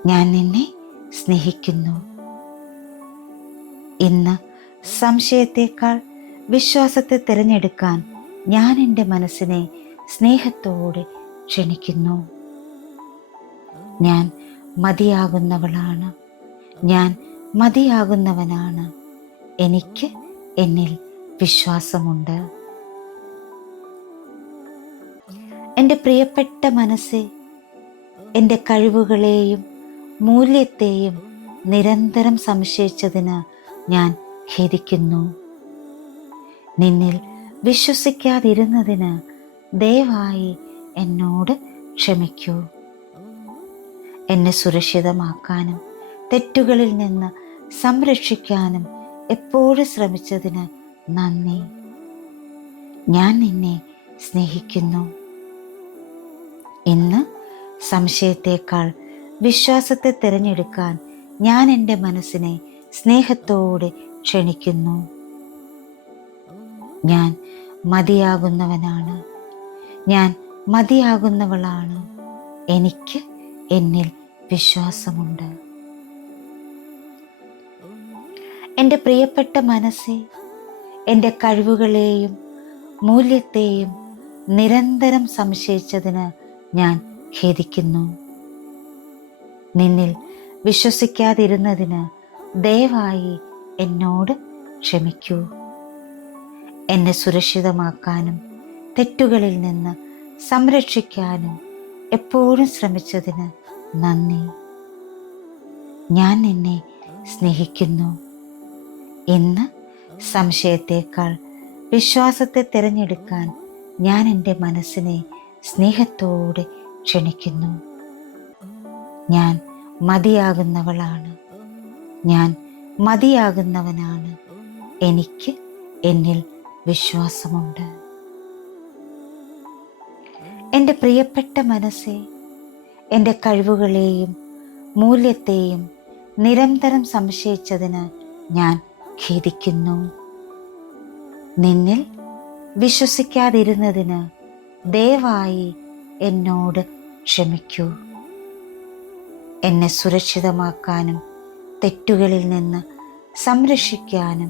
ഞാൻ നിന്നെ സ്നേഹിക്കുന്നു. ഇന്ന് സംശയത്തേക്കാൾ വിശ്വാസത്തെ തിരഞ്ഞെടുക്കാൻ ഞാൻ എൻ്റെ മനസ്സിനെ സ്നേഹത്തോടെ ക്ഷണിക്കുന്നു. ഞാൻ മതിയാകുന്നവളാണ്, ഞാൻ മതിയാകുന്നവനാണ്. എനിക്ക് എന്നിൽ വിശ്വാസമുണ്ട്. എൻ്റെ പ്രിയപ്പെട്ട മനസ്സേ, എൻ്റെ കഴിവുകളെയും മൂല്യത്തെയും നിരന്തരം സംശയിച്ചതിന് ഞാൻ ഖേദിക്കുന്നു. നിന്നിൽ വിശ്വസിക്കാതിരുന്നതിന് ദയവായി എന്നോട് ക്ഷമിക്കൂ. എന്നെ സുരക്ഷിതമാക്കാനും തെറ്റുകളിൽ നിന്ന് സംരക്ഷിക്കാനും എപ്പോഴും ശ്രമിച്ചതിന് നന്ദി. ഞാൻ നിന്നെ സ്നേഹിക്കുന്നു. ഇന്ന് സംശയത്തേക്കാൾ വിശ്വാസത്തെ തിരഞ്ഞെടുക്കാൻ ഞാൻ എൻ്റെ മനസ്സിനെ സ്നേഹത്തോടെ ക്ഷണിക്കുന്നു. ഞാൻ മതിയാകുന്നവനാണ്, ഞാൻ മതിയാകുന്നവളാണ്. എനിക്ക് എന്നിൽ വിശ്വാസമുണ്ട്. എൻ്റെ പ്രിയപ്പെട്ട മനസ്സേ, എൻ്റെ കഴിവുകളെയും മൂല്യത്തെയും നിരന്തരം സംശയിച്ചതിന് ഞാൻ ഖേദിക്കുന്നു. നിന്നിൽ വിശ്വസിക്കാതിരുന്നതിന് ദയവായി എന്നോട് ക്ഷമിക്കൂ. എന്നെ സുരക്ഷിതമാക്കാനും തെറ്റുകളിൽ നിന്ന് സംരക്ഷിക്കാനും എപ്പോഴും ശ്രമിച്ചതിന് നന്ദി. ഞാൻ നിന്നെ സ്നേഹിക്കുന്നു. ഇന്ന് സംശയത്തേക്കാൾ വിശ്വാസത്തെ തിരഞ്ഞെടുക്കാൻ ഞാൻ എൻ്റെ മനസ്സിനെ സ്നേഹത്തോടെ ക്ഷണിക്കുന്നു. ഞാൻ മതിയാകുന്നവളാണ്, ഞാൻ മതിയാകുന്നവനാണ്. എനിക്ക് എന്നിൽ വിശ്വാസമുണ്ട്. എൻ്റെ പ്രിയപ്പെട്ട മനസ്സേ, എൻ്റെ കഴിവുകളെയും മൂല്യത്തെയും നിരന്തരം സംശയിച്ചതിന് ഞാൻ ഖേദിക്കുന്നു. നിന്നിൽ വിശ്വസിക്കാതിരുന്നതിന് ദയവായി എന്നോട് ക്ഷമിക്കൂ. എന്നെ സുരക്ഷിതമാക്കാനും തെറ്റുകളിൽ നിന്ന് സംരക്ഷിക്കാനും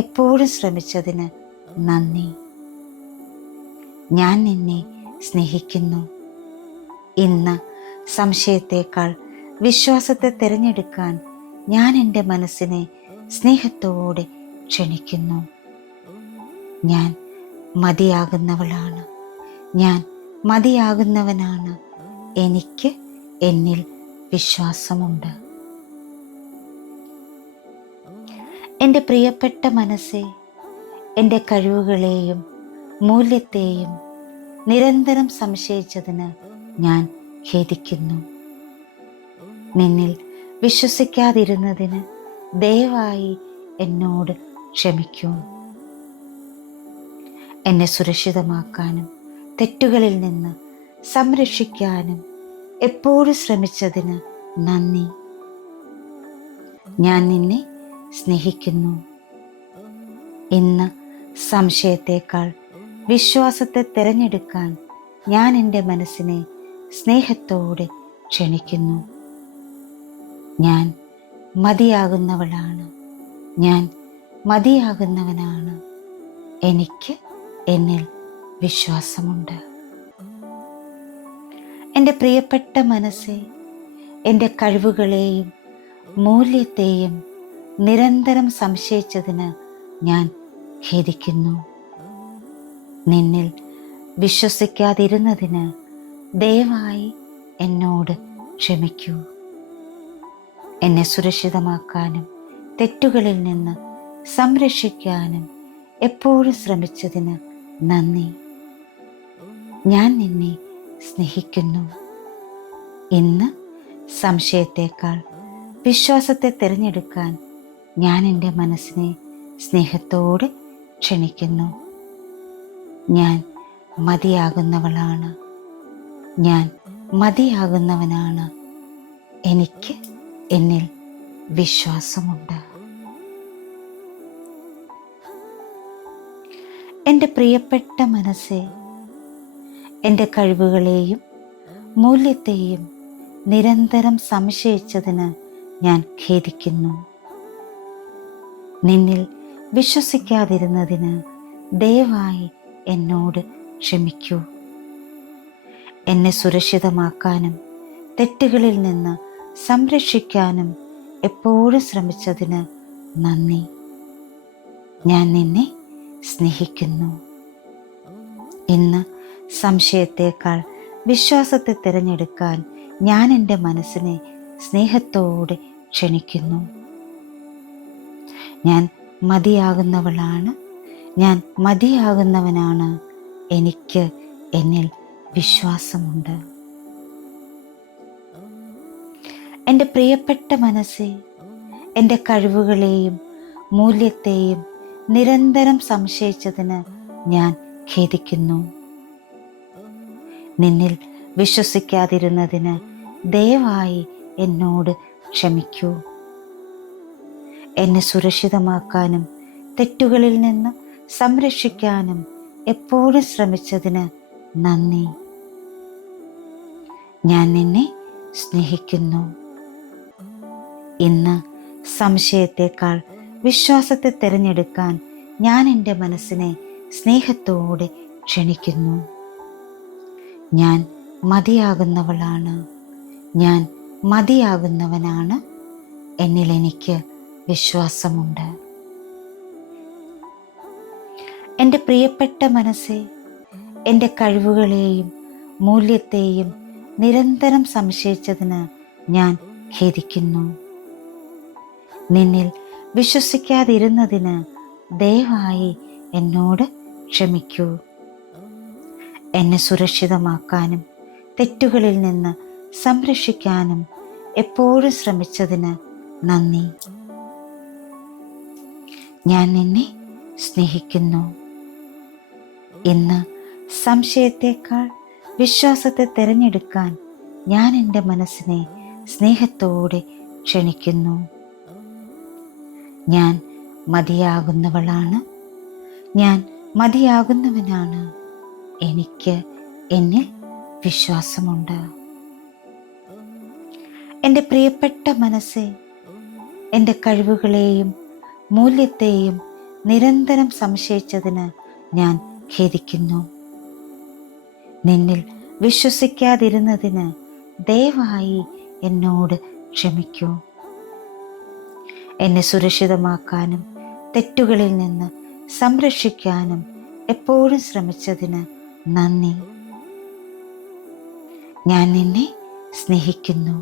എപ്പോഴും ശ്രമിച്ചതിന് നന്ദി. ഞാൻ നിന്നെ സ്നേഹിക്കുന്നു. ഇന്ന് സംശയത്തേക്കാൾ വിശ്വാസത്തെ തിരഞ്ഞെടുക്കാൻ ഞാൻ എൻ്റെ മനസ്സിനെ സ്നേഹത്തോടെ ക്ഷണിക്കുന്നു. ഞാൻ മതിയാകുന്നവളാണ്, ഞാൻ മതിയാകുന്നവനാണ്. എനിക്ക് എന്നിൽ വിശ്വാസമുണ്ട്. എൻ്റെ പ്രിയപ്പെട്ട മനസ്സേ, എൻ്റെ കഴിവുകളെയും മൂല്യത്തെയും നിരന്തരം സംശയിച്ചതിന് ഞാൻ ഖേദിക്കുന്നു. നിന്നിൽ വിശ്വസിക്കാതിരുന്നതിന് ദയവായി എന്നോട് ക്ഷമിക്കൂ. എന്നെ സുരക്ഷിതമാക്കാനും തെറ്റുകളിൽ നിന്ന് സംരക്ഷിക്കാനും എപ്പോഴും ശ്രമിച്ചതിന് നന്ദി. ഞാൻ നിന്നെ സ്നേഹിക്കുന്നു. ഇന്ന് സംശയത്തേക്കാൾ വിശ്വാസത്തെ തിരഞ്ഞെടുക്കാൻ ഞാൻ എൻ്റെ മനസ്സിനെ സ്നേഹത്തോടെ ക്ഷണിക്കുന്നു. ഞാൻ മതിയാകുന്നവളാണ്, ഞാൻ മതിയാകുന്നവനാണ്. എനിക്ക് എന്നിൽ വിശ്വാസമുണ്ട്. എൻ്റെ പ്രിയപ്പെട്ട മനസ്സേ, എൻ്റെ കഴിവുകളെയും മൂല്യത്തെയും നിരന്തരം സംശയിച്ചതിന് ഞാൻ ഖേദിക്കുന്നു. നിന്നിൽ വിശ്വസിക്കാതിരുന്നതിന് ദയവായി എന്നോട് ക്ഷമിക്കൂ. എന്നെ സുരക്ഷിതമാക്കാനും തെറ്റുകളിൽ നിന്ന് സംരക്ഷിക്കാനും എപ്പോഴും ശ്രമിച്ചതിന് നന്ദി. ഞാൻ നിന്നെ സ്നേഹിക്കുന്നു. ഇന്ന് സംശയത്തേക്കാൾ വിശ്വാസത്തെ തിരഞ്ഞെടുക്കാൻ ഞാൻ എൻ്റെ മനസ്സിനെ സ്നേഹത്തോടെ ക്ഷണിക്കുന്നു. ഞാൻ മതിയാകുന്നവളാണ്, ഞാൻ മതിയാകുന്നവനാണ്. എനിക്ക് എന്നിൽ വിശ്വാസമുണ്ട്. എൻ്റെ പ്രിയപ്പെട്ട മനസ്സേ, എൻ്റെ കഴിവുകളെയും മൂല്യത്തെയും നിരന്തരം സംശയിച്ചതിന് ഞാൻ ഖേദിക്കുന്നു. നിന്നിൽ വിശ്വസിക്കാതിരുന്നതിന് ദയവായി എന്നോട് ക്ഷമിക്കൂ. എന്നെ സുരക്ഷിതമാക്കാനും തെറ്റുകളിൽ നിന്ന് സംരക്ഷിക്കാനും എപ്പോഴും ശ്രമിച്ചതിന് നന്ദി. ഞാൻ നിന്നെ സ്നേഹിക്കുന്നു. ഇന്ന് സംശയത്തേക്കാൾ വിശ്വാസത്തെ തിരഞ്ഞെടുക്കാൻ ഞാൻ എൻ്റെ മനസ്സിനെ സ്നേഹത്തോടെ ക്ഷണിക്കുന്നു. ഞാൻ മതിയാകുന്നവളാണ്, ഞാൻ മതിയാകുന്നവനാണ്. എനിക്ക് എന്നിൽ വിശ്വാസമുണ്ട്. എൻ്റെ പ്രിയപ്പെട്ട മനസ്സേ, എൻ്റെ കഴിവുകളെയും മൂല്യത്തെയും നിരന്തരം സംശയിച്ചതിന് ഞാൻ ഖേദിക്കുന്നു. നിന്നിൽ വിശ്വസിക്കാതിരുന്നതിന് ദയവായി എന്നോട് ക്ഷമിക്കൂ. എന്നെ സുരക്ഷിതമാക്കാനും തെറ്റുകളിൽ നിന്ന് സംരക്ഷിക്കാനും എപ്പോഴും ശ്രമിച്ചതിന് നന്ദി. ഞാൻ നിന്നെ സ്നേഹിക്കുന്നു. ഇന്ന് സംശയത്തേക്കാൾ വിശ്വാസത്തെ തിരഞ്ഞെടുക്കാൻ ഞാൻ എൻ്റെ മനസ്സിനെ സ്നേഹത്തോടെ ക്ഷണിക്കുന്നു. ഞാൻ മതിയാകുന്നവളാണ്, ഞാൻ മതിയാകുന്നവനാണ്. എന്നിൽ എനിക്ക് വിശ്വാസമുണ്ട്. എൻ്റെ പ്രിയപ്പെട്ട മനസ്സേ, എൻ്റെ കഴിവുകളെയും മൂല്യത്തെയും നിരന്തരം സംശയിച്ചതിന് ഞാൻ ഖേദിക്കുന്നു. നിന്നിൽ വിശ്വസിക്കാതിരുന്നതിന് ദയവായി എന്നോട് ക്ഷമിക്കൂ. എന്നെ സുരക്ഷിതമാക്കാനും തെറ്റുകളിൽ നിന്ന് സംരക്ഷിക്കാനും എപ്പോഴും ശ്രമിച്ചതിന് നന്ദി. ഞാൻ നിന്നെ സ്നേഹിക്കുന്നു. ഇന്ന് സംശയത്തേക്കാൾ വിശ്വാസത്തെ തിരഞ്ഞെടുക്കാൻ ഞാൻ എൻ്റെ മനസ്സിനെ സ്നേഹത്തോടെ ക്ഷണിക്കുന്നു. ഞാൻ മതിയാകുന്നവളാണ്, ഞാൻ മതിയാകുന്നവനാണ്. എനിക്ക് എന്നിൽ വിശ്വാസമുണ്ട്. എൻ്റെ പ്രിയപ്പെട്ട മനസ്സേ, എൻ്റെ കഴിവുകളെയും മൂല്യത്തെയും നിരന്തരം സംശയിച്ചതിന് ഞാൻ ഖേദിക്കുന്നു. നിന്നിൽ വിശ്വസിക്കാതിരുന്നതിന് ദയവായി എന്നോട് ക്ഷമിക്കൂ. എന്നെ സുരക്ഷിതമാക്കാനും തെറ്റുകളിൽ നിന്ന് സംരക്ഷിക്കാനും എപ്പോഴും ശ്രമിച്ചതിന് നന്ദി. ഞാൻ നിന്നെ സ്നേഹിക്കുന്നു.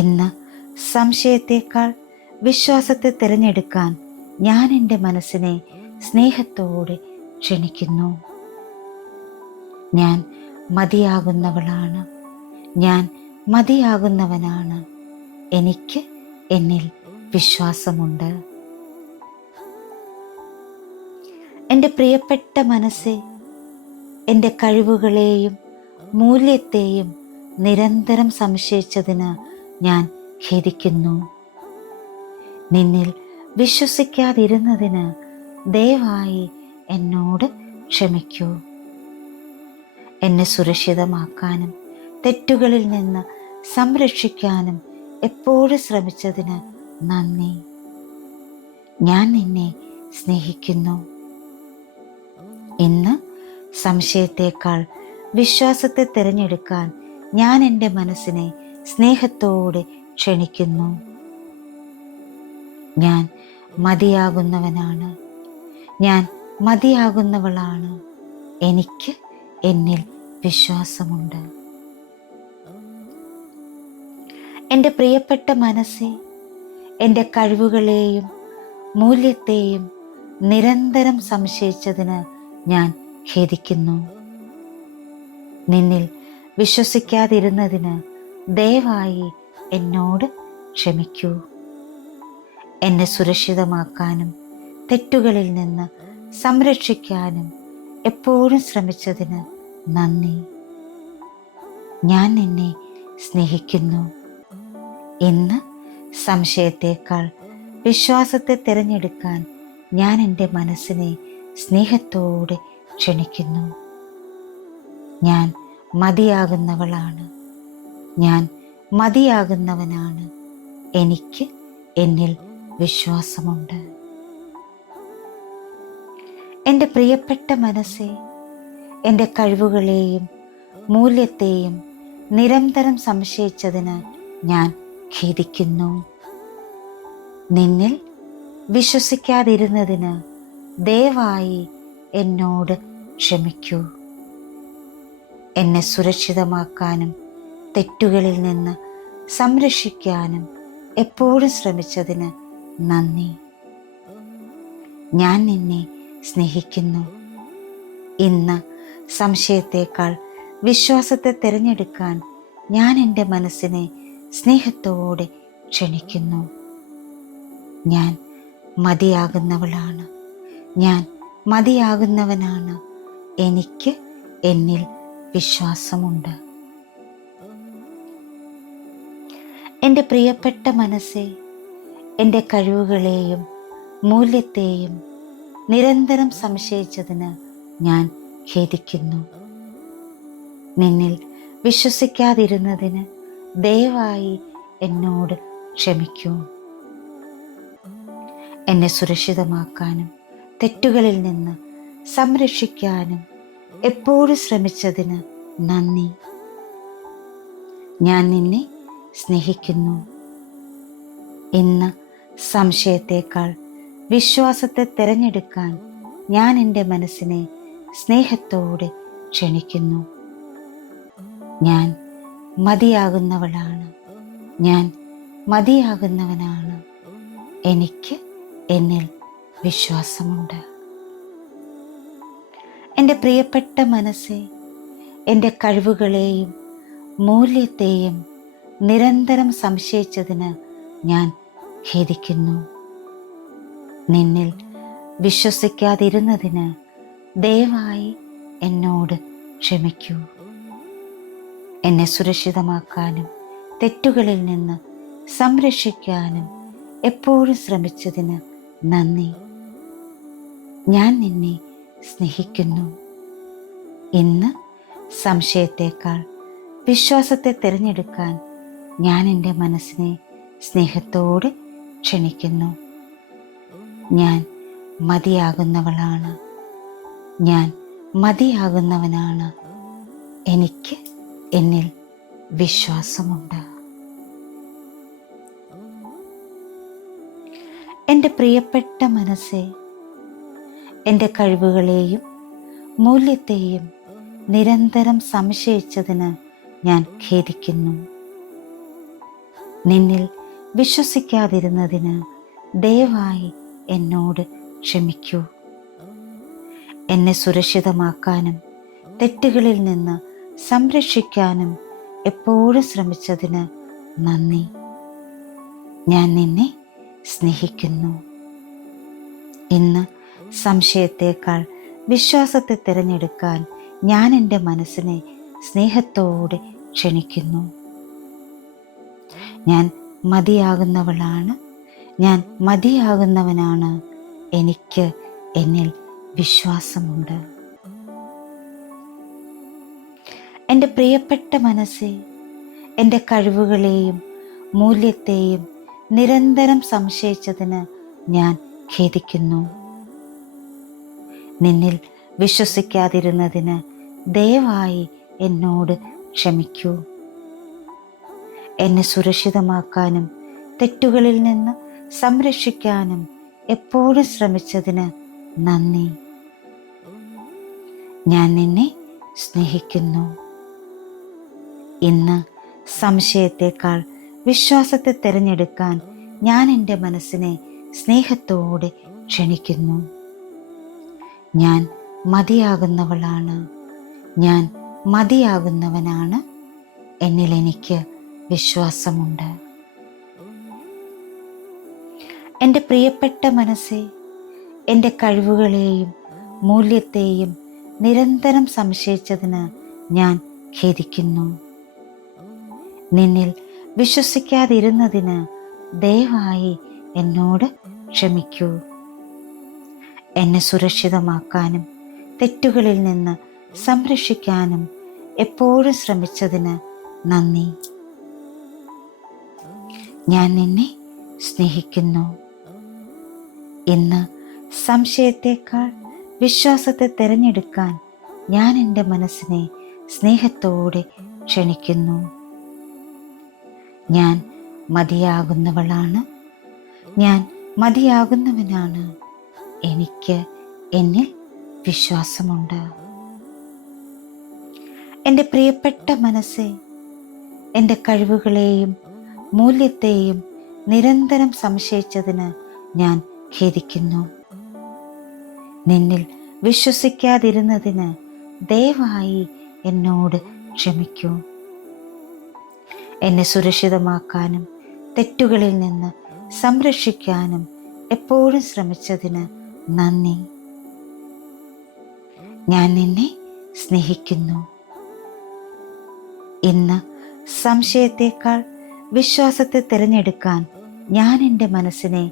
ഇന്ന് സംശയത്തേക്കാൾ വിശ്വാസത്തെ തിരഞ്ഞെടുക്കാൻ ഞാൻ എൻ്റെ മനസ്സിനെ സ്നേഹത്തോടെ ക്ഷണിക്കുന്നു. ഞാൻ മതിയാകുന്നവളാണ്, ഞാൻ മതിയാകുന്നവനാണ്. എനിക്ക് എന്നിൽ വിശ്വാസമുണ്ട്. എൻ്റെ പ്രിയപ്പെട്ട മനസ്സേ, എൻ്റെ കഴിവുകളെയും മൂല്യത്തെയും നിരന്തരം സംശയിച്ചതിന് ഞാൻ ഖേദിക്കുന്നു. നിന്നിൽ വിശ്വസിക്കാതിരുന്നതിന് ദയവായി എന്നോട് ക്ഷമിക്കൂ. എന്നെ സുരക്ഷിതമാക്കാനും തെറ്റുകളിൽ നിന്ന് സംരക്ഷിക്കാനും എപ്പോഴും ശ്രമിച്ചതിന് നന്ദി. ഞാൻ നിന്നെ സ്നേഹിക്കുന്നു. ഇന്ന് സംശയത്തേക്കാൾ വിശ്വാസത്തെ തിരഞ്ഞെടുക്കാൻ ഞാൻ എൻ്റെ മനസ്സിനെ സ്നേഹത്തോടെ ക്ഷണിക്കുന്നു. ഞാൻ മതിയാകുന്നവനാണ്, ഞാൻ മതിയാകുന്നവളാണ്. എനിക്ക് എന്നിൽ വിശ്വാസമുണ്ട്. എൻ്റെ പ്രിയപ്പെട്ട മനസ്സേ, എൻ്റെ കഴിവുകളെയും മൂല്യത്തെയും നിരന്തരം സംശയിച്ചതിന് ഞാൻ ഖേദിക്കുന്നു. നിന്നിൽ വിശ്വസിക്കാതിരുന്നതിന് ദയവായി എന്നോട് ക്ഷമിക്കൂ. എന്നെ സുരക്ഷിതമാക്കാനും തെറ്റുകളിൽ നിന്ന് സംരക്ഷിക്കാനും എപ്പോഴും ശ്രമിച്ചതിന് നന്ദി. ഞാൻ നിന്നെ സ്നേഹിക്കുന്നു. ഇന്ന് സംശയത്തേക്കാൾ വിശ്വാസത്തെ തിരഞ്ഞെടുക്കാൻ ഞാൻ എൻ്റെ മനസ്സിനെ സ്നേഹത്തോടെ ക്ഷണിക്കുന്നു. ഞാൻ മതിയാകുന്നവളാണ്, ഞാൻ മതിയാകുന്നവനാണ്. എനിക്ക് എന്നിൽ വിശ്വാസമുണ്ട്. എൻ്റെ പ്രിയപ്പെട്ട മനസ്സേ, എൻ്റെ കഴിവുകളെയും മൂല്യത്തെയും നിരന്തരം സംശയിച്ചതിന് ഞാൻ ഖേദിക്കുന്നു. നിന്നിൽ വിശ്വസിക്കാതിരുന്നതിന് ദയവായി എന്നോട് ക്ഷമിക്കൂ. എന്നെ സുരക്ഷിതമാക്കാനും തെറ്റുകളിൽ നിന്ന് സംരക്ഷിക്കാനും എപ്പോഴും ശ്രമിച്ചതിന് നന്ദി. ഞാൻ നിന്നെ സ്നേഹിക്കുന്നു. ഇന്ന് സംശയത്തേക്കാൾ വിശ്വാസത്തെ തിരഞ്ഞെടുക്കാൻ ഞാൻ എൻ്റെ മനസ്സിനെ സ്നേഹത്തോടെ ക്ഷണിക്കുന്നു. ഞാൻ മതിയാകുന്നവളാണ്. ഞാൻ മതിയാകുന്നവനാണ്. എനിക്ക് എന്നിൽ വിശ്വാസമുണ്ട്. എൻ്റെ പ്രിയപ്പെട്ട മനസ്സേ, എൻ്റെ കഴിവുകളെയും മൂല്യത്തെയും നിരന്തരം സംശയിച്ചതിന് ഞാൻ ഖേദിക്കുന്നു. നിന്നിൽ വിശ്വസിക്കാതിരുന്നതിന് ദയവായി എന്നോട് ക്ഷമിക്കൂ. എന്നെ സുരക്ഷിതമാക്കാനും തെറ്റുകളിൽ നിന്ന് സംരക്ഷിക്കാനും എപ്പോഴും ശ്രമിച്ചതിന് നന്ദി. ഞാൻ നിന്നെ സ്നേഹിക്കുന്നു. ഇന്ന് സംശയത്തേക്കാൾ വിശ്വാസത്തെ തിരഞ്ഞെടുക്കാൻ ഞാൻ എൻ്റെ മനസ്സിനെ സ്നേഹത്തോടെ ക്ഷണിക്കുന്നു. ഞാൻ മതിയാകുന്നവളാണ്. ഞാൻ മതിയാകുന്നവനാണ്. എനിക്ക് എന്നിൽ വിശ്വാസമുണ്ട്. എൻ്റെ പ്രിയപ്പെട്ട മനസ്സേ, എൻ്റെ കഴിവുകളെയും മൂല്യത്തെയും നിരന്തരം സംശയിച്ചതിന് ഞാൻ ഖേദിക്കുന്നു. നിന്നിൽ വിശ്വസിക്കാതിരുന്നതിന് ദയവായി എന്നോട് ക്ഷമിക്കൂ. എന്നെ സുരക്ഷിതമാക്കാനും തെറ്റുകളിൽ നിന്ന് സംരക്ഷിക്കാനും എപ്പോഴും ശ്രമിച്ചതിന് നന്ദി. ഞാൻ നിന്നെ സ്നേഹിക്കുന്നു. ഇന്ന് സംശയത്തേക്കാൾ വിശ്വാസത്തെ തിരഞ്ഞെടുക്കാൻ ഞാൻ എൻ്റെ മനസ്സിനെ സ്നേഹത്തോടെ ക്ഷണിക്കുന്നു. ഞാൻ മതിയാകുന്നവളാണ്. ഞാൻ മതിയാകുന്നവനാണ്. എനിക്ക് എന്നിൽ വിശ്വാസമുണ്ട്. എൻ്റെ പ്രിയപ്പെട്ട മനസ്സേ, എൻ്റെ കഴിവുകളെയും മൂല്യത്തെയും നിരന്തരം സംശയിച്ചതിന് ഞാൻ ഖേദിക്കുന്നു. നിന്നിൽ വിശ്വസിക്കാതിരുന്നതിന് ദയവായി എന്നോട് ക്ഷമിക്കൂ. എന്നെ സുരക്ഷിതമാക്കാനും തെറ്റുകളിൽ നിന്ന് സംരക്ഷിക്കാനും എപ്പോഴും ശ്രമിച്ചതിന് നന്ദി. ഞാൻ നിന്നെ സ്നേഹിക്കുന്നു. ഇന്ന് സംശയത്തേക്കാൾ വിശ്വാസത്തെ തിരഞ്ഞെടുക്കാൻ ഞാൻ എൻ്റെ മനസ്സിനെ സ്നേഹത്തോടെ ക്ഷണിക്കുന്നു. ഞാൻ മതിയാകുന്നവളാണ്. ഞാൻ മതിയാകുന്നവനാണ്. എനിക്ക് എന്നിൽ വിശ്വാസമുണ്ട്. എൻ്റെ പ്രിയപ്പെട്ട മനസ്സേ, എൻ്റെ കഴിവുകളെയും മൂല്യത്തെയും നിരന്തരം സംശയിച്ചതിന് ഞാൻ ഖേദിക്കുന്നു. നിന്നിൽ വിശ്വസിക്കാതിരുന്നതിന് ദയവായി എന്നോട് ക്ഷമിക്കൂ. എന്നെ സുരക്ഷിതമാക്കാനും തെറ്റുകളിൽ നിന്ന് സംരക്ഷിക്കാനും എപ്പോഴും ശ്രമിച്ചതിന് നന്ദി. ഞാൻ നിന്നെ സ്നേഹിക്കുന്നു. ഇന്ന് സംശയത്തേക്കാൾ വിശ്വാസത്തെ തിരഞ്ഞെടുക്കാൻ ഞാൻ എൻ്റെ മനസ്സിനെ സ്നേഹത്തോടെ ക്ഷണിക്കുന്നു. ഞാൻ മതിയാകുന്നവളാണ്. ഞാൻ മതിയാകുന്നവനാണ്. എന്നിൽ എനിക്ക് വിശ്വാസമുണ്ട്. എൻ്റെ പ്രിയപ്പെട്ട മനസ്സേ, എൻ്റെ കഴിവുകളെയും മൂല്യത്തെയും നിരന്തരം സംശയിച്ചതിന് ഞാൻ ഖേദിക്കുന്നു. നിന്നിൽ വിശ്വസിക്കാതിരുന്നതിന് ദയവായി എന്നോട് ക്ഷമിക്കൂ. എന്നെ സുരക്ഷിതമാക്കാനും തെറ്റുകളിൽ നിന്ന് സംരക്ഷിക്കാനും എപ്പോഴും ശ്രമിച്ചതിന് നന്ദി. ഞാൻ നിന്നെ സ്നേഹിക്കുന്നു. ഇന്ന് സംശയത്തേക്കാൾ വിശ്വാസത്തെ തിരഞ്ഞെടുക്കാൻ ഞാൻ എൻ്റെ മനസ്സിനെ സ്നേഹത്തോടെ ക്ഷണിക്കുന്നു. ഞാൻ മതിയാകുന്നവളാണ്, ഞാൻ മതിയാകുന്നവനാണ്. എനിക്ക് എന്നിൽ വിശ്വാസമുണ്ട്. എൻ്റെ പ്രിയപ്പെട്ട മനസ്സേ, എൻ്റെ കഴിവുകളെയും മൂല്യത്തെയും നിരന്തരം സംശയിച്ചതിന് ഞാൻ ഖേദിക്കുന്നു. നിന്നിൽ വിശ്വസിക്കാതിരുന്നതിന് ദയവായി എന്നോട് ക്ഷമിക്കൂ. എന്നെ സുരക്ഷിതമാക്കാനും തെറ്റുകളിൽ നിന്ന് സംരക്ഷിക്കാനും എപ്പോഴും ശ്രമിച്ചതിന് നന്ദി. ഞാൻ നിന്നെ സ്നേഹിക്കുന്നു. ഇന്ന് സംശയത്തേക്കാൾ വിശ്വാസത്തെ തിരഞ്ഞെടുക്കാൻ ഞാൻ എൻ്റെ മനസ്സിനെ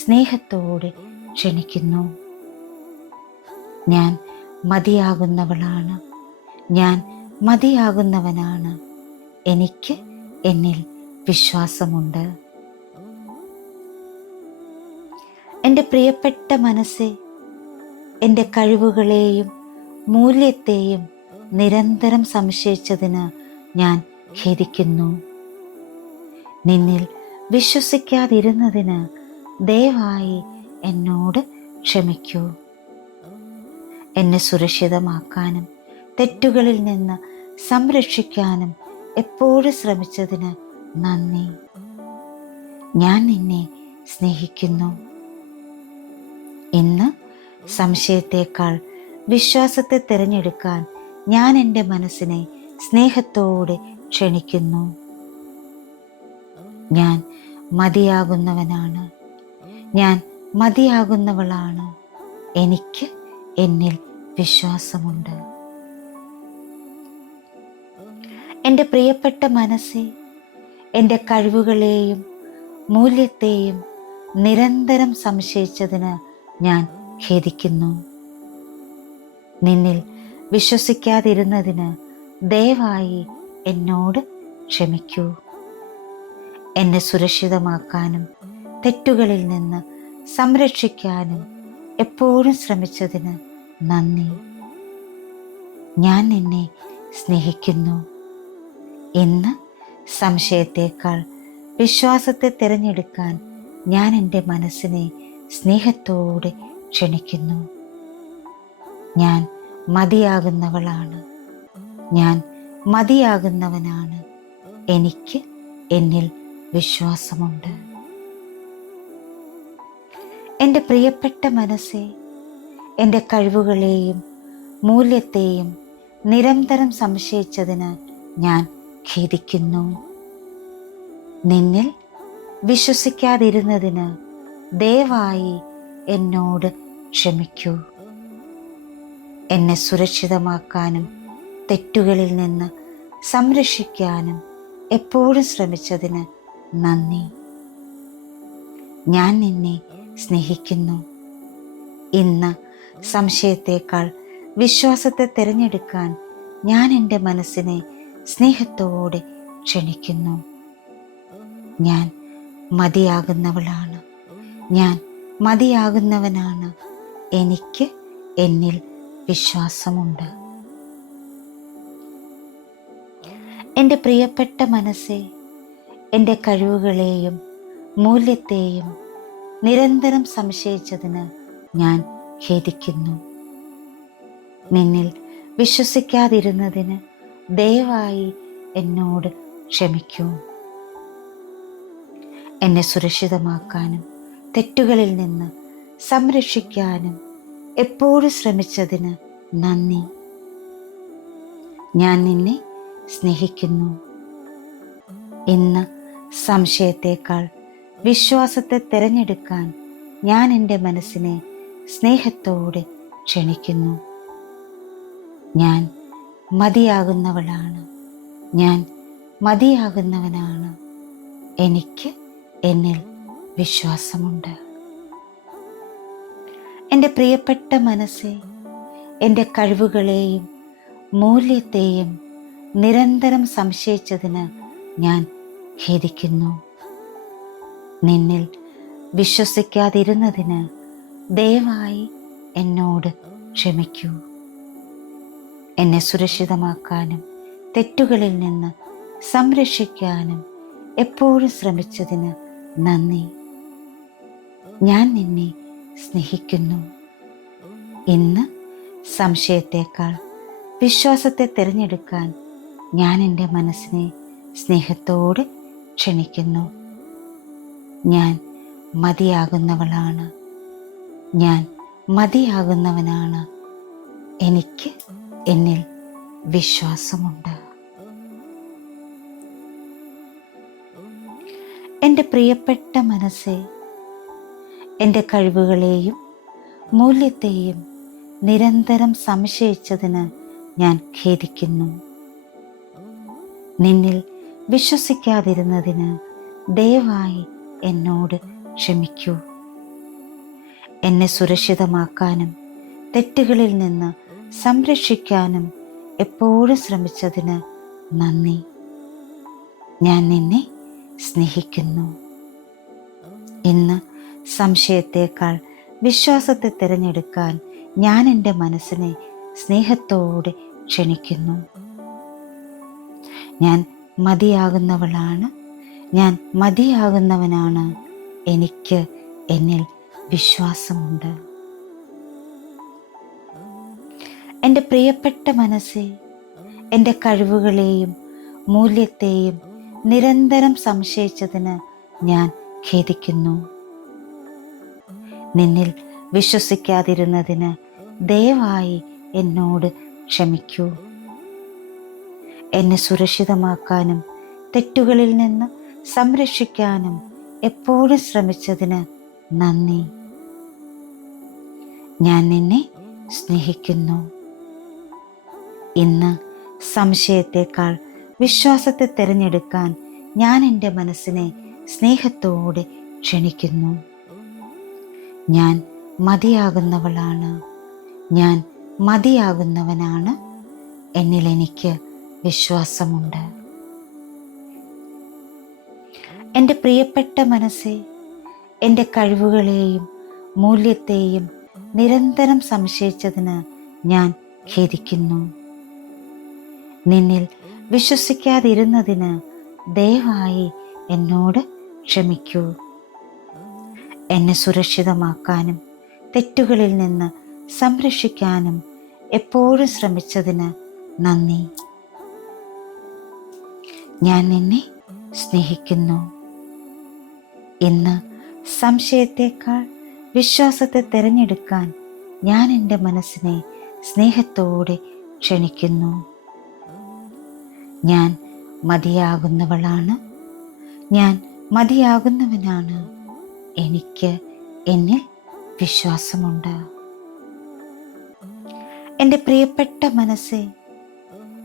സ്നേഹത്തോടെ ക്ഷണിക്കുന്നു. ഞാൻ മതിയാകുന്നവളാണ്, ഞാൻ മതിയാകുന്നവനാണ്. എനിക്ക് എന്നിൽ വിശ്വാസമുണ്ട്. എൻ്റെ പ്രിയപ്പെട്ട മനസ്സേ, എൻ്റെ കഴിവുകളെയും മൂല്യത്തെയും നിരന്തരം സംശയിച്ചതിന് ഞാൻ ഖേദിക്കുന്നു. നിന്നിൽ വിശ്വസിക്കാതിരുന്നതിന് ദയവായി എന്നോട് ക്ഷമിക്കൂ. എന്നെ സുരക്ഷിതമാക്കാനും തെറ്റുകളിൽ നിന്ന് സംരക്ഷിക്കാനും എപ്പോഴും ശ്രമിച്ചതിന് നന്ദി. ഞാൻ നിന്നെ സ്നേഹിക്കുന്നു. ഇന്ന് സംശയത്തേക്കാൾ വിശ്വാസത്തെ തിരഞ്ഞെടുക്കാൻ ഞാൻ എൻ്റെ മനസ്സിനെ സ്നേഹത്തോടെ ക്ഷണിക്കുന്നു. ഞാൻ മതിയാകുന്നവനാണ്, ഞാൻ മതിയാകുന്നവളാണ്. എനിക്ക് എന്നിൽ വിശ്വാസമുണ്ട്. എൻ്റെ പ്രിയപ്പെട്ട മനസ്സേ, എൻ്റെ കഴിവുകളെയും മൂല്യത്തെയും നിരന്തരം സംശയിച്ചതിന് ഞാൻ ഖേദിക്കുന്നു. നിന്നിൽ വിശ്വസിക്കാതിരുന്നതിന് ദയവായി എന്നോട് ക്ഷമിക്കൂ. എന്നെ സുരക്ഷിതമാക്കാനും തെറ്റുകളിൽ നിന്ന് സംരക്ഷിക്കാനും എപ്പോഴും ശ്രമിച്ചതിന് നന്ദി. ഞാൻ നിന്നെ സ്നേഹിക്കുന്നു. ഇന്ന് സംശയത്തേക്കാൾ വിശ്വാസത്തെ തിരഞ്ഞെടുക്കാൻ ഞാൻ എൻ്റെ മനസ്സിനെ സ്നേഹത്തോടെ ക്ഷണിക്കുന്നു. ഞാൻ മതിയാകുന്നവളാണ്, ഞാൻ മതിയാകുന്നവനാണ്. എനിക്ക് എന്നിൽ വിശ്വാസമുണ്ട്. എൻ്റെ പ്രിയപ്പെട്ട മനസ്സേ, എൻ്റെ കഴിവുകളെയും മൂല്യത്തെയും നിരന്തരം സംശയിച്ചതിന് ഞാൻ ഖേദിക്കുന്നു. നിന്നിൽ വിശ്വസിക്കാതിരുന്നതിന് ദയവായി എന്നോട് ക്ഷമിക്കൂ. എന്നെ സുരക്ഷിതമാക്കാനും തെറ്റുകളിൽ നിന്ന് സംരക്ഷിക്കാനും എപ്പോഴും ശ്രമിച്ചതിന് നന്ദി. ഞാൻ നിന്നെ സ്നേഹിക്കുന്നു. ഇന്ന് സംശയത്തേക്കാൾ വിശ്വാസത്തെ തിരഞ്ഞെടുക്കാൻ ഞാൻ എൻ്റെ മനസ്സിനെ സ്നേഹത്തോടെ ക്ഷണിക്കുന്നു. ഞാൻ മതിയാകുന്നവളാണ്, ഞാൻ മതിയാകുന്നവനാണ്. എനിക്ക് എന്നിൽ വിശ്വാസമുണ്ട്. എൻ്റെ പ്രിയപ്പെട്ട മനസ്സേ, എൻ്റെ കഴിവുകളെയും മൂല്യത്തെയും നിരന്തരം സംശയിച്ചതിന് ഞാൻ ഖേദിക്കുന്നു. നിന്നിൽ വിശ്വസിക്കാതിരുന്നതിന് ദയവായി എന്നോട് ക്ഷമിക്കൂ. എന്നെ സുരക്ഷിതമാക്കാനും തെറ്റുകളിൽ നിന്ന് സംരക്ഷിക്കാനും എപ്പോഴും ശ്രമിച്ചതിന് നന്ദി. ഞാൻ നിന്നെ സ്നേഹിക്കുന്നു. ഇന്ന് സംശയത്തേക്കാൾ വിശ്വാസത്തെ തിരഞ്ഞെടുക്കാൻ ഞാൻ എൻ്റെ മനസ്സിനെ സ്നേഹത്തോടെ ക്ഷണിക്കുന്നു. ഞാൻ മതിയാകുന്നവളാണ്, ഞാൻ മതിയാകുന്നവനാണ്. എനിക്ക് എന്നിൽ വിശ്വാസമുണ്ട്. എൻ്റെ പ്രിയപ്പെട്ട മനസ്സേ, എൻ്റെ കഴിവുകളെയും മൂല്യത്തെയും നിരന്തരം സംശയിച്ചതിന് ഞാൻ ഖേദിക്കുന്നു. നിന്നിൽ വിശ്വസിക്കാതിരുന്നതിന് ദയവായി എന്നോട് ക്ഷമിക്കൂ. എന്നെ സുരക്ഷിതമാക്കാനും തെറ്റുകളിൽ നിന്ന് സംരക്ഷിക്കാനും എപ്പോഴും ശ്രമിച്ചതിന് നന്ദി. ഞാൻ നിന്നെ സ്നേഹിക്കുന്നു. ഇന്ന് സംശയത്തേക്കാൾ വിശ്വാസത്തെ തിരഞ്ഞെടുക്കാൻ ഞാൻ എൻ്റെ മനസ്സിനെ സ്നേഹത്തോടെ ക്ഷണിക്കുന്നു. ഞാൻ മതിയാകുന്നവളാണ്. ഞാൻ മതിയാകുന്നവനാണ്. എനിക്ക് എന്നിൽ വിശ്വാസമുണ്ട്. എൻ്റെ പ്രിയപ്പെട്ട മനസ്സേ, എൻ്റെ കഴിവുകളെയും മൂല്യത്തെയും നിരന്തരം സംശയിച്ചതിന് ഞാൻ ഖേദിക്കുന്നു. നിന്നിൽ വിശ്വസിക്കാതിരുന്നതിന് ദയവായി എന്നോട് ക്ഷമിക്കൂ. എന്നെ സുരക്ഷിതമാക്കാനും തെറ്റുകളിൽ നിന്ന് സംരക്ഷിക്കാനും എപ്പോഴും ശ്രമിച്ചതിന് നന്ദി. ഞാൻ നിന്നെ സ്നേഹിക്കുന്നു. ഇന്ന് സംശയത്തേക്കാൾ വിശ്വാസത്തെ തിരഞ്ഞെടുക്കാൻ ഞാൻ എൻ്റെ മനസ്സിനെ സ്നേഹത്തോടെ ക്ഷണിക്കുന്നു. ഞാൻ മതിയാകുന്നവളാണ്. ഞാൻ മതിയാകുന്നവനാണ്. എനിക്ക് എന്നിൽ വിശ്വാസമുണ്ട്. എൻ്റെ പ്രിയപ്പെട്ട മനസ്സേ, എൻ്റെ കഴിവുകളെയും മൂല്യത്തെയും നിരന്തരം സംശയിച്ചതിന് ഞാൻ ഖേദിക്കുന്നു. നിന്നിൽ വിശ്വസിക്കാതിരുന്നതിന് ദയവായി എന്നോട് ക്ഷമിക്കൂ. എന്നെ സുരക്ഷിതമാക്കാനും തെറ്റുകളിൽ നിന്ന് സംരക്ഷിക്കാനും എപ്പോഴും ശ്രമിച്ചതിന് നന്ദി. ഞാൻ നിന്നെ സ്നേഹിക്കുന്നു. ഇന്ന് സംശയത്തേക്കാൾ വിശ്വാസത്തെ തിരഞ്ഞെടുക്കാൻ ഞാൻ എൻ്റെ മനസ്സിനെ സ്നേഹത്തോടെ ക്ഷണിക്കുന്നു. ഞാൻ മതിയാകുന്നവളാണ്. ഞാൻ മതിയാകുന്നവനാണ്. എന്നിൽ എനിക്ക് വിശ്വാസമുണ്ട്. എൻ്റെ പ്രിയപ്പെട്ട മനസ്സേ, എൻ്റെ കഴിവുകളെയും മൂല്യത്തെയും നിരന്തരം സംശയിച്ചതിന് ഞാൻ ഖേദിക്കുന്നു. നിന്നിൽ വിശ്വസിക്കാതിരുന്നതിന് ദയവായി എന്നോട് ക്ഷമിക്കൂ. എന്നെ സുരക്ഷിതമാക്കാനും തെറ്റുകളിൽ നിന്ന് സംരക്ഷിക്കാനും എപ്പോഴും ശ്രമിച്ചതിന് നന്ദി. ഞാൻ നിന്നെ സ്നേഹിക്കുന്നു. ഇന്ന് സംശയത്തേക്കാൾ വിശ്വാസത്തെ തിരഞ്ഞെടുക്കാൻ ഞാൻ എൻ്റെ മനസ്സിനെ സ്നേഹത്തോടെ ക്ഷണിക്കുന്നു. ഞാൻ മതിയാകുന്നവളാണ്. ഞാൻ മതിയാകുന്നവനാണ്. എനിക്ക് എന്നിൽ വിശ്വാസമുണ്ട്. എൻ്റെ പ്രിയപ്പെട്ട മനസ്സേ,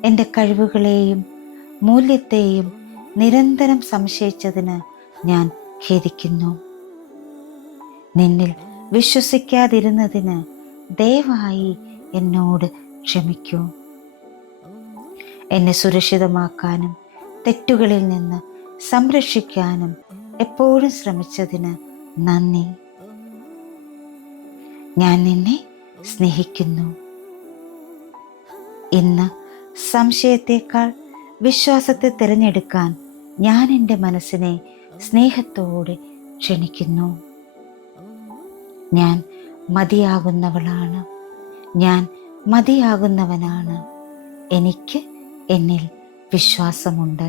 എൻ്റെ കഴിവുകളെയും മൂല്യത്തെയും നിരന്തരം സംശയിച്ചതിന് ഞാൻ ഖേദിക്കുന്നു. നിന്നിൽ വിശ്വസിക്കാതിരുന്നതിന് ദയവായി എന്നോട് ക്ഷമിക്കൂ. എന്നെ സുരക്ഷിതമാക്കാനും തെറ്റുകളിൽ നിന്ന് സംരക്ഷിക്കാനും എപ്പോഴും ശ്രമിച്ചതിന് നന്ദി. ഞാൻ നിന്നെ സ്നേഹിക്കുന്നു. ഇന്ന് സംശയത്തേക്കാൾ വിശ്വാസത്തെ തിരഞ്ഞെടുക്കാൻ ഞാൻ എൻ്റെ മനസ്സിനെ സ്നേഹത്തോടെ ക്ഷണിക്കുന്നു. ഞാൻ മതിയാകുന്നവളാണ്. ഞാൻ മതിയാകുന്നവനാണ്. എനിക്ക് എന്നിൽ വിശ്വാസമുണ്ട്.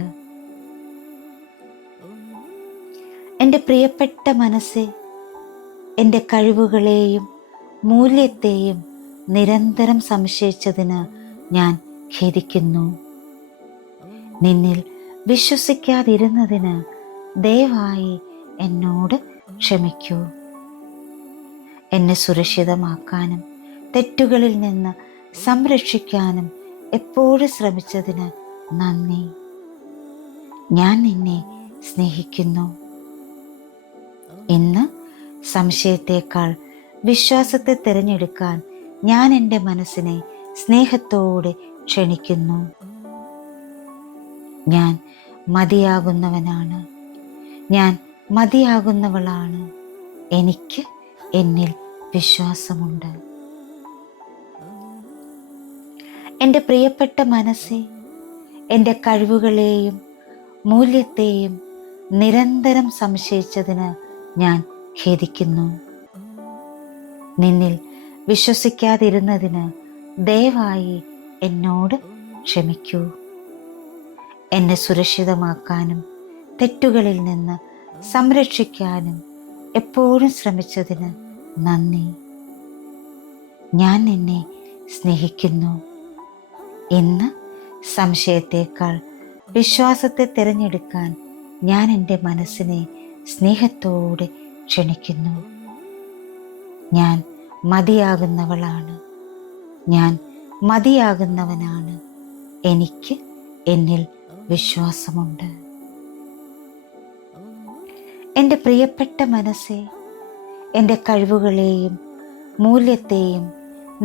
എൻ്റെ പ്രിയപ്പെട്ട മനസ്സേ, എൻ്റെ കഴിവുകളെയും മൂല്യത്തെയും നിരന്തരം സംശയിച്ചതിന് ഞാൻ ഖേദിക്കുന്നു. നിന്നിൽ വിശ്വസിക്കാതിരുന്നതിന് ദയവായി എന്നോട് ക്ഷമിക്കൂ. എന്നെ സുരക്ഷിതമാക്കാനും തെറ്റുകളിൽ നിന്ന് സംരക്ഷിക്കാനും എപ്പോഴും ശ്രമിച്ചതിന് നന്ദി. ഞാൻ നിന്നെ സ്നേഹിക്കുന്നു. ഇന്ന് സംശയത്തേക്കാൾ വിശ്വാസത്തെ തിരഞ്ഞെടുക്കാൻ ഞാൻ എൻ്റെ മനസ്സിനെ സ്നേഹത്തോടെ ക്ഷണിക്കുന്നു. ഞാൻ മതിയാകുന്നവനാണ്. ഞാൻ മതിയാകുന്നവളാണ്. എനിക്ക് എന്നിൽ വിശ്വാസമുണ്ട്. എൻ്റെ പ്രിയപ്പെട്ട മനസ്സേ, എൻ്റെ കഴിവുകളെയും മൂല്യത്തെയും നിരന്തരം സംശയിച്ചതിന് ഞാൻ ഖേദിക്കുന്നു. നിന്നിൽ വിശ്വസിക്കാതിരുന്നതിന് ദയവായി എന്നോട് ക്ഷമിക്കൂ. എന്നെ സുരക്ഷിതമാക്കാനും തെറ്റുകളിൽ നിന്ന് സംരക്ഷിക്കാനും എപ്പോഴും ശ്രമിച്ചതിന് നന്ദി. ഞാൻ നിന്നെ സ്നേഹിക്കുന്നു. ഇന്ന് സംശയത്തേക്കാൾ വിശ്വാസത്തെ തിരഞ്ഞെടുക്കാൻ ഞാൻ എൻ്റെ മനസ്സിനെ സ്നേഹത്തോടെ ക്ഷണിക്കുന്നു. ഞാൻ മതിയാകുന്നവളാണ്. ഞാൻ മതിയാകുന്നവനാണ്. എനിക്ക് എന്നിൽ വിശ്വാസമുണ്ട്. എൻ്റെ പ്രിയപ്പെട്ട മനസ്സേ, എൻ്റെ കഴിവുകളെയും മൂല്യത്തെയും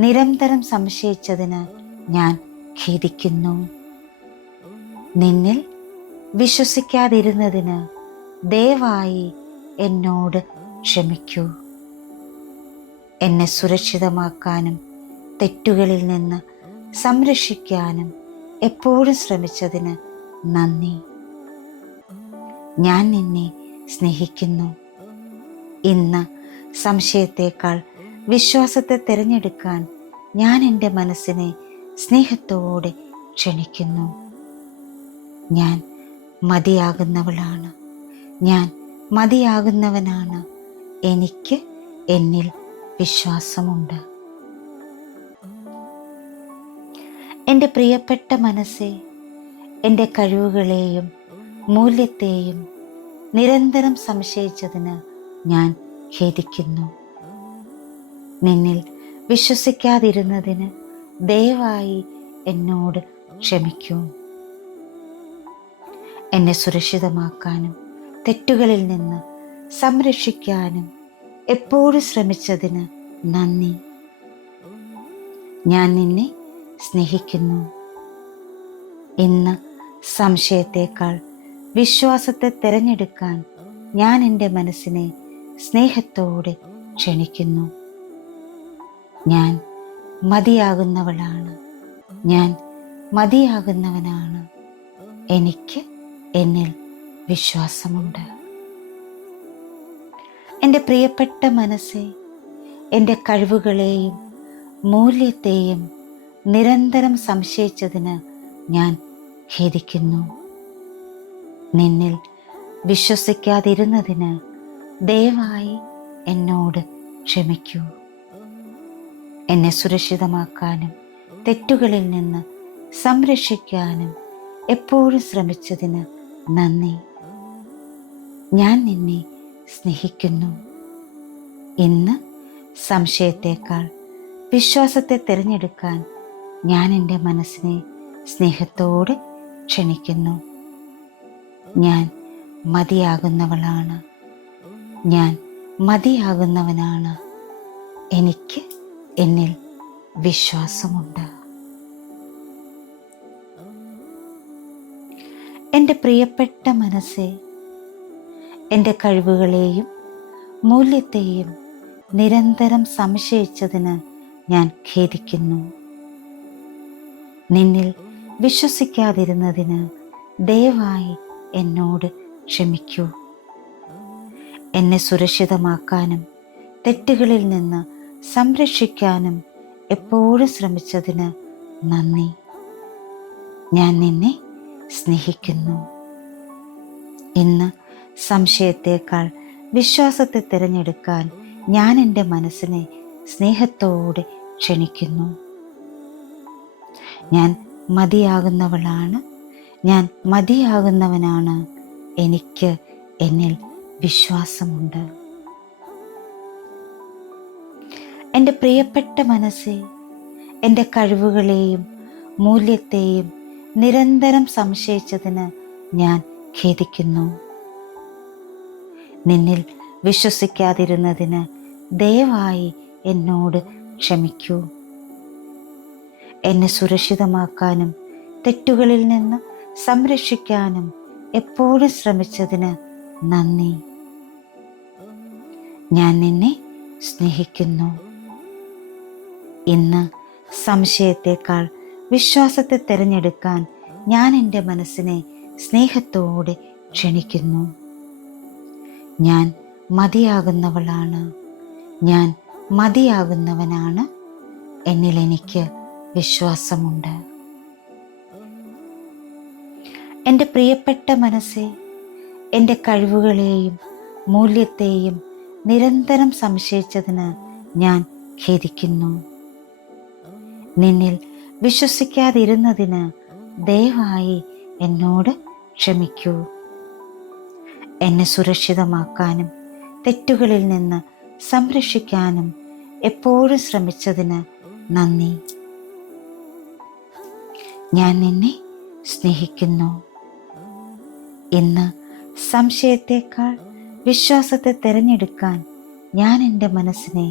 നിരന്തരം സംശയിച്ചതിന് ഞാൻ ഖേദിക്കുന്നു. നിന്നിൽ വിശ്വസിക്കാതിരുന്നതിന് ദയവായി എന്നോട് ക്ഷമിക്കൂ. എന്നെ സുരക്ഷിതമാക്കാനും തെറ്റുകളിൽ നിന്ന് സംരക്ഷിക്കാനും എപ്പോഴും ശ്രമിച്ചതിന് നന്ദി. ഞാൻ നിന്നെ സ്നേഹിക്കുന്നു. ഇന്ന് സംശയത്തേക്കാൾ വിശ്വാസത്തെ തിരഞ്ഞെടുക്കാൻ ഞാൻ എൻ്റെ മനസ്സിനെ സ്നേഹത്തോടെ ക്ഷണിക്കുന്നു. ഞാൻ മതിയാകുന്നവളാണ്. ഞാൻ മതിയാകുന്നവനാണ്. എനിക്ക് എന്നിൽ വിശ്വാസമുണ്ട്. എൻ്റെ പ്രിയപ്പെട്ട മനസ്സേ, എൻ്റെ കഴിവുകളെയും മൂല്യത്തെയും നിരന്തരം സംശയിച്ചതിന് ഞാൻ ഖേദിക്കുന്നു. നിന്നിൽ വിശ്വസിക്കാതിരുന്നതിന് ദയവായി എന്നോട് ക്ഷമിക്കൂ. എന്നെ സുരക്ഷിതമാക്കാനും തെറ്റുകളിൽ നിന്ന് സംരക്ഷിക്കാനും എപ്പോഴും ശ്രമിച്ചതിന് നന്ദി. ഞാൻ നിന്നെ സ്നേഹിക്കുന്നു. ഇന്ന് സംശയത്തേക്കാൾ വിശ്വാസത്തെ തിരഞ്ഞെടുക്കാൻ ഞാൻ എൻ്റെ മനസ്സിനെ സ്നേഹത്തോടെ ക്ഷണിക്കുന്നു. ഞാൻ മതിയാകുന്നവളാണ്. ഞാൻ മതിയാകുന്നവനാണ്. എനിക്ക് എന്നിൽ വിശ്വാസമുണ്ട്. എൻ്റെ പ്രിയപ്പെട്ട മനസ്സേ, എൻ്റെ കഴിവുകളെയും മൂല്യത്തെയും നിരന്തരം സംശയിച്ചതിന് ഞാൻ ഖേദിക്കുന്നു. നിന്നിൽ വിശ്വസിക്കാതിരുന്നതിന് ദയവായി എന്നോട് ക്ഷമിക്കൂ. എന്നെ സുരക്ഷിതമാക്കാനും തെറ്റുകളിൽ നിന്ന് സംരക്ഷിക്കാനും എപ്പോഴും ശ്രമിച്ചതിന് നന്ദി. ഞാൻ നിന്നെ സ്നേഹിക്കുന്നു. ഇന്ന് സംശയത്തേക്കാൾ വിശ്വാസത്തെ തിരഞ്ഞെടുക്കാൻ ഞാൻ എൻ്റെ മനസ്സിനെ സ്നേഹത്തോടെ ക്ഷണിക്കുന്നു. ഞാൻ മതിയാകുന്നവളാണ്. ഞാൻ മതിയാകുന്നവനാണ്. എനിക്ക് എന്നിൽ വിശ്വാസമുണ്ട്. എൻ്റെ പ്രിയപ്പെട്ട മനസ്സേ, എൻ്റെ കഴിവുകളെയും മൂല്യത്തെയും നിരന്തരം സംശയിച്ചതിന് ഞാൻ ഖേദിക്കുന്നു. നിന്നിൽ വിശ്വസിക്കാതിരുന്നതിന് ദയവായി എന്നോട് ക്ഷമിക്കൂ. എന്നെ സുരക്ഷിതമാക്കാനും തെറ്റുകളിൽ നിന്ന് സംരക്ഷിക്കാനും എപ്പോഴും ശ്രമിച്ചതിന് നന്ദി. ഞാൻ നിന്നെ സ്നേഹിക്കുന്നു. ഇന്ന് സംശയത്തേക്കാൾ വിശ്വാസത്തെ തിരഞ്ഞെടുക്കാൻ ഞാൻ എൻ്റെ മനസ്സിനെ സ്നേഹത്തോടെ ക്ഷണിക്കുന്നു. ഞാൻ മതിയാകുന്നവളാണ്. ഞാൻ മതിയാകുന്നവനാണ്. എനിക്ക് എന്നിൽ വിശ്വാസമുണ്ട്. എൻ്റെ പ്രിയപ്പെട്ട മനസ്സേ, എൻ്റെ കഴിവുകളെയും മൂല്യത്തെയും നിരന്തരം സംശയിച്ചതിന് ഞാൻ ഖേദിക്കുന്നു. നിന്നിൽ വിശ്വസിക്കാതിരുന്നതിന് ദയവായി എന്നോട് ക്ഷമിക്കൂ. എന്നെ സുരക്ഷിതമാക്കാനും തെറ്റുകളിൽ നിന്ന് സംരക്ഷിക്കാനും എപ്പോഴും ശ്രമിച്ചതിന് നന്ദി. ഞാൻ നിന്നെ സ്നേഹിക്കുന്നു. ഇന്ന് സംശയത്തേക്കാൾ വിശ്വാസത്തെ തിരഞ്ഞെടുക്കാൻ ഞാൻ എൻ്റെ മനസ്സിനെ സ്നേഹത്തോടെ ക്ഷണിക്കുന്നു. ഞാൻ മതിയാകുന്നവളാണ്, ഞാൻ മതിയാകുന്നവനാണ്, എന്നിൽ എനിക്ക് വിശ്വാസമുണ്ട്. എൻ്റെ പ്രിയപ്പെട്ട മനസ്സേ, എൻ്റെ കഴിവുകളെയും മൂല്യത്തെയും നിരന്തരം സംശയിച്ചതിന് ഞാൻ ഖേദിക്കുന്നു. നിന്നിൽ വിശ്വസിക്കാതിരുന്നതിന് ദയവായി എന്നോട് ക്ഷമിക്കൂ. എന്നെ സുരക്ഷിതമാക്കാനും തെറ്റുകളിൽ നിന്ന് സംരക്ഷിക്കാനും എപ്പോഴും ശ്രമിച്ചതിന് നന്ദി. ഞാൻ നിന്നെ സ്നേഹിക്കുന്നു. ഇന്ന് സംശയത്തേക്കാൾ വിശ്വാസത്തെ തിരഞ്ഞെടുക്കാൻ ഞാൻ എൻ്റെ മനസ്സിനെ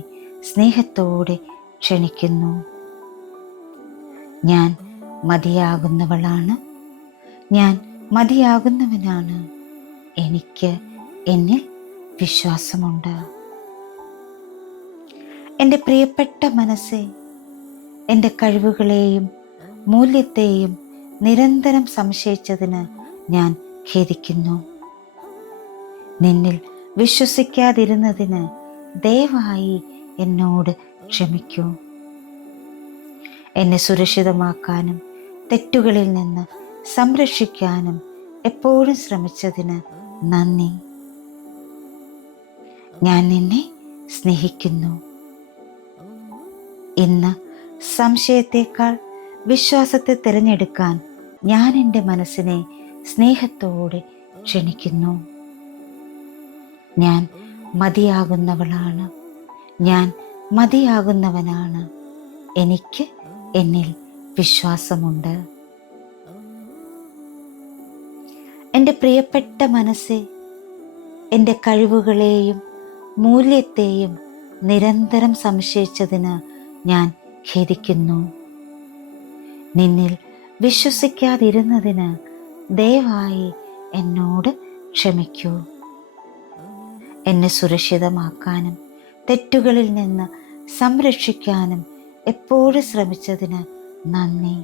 സ്നേഹത്തോടെ ക്ഷണിക്കുന്നു. ഞാൻ മതിയാകുന്നവളാണ്, ഞാൻ മതിയാകുന്നവനാണ്, എനിക്ക് എന്നിൽ വിശ്വാസമുണ്ട്. എൻ്റെ പ്രിയപ്പെട്ട മനസ്സേ, എൻ്റെ കഴിവുകളെയും മൂല്യത്തെയും നിരന്തരം സംശയിച്ചതിന് ഞാൻ ഖേദിക്കുന്നു. നിന്നിൽ വിശ്വസിക്കാതിരുന്നതിന് ദയവായി എന്നോട് ക്ഷമിക്കൂ. എന്നെ സുരക്ഷിതമാക്കാനും തെറ്റുകളിൽ നിന്ന് സംരക്ഷിക്കാനും എപ്പോഴും ശ്രമിച്ചതിന് നന്ദി. ഞാൻ നിന്നെ സ്നേഹിക്കുന്നു. ഇന്ന് സംശയത്തേക്കാൾ വിശ്വാസത്തെ തിരഞ്ഞെടുക്കാൻ ഞാൻ എൻ്റെ മനസ്സിനെ സ്നേഹത്തോടെ ക്ഷണിക്കുന്നു. ഞാൻ മതിയാകുന്നവളാണ്, ഞാൻ മതിയാകുന്നവനാണ്, എനിക്ക് എന്നിൽ വിശ്വാസമുണ്ട്. എൻ്റെ പ്രിയപ്പെട്ട മനസ്സേ, എൻ്റെ കഴിവുകളെയും മൂല്യത്തെയും നിരന്തരം സംശയിച്ചതിന് ഞാൻ ഖേദിക്കുന്നു. നിന്നിൽ വിശ്വസിക്കാതിരുന്നതിന് ദയവായി എന്നോട് ക്ഷമിക്കൂ. എന്നെ സുരക്ഷിതമാക്കാനും തെറ്റുകളിൽ നിന്ന് സംരക്ഷിക്കാനും എപ്പോഴും ശ്രമിച്ചതിന് നന്ദി.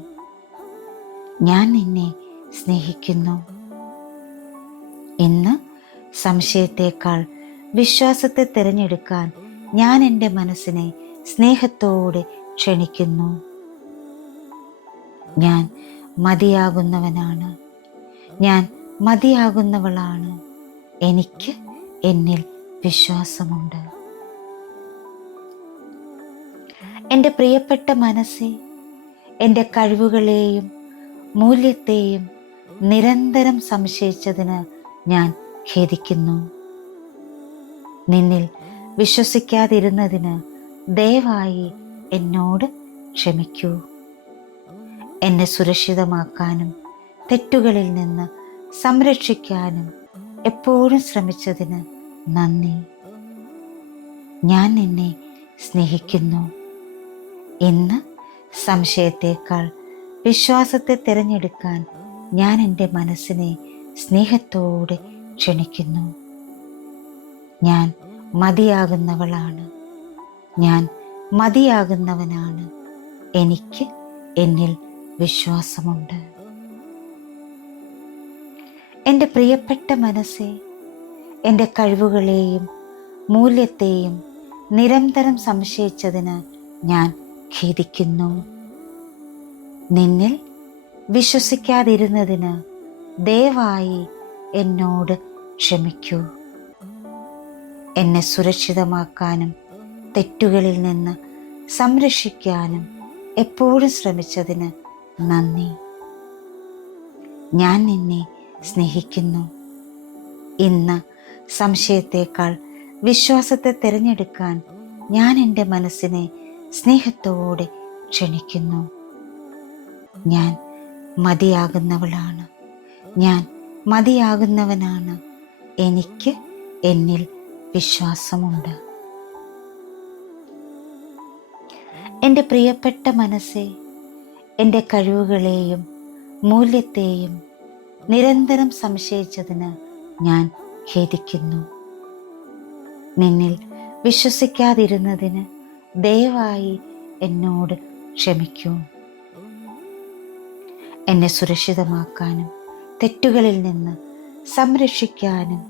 ഞാൻ നിന്നെ സ്നേഹിക്കുന്നു. ഇന്ന് സംശയത്തേക്കാൾ വിശ്വാസത്തെ തിരഞ്ഞെടുക്കാൻ ഞാൻ എൻ്റെ മനസ്സിനെ സ്നേഹത്തോടെ ക്ഷണിക്കുന്നു. ഞാൻ മതിയാകുന്നവനാണ്, ഞാൻ മതിയാകുന്നവളാണ്, എനിക്ക് എന്നിൽ വിശ്വാസമുണ്ട്. എൻ്റെ പ്രിയപ്പെട്ട മനസ്സേ, എൻ്റെ കഴിവുകളെയും മൂല്യത്തെയും നിരന്തരം സംശയിച്ചതിന് ഞാൻ ഖേദിക്കുന്നു. നിന്നിൽ വിശ്വസിക്കാതിരുന്നതിന് ദയവായി എന്നോട് ക്ഷമിക്കൂ. എന്നെ സുരക്ഷിതമാക്കാനും തെറ്റുകളിൽ നിന്ന് സംരക്ഷിക്കാനും എപ്പോഴും ശ്രമിച്ചതിന് നന്ദി. ഞാൻ നിന്നെ സ്നേഹിക്കുന്നു. ഇന്ന് സംശയത്തേക്കാൾ വിശ്വാസത്തെ തിരഞ്ഞെടുക്കാൻ ഞാൻ എൻ്റെ മനസ്സിനെ സ്നേഹത്തോടെ ക്ഷണിക്കുന്നു. ഞാൻ മതിയാകുന്നവളാണ്, ഞാൻ മതിയാകുന്നവനാണ്, എനിക്ക് എന്നിൽ വിശ്വാസമുണ്ട്. എൻ്റെ പ്രിയപ്പെട്ട മനസ്സേ, എൻ്റെ കഴിവുകളെയും മൂല്യത്തെയും നിരന്തരം സംശയിച്ചതിന് ഞാൻ ഖേദിക്കുന്നു. നിന്നിൽ വിശ്വസിക്കാതിരുന്നതിന് ദയവായി എന്നോട് ക്ഷമിക്കൂ. എന്നെ സുരക്ഷിതമാക്കാനും തെറ്റുകളിൽ നിന്ന് സംരക്ഷിക്കാനും എപ്പോഴും ശ്രമിച്ചതിന് നന്ദി. ഞാൻ നിന്നെ സ്നേഹിക്കുന്നു. ഇന്ന് സംശയത്തേക്കാൾ വിശ്വാസത്തെ തിരഞ്ഞെടുക്കാൻ ഞാൻ എൻ്റെ മനസ്സിനെ സ്നേഹത്തോടെ ക്ഷണിക്കുന്നു. ഞാൻ മതിയാകുന്നവളാണ്, ഞാൻ മതിയാകുന്നവനാണ്, എനിക്ക് എന്നിൽ വിശ്വാസമുണ്ട്. എൻ്റെ പ്രിയപ്പെട്ട മനസ്സേ, എൻ്റെ കഴിവുകളെയും മൂല്യത്തെയും നിരന്തരം സംശയിച്ചതിന് ഞാൻ ഖേദിക്കുന്നു. നിന്നിൽ വിശ്വസിക്കാതിരുന്നതിന് ദയവായി എന്നോട് ക്ഷമിക്കൂ. എന്നെ സുരക്ഷിതമാക്കാനും തെറ്റുകളിൽ നിന്ന് സംരക്ഷിക്കാനും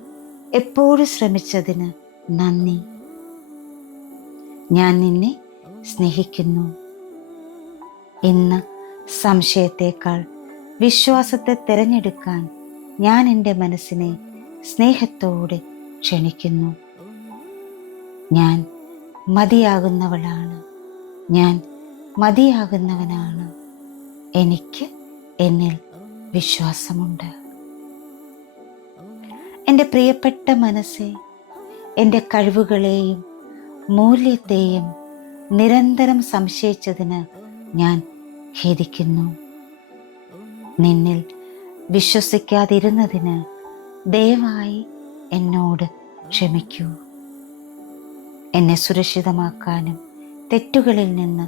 എപ്പോഴും ശ്രമിച്ചതിന് നന്ദി. ഞാൻ നിന്നെ സ്നേഹിക്കുന്നു. ഇന്ന് സംശയത്തേക്കാൾ വിശ്വാസത്തെ തിരഞ്ഞെടുക്കാൻ ഞാൻ എൻ്റെ മനസ്സിനെ സ്നേഹത്തോടെ ക്ഷണിക്കുന്നു. ഞാൻ മതിയാകുന്നവളാണ്. ഞാൻ മതിയാകുന്നവനാണ്. എനിക്ക് എന്നിൽ വിശ്വാസമുണ്ട്. എൻ്റെ പ്രിയപ്പെട്ട മനസ്സെ, എൻ്റെ കഴിവുകളെയും മൂല്യത്തെയും നിരന്തരം സംശയിച്ചതിന് ഞാൻ ഖേദിക്കുന്നു. നിന്നിൽ വിശ്വസിക്കാതിരുന്നതിന് ദയവായി എന്നോട് ക്ഷമിക്കൂ. എന്നെ സുരക്ഷിതമാക്കാനും തെറ്റുകളിൽ നിന്ന്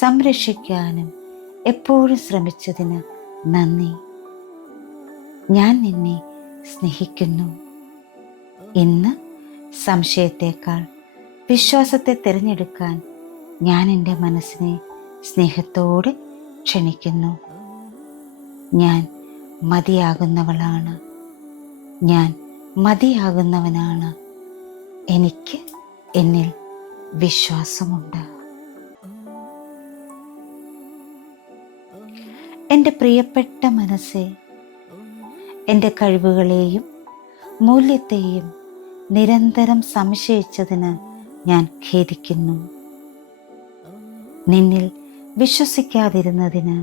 സംരക്ഷിക്കാനും എപ്പോഴും ശ്രമിച്ചതിന് നന്ദി. ഞാൻ നിന്നെ സ്നേഹിക്കുന്നു. ഇന്ന് സംശയത്തേക്കാൾ വിശ്വാസത്തെ തിരഞ്ഞെടുക്കാൻ ഞാൻ എൻ്റെ മനസ്സിനെ സ്നേഹത്തോടെ ക്ഷണിക്കുന്നു. ഞാൻ മതിയാകുന്നവളാണ്. ഞാൻ മതിയാകുന്നവനാണ്. എനിക്ക് എന്നിൽ വിശ്വാസമുണ്ട്. എൻ്റെ പ്രിയപ്പെട്ട മനസ്സെ, എൻ്റെ കഴിവുകളെയും മൂല്യത്തെയും നിരന്തരം സംശയിച്ചതിന് ഞാൻ ഖേദിക്കുന്നു. നിന്നിൽ വിശ്വസിക്കാതിരുന്നതിന്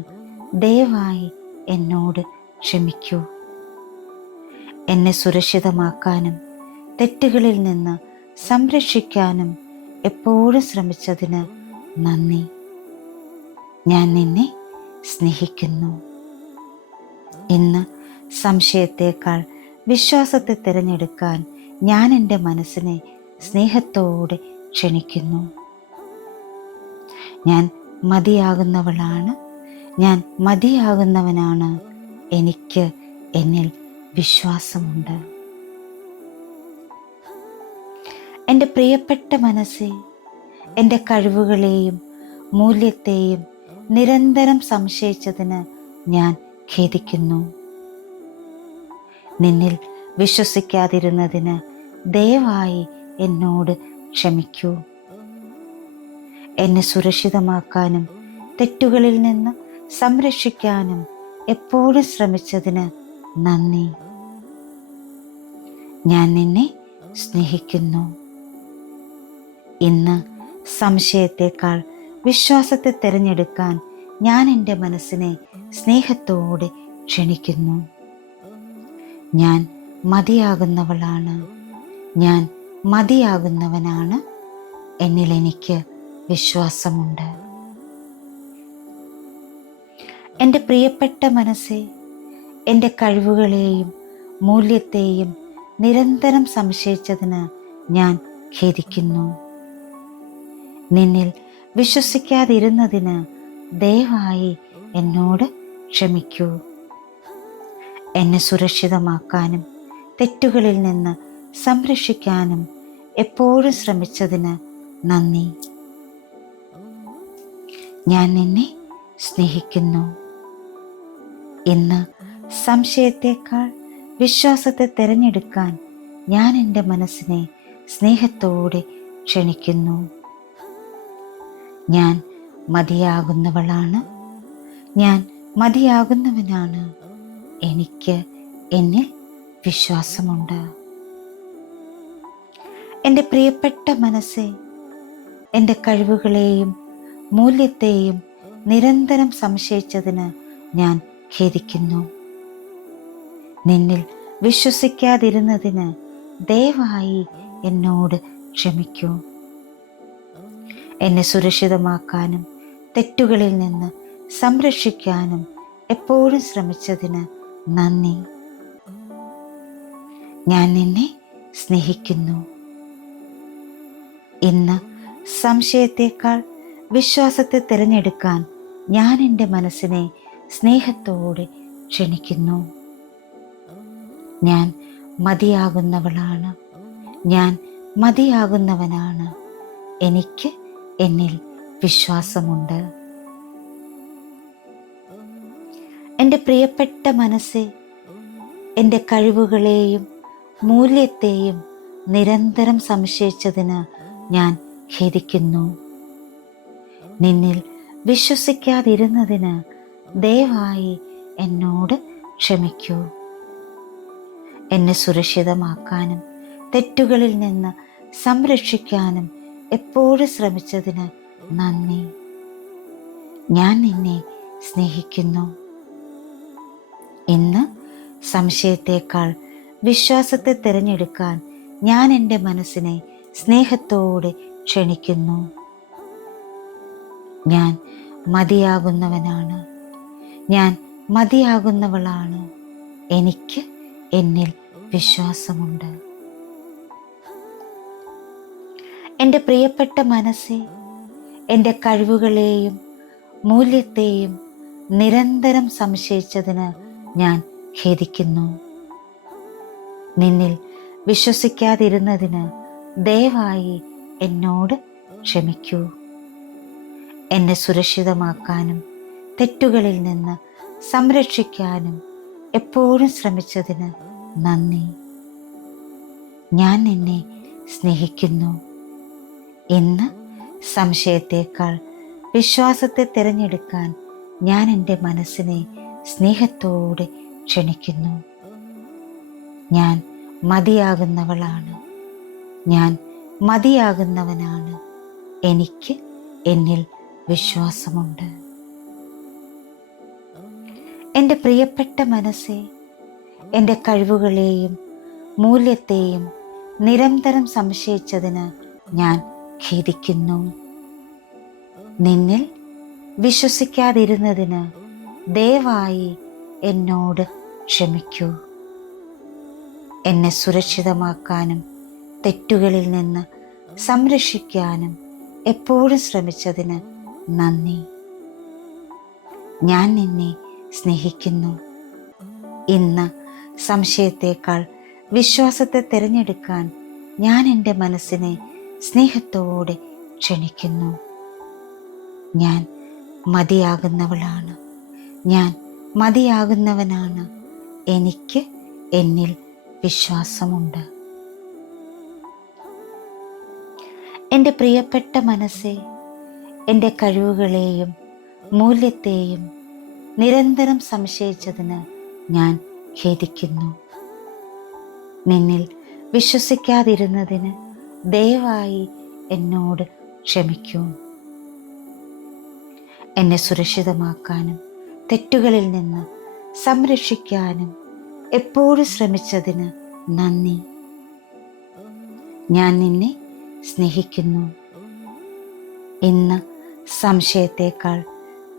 ദയവായി എന്നോട് ക്ഷമിക്കൂ. എന്നെ സുരക്ഷിതമാക്കാനും തെറ്റുകളിൽ നിന്ന് സംരക്ഷിക്കാനും എപ്പോഴും ശ്രമിച്ചതിന് നന്ദി. ഞാൻ നിന്നെ സ്നേഹിക്കുന്നു. ഇന്ന് സംശയത്തേക്കാൾ വിശ്വാസത്തെ തിരഞ്ഞെടുക്കാൻ ഞാൻ എൻ്റെ മനസ്സിനെ സ്നേഹത്തോടെ ക്ഷണിക്കുന്നു. ഞാൻ മതിയാകുന്നവളാണ്. ഞാൻ മതിയാകുന്നവനാണ്. എനിക്ക് എന്നിൽ വിശ്വാസമുണ്ട്. എൻ്റെ പ്രിയപ്പെട്ട മനസ്സെ, എൻ്റെ കഴിവുകളെയും മൂല്യത്തെയും നിരന്തരം സംശയിച്ചതിന് ഞാൻ ഖേദിക്കുന്നു. നിന്നിൽ വിശ്വസിക്കാതിരുന്നതിന് ദയവായി എന്നോട് ക്ഷമിക്കൂ. എന്നെ സുരക്ഷിതമാക്കാനും തെറ്റുകളിൽ നിന്ന് സംരക്ഷിക്കാനും എപ്പോഴും ശ്രമിച്ചതിന് നന്ദി. ഞാൻ നിന്നെ സ്നേഹിക്കുന്നു. ഇന്ന് സംശയത്തേക്കാൾ വിശ്വാസത്തെ തിരഞ്ഞെടുക്കാൻ ഞാൻ എൻ്റെ മനസ്സിനെ സ്നേഹത്തോടെ ക്ഷണിക്കുന്നു. ഞാൻ മതിയാകുന്നവളാണ്. ഞാൻ മതിയാകുന്നവനാണ്. എന്നിൽ എനിക്ക് വിശ്വാസമുണ്ട്. എൻ്റെ പ്രിയപ്പെട്ട മനസ്സെ, എൻ്റെ കഴിവുകളെയും മൂല്യത്തെയും നിരന്തരം സംശയിച്ചതിന് ഞാൻ ഖേദിക്കുന്നു. നിന്നിൽ വിശ്വസിക്കാതിരുന്നതിന് ദയവായി എന്നോട് ക്ഷമിക്കൂ. എന്നെ സുരക്ഷിതമാക്കാനും തെറ്റുകളിൽ നിന്ന് സംരക്ഷിക്കാനും എപ്പോഴും ശ്രമിച്ചതിന് നന്ദി. ഞാൻ നിന്നെ സ്നേഹിക്കുന്നു. ഇന്ന് സംശയത്തേക്കാൾ വിശ്വാസത്തെ തിരഞ്ഞെടുക്കാൻ ഞാൻ എൻ്റെ മനസ്സിനെ സ്നേഹത്തോടെ ക്ഷണിക്കുന്നു. ഞാൻ മതിയാകുന്നവളാണ്. ഞാൻ മതിയാകുന്നവനാണ്. എനിക്ക് എന്നിൽ വിശ്വാസമുണ്ട്. എൻ്റെ പ്രിയപ്പെട്ട മനസ്സെ, എൻ്റെ കഴിവുകളെയും മൂല്യത്തെയും നിരന്തരം സംശയിച്ചതിന് ഞാൻ ഖേദിക്കുന്നു. നിന്നിൽ വിശ്വസിക്കാതിരുന്നതിന് ദയവായി എന്നോട് ക്ഷമിക്കൂ. എന്നെ സുരക്ഷിതമാക്കാനും തെറ്റുകളിൽ നിന്ന് സംരക്ഷിക്കാനും എപ്പോഴും ശ്രമിച്ചതിന് നന്ദി. ഞാൻ നിന്നെ സ്നേഹിക്കുന്നു. ഇന്ന് സംശയത്തേക്കാൾ വിശ്വാസത്തെ തിരഞ്ഞെടുക്കാൻ ഞാൻ എൻ്റെ മനസ്സിനെ സ്നേഹത്തോടെ ക്ഷണിക്കുന്നു. ഞാൻ മതിയാകുന്നവളാണ്. ഞാൻ മതിയാകുന്നവനാണ്. എനിക്ക് എന്നിൽ വിശ്വാസമുണ്ട്. എൻ്റെ പ്രിയപ്പെട്ട മനസ്സേ, എൻ്റെ കഴിവുകളെയും മൂല്യത്തെയും നിരന്തരം സംശയിച്ചതിന് ഞാൻ ഖേദിക്കുന്നു. നിന്നിൽ വിശ്വസിക്കാതിരുന്നതിന് ദയവായി എന്നോട് ക്ഷമിക്കൂ. എന്നെ സുരക്ഷിതമാക്കാനും തെറ്റുകളിൽ നിന്ന് സംരക്ഷിക്കാനും എപ്പോഴും ശ്രമിച്ചതിന് നന്ദി. ഞാൻ നിന്നെ സ്നേഹിക്കുന്നു. ഇന്ന് സംശയത്തേക്കാൾ വിശ്വാസത്തെ തിരഞ്ഞെടുക്കാൻ ഞാൻ എൻ്റെ മനസ്സിനെ സ്നേഹത്തോടെ ക്ഷണിക്കുന്നു. ഞാൻ മതിയാകുന്നവനാണ്. ഞാൻ മതിയാകുന്നവളാണ്. എനിക്ക് എന്നിൽ വിശ്വാസമുണ്ട്. എൻ്റെ പ്രിയപ്പെട്ട മനസ്സേ, എൻ്റെ കഴിവുകളെയും മൂല്യത്തെയും നിരന്തരം സംശയിച്ചതിന് ഞാൻ ഖേദിക്കുന്നു. നിന്നിൽ വിശ്വസിക്കാതിരുന്നതിന് ദയവായി എന്നോട് ക്ഷമിക്കൂ. എന്നെ സുരക്ഷിതമാക്കാനും തെറ്റുകളിൽ നിന്ന് സംരക്ഷിക്കാനും എപ്പോഴും ശ്രമിച്ചതിന് നന്ദി. ഞാൻ നിന്നെ സ്നേഹിക്കുന്നു. ഇന്ന് സംശയത്തേക്കാൾ വിശ്വാസത്തെ തിരഞ്ഞെടുക്കാൻ ഞാൻ എൻ്റെ മനസ്സിനെ സ്നേഹത്തോടെ ക്ഷണിക്കുന്നു. ഞാൻ മതിയാകുന്നവളാണ്. ഞാൻ മതിയാകുന്നവനാണ്. എനിക്ക് എന്നിൽ വിശ്വാസമുണ്ട്. എൻ്റെ പ്രിയപ്പെട്ട മനസ്സേ, എൻ്റെ കഴിവുകളെയും മൂല്യത്തെയും നിരന്തരം സംശയിച്ചതിന് ഞാൻ ഖേദിക്കുന്നു. നിന്നിൽ വിശ്വസിക്കാതിരുന്നതിന് ദയവായി എന്നോട് ക്ഷമിക്കൂ. എന്നെ സുരക്ഷിതമാക്കാനും തെറ്റുകളിൽ നിന്ന് സംരക്ഷിക്കാനും എപ്പോഴും ശ്രമിച്ചതിന് നന്ദി. ഞാൻ നിന്നെ സ്നേഹിക്കുന്നു. ഇന്ന് സംശയത്തേക്കാൾ വിശ്വാസത്തെ തിരഞ്ഞെടുക്കാൻ ഞാൻ എൻ്റെ മനസ്സിനെ സ്നേഹത്തോടെ ക്ഷണിക്കുന്നു. ഞാൻ മതിയാകുന്നവളാണ്. ഞാൻ മതിയാകുന്നവനാണ്. എനിക്ക് എന്നിൽ വിശ്വാസമുണ്ട്. എൻ്റെ പ്രിയപ്പെട്ട മനസ്സേ, എൻ്റെ കഴിവുകളെയും മൂല്യത്തെയും നിരന്തരം സംശയിച്ചതിന് ഞാൻ ഖേദിക്കുന്നു. നിന്നിൽ വിശ്വസിക്കാതിരുന്നതിന് ദയവായി എന്നോട് ക്ഷമിക്കൂ. എന്നെ സുരക്ഷിതമാക്കാനും തെറ്റുകളിൽ നിന്ന് സംരക്ഷിക്കാനും എപ്പോഴും ശ്രമിച്ചതിന് നന്ദി. ഞാൻ നിന്നെ സ്നേഹിക്കുന്നു. ഇന്ന് സംശയത്തേക്കാൾ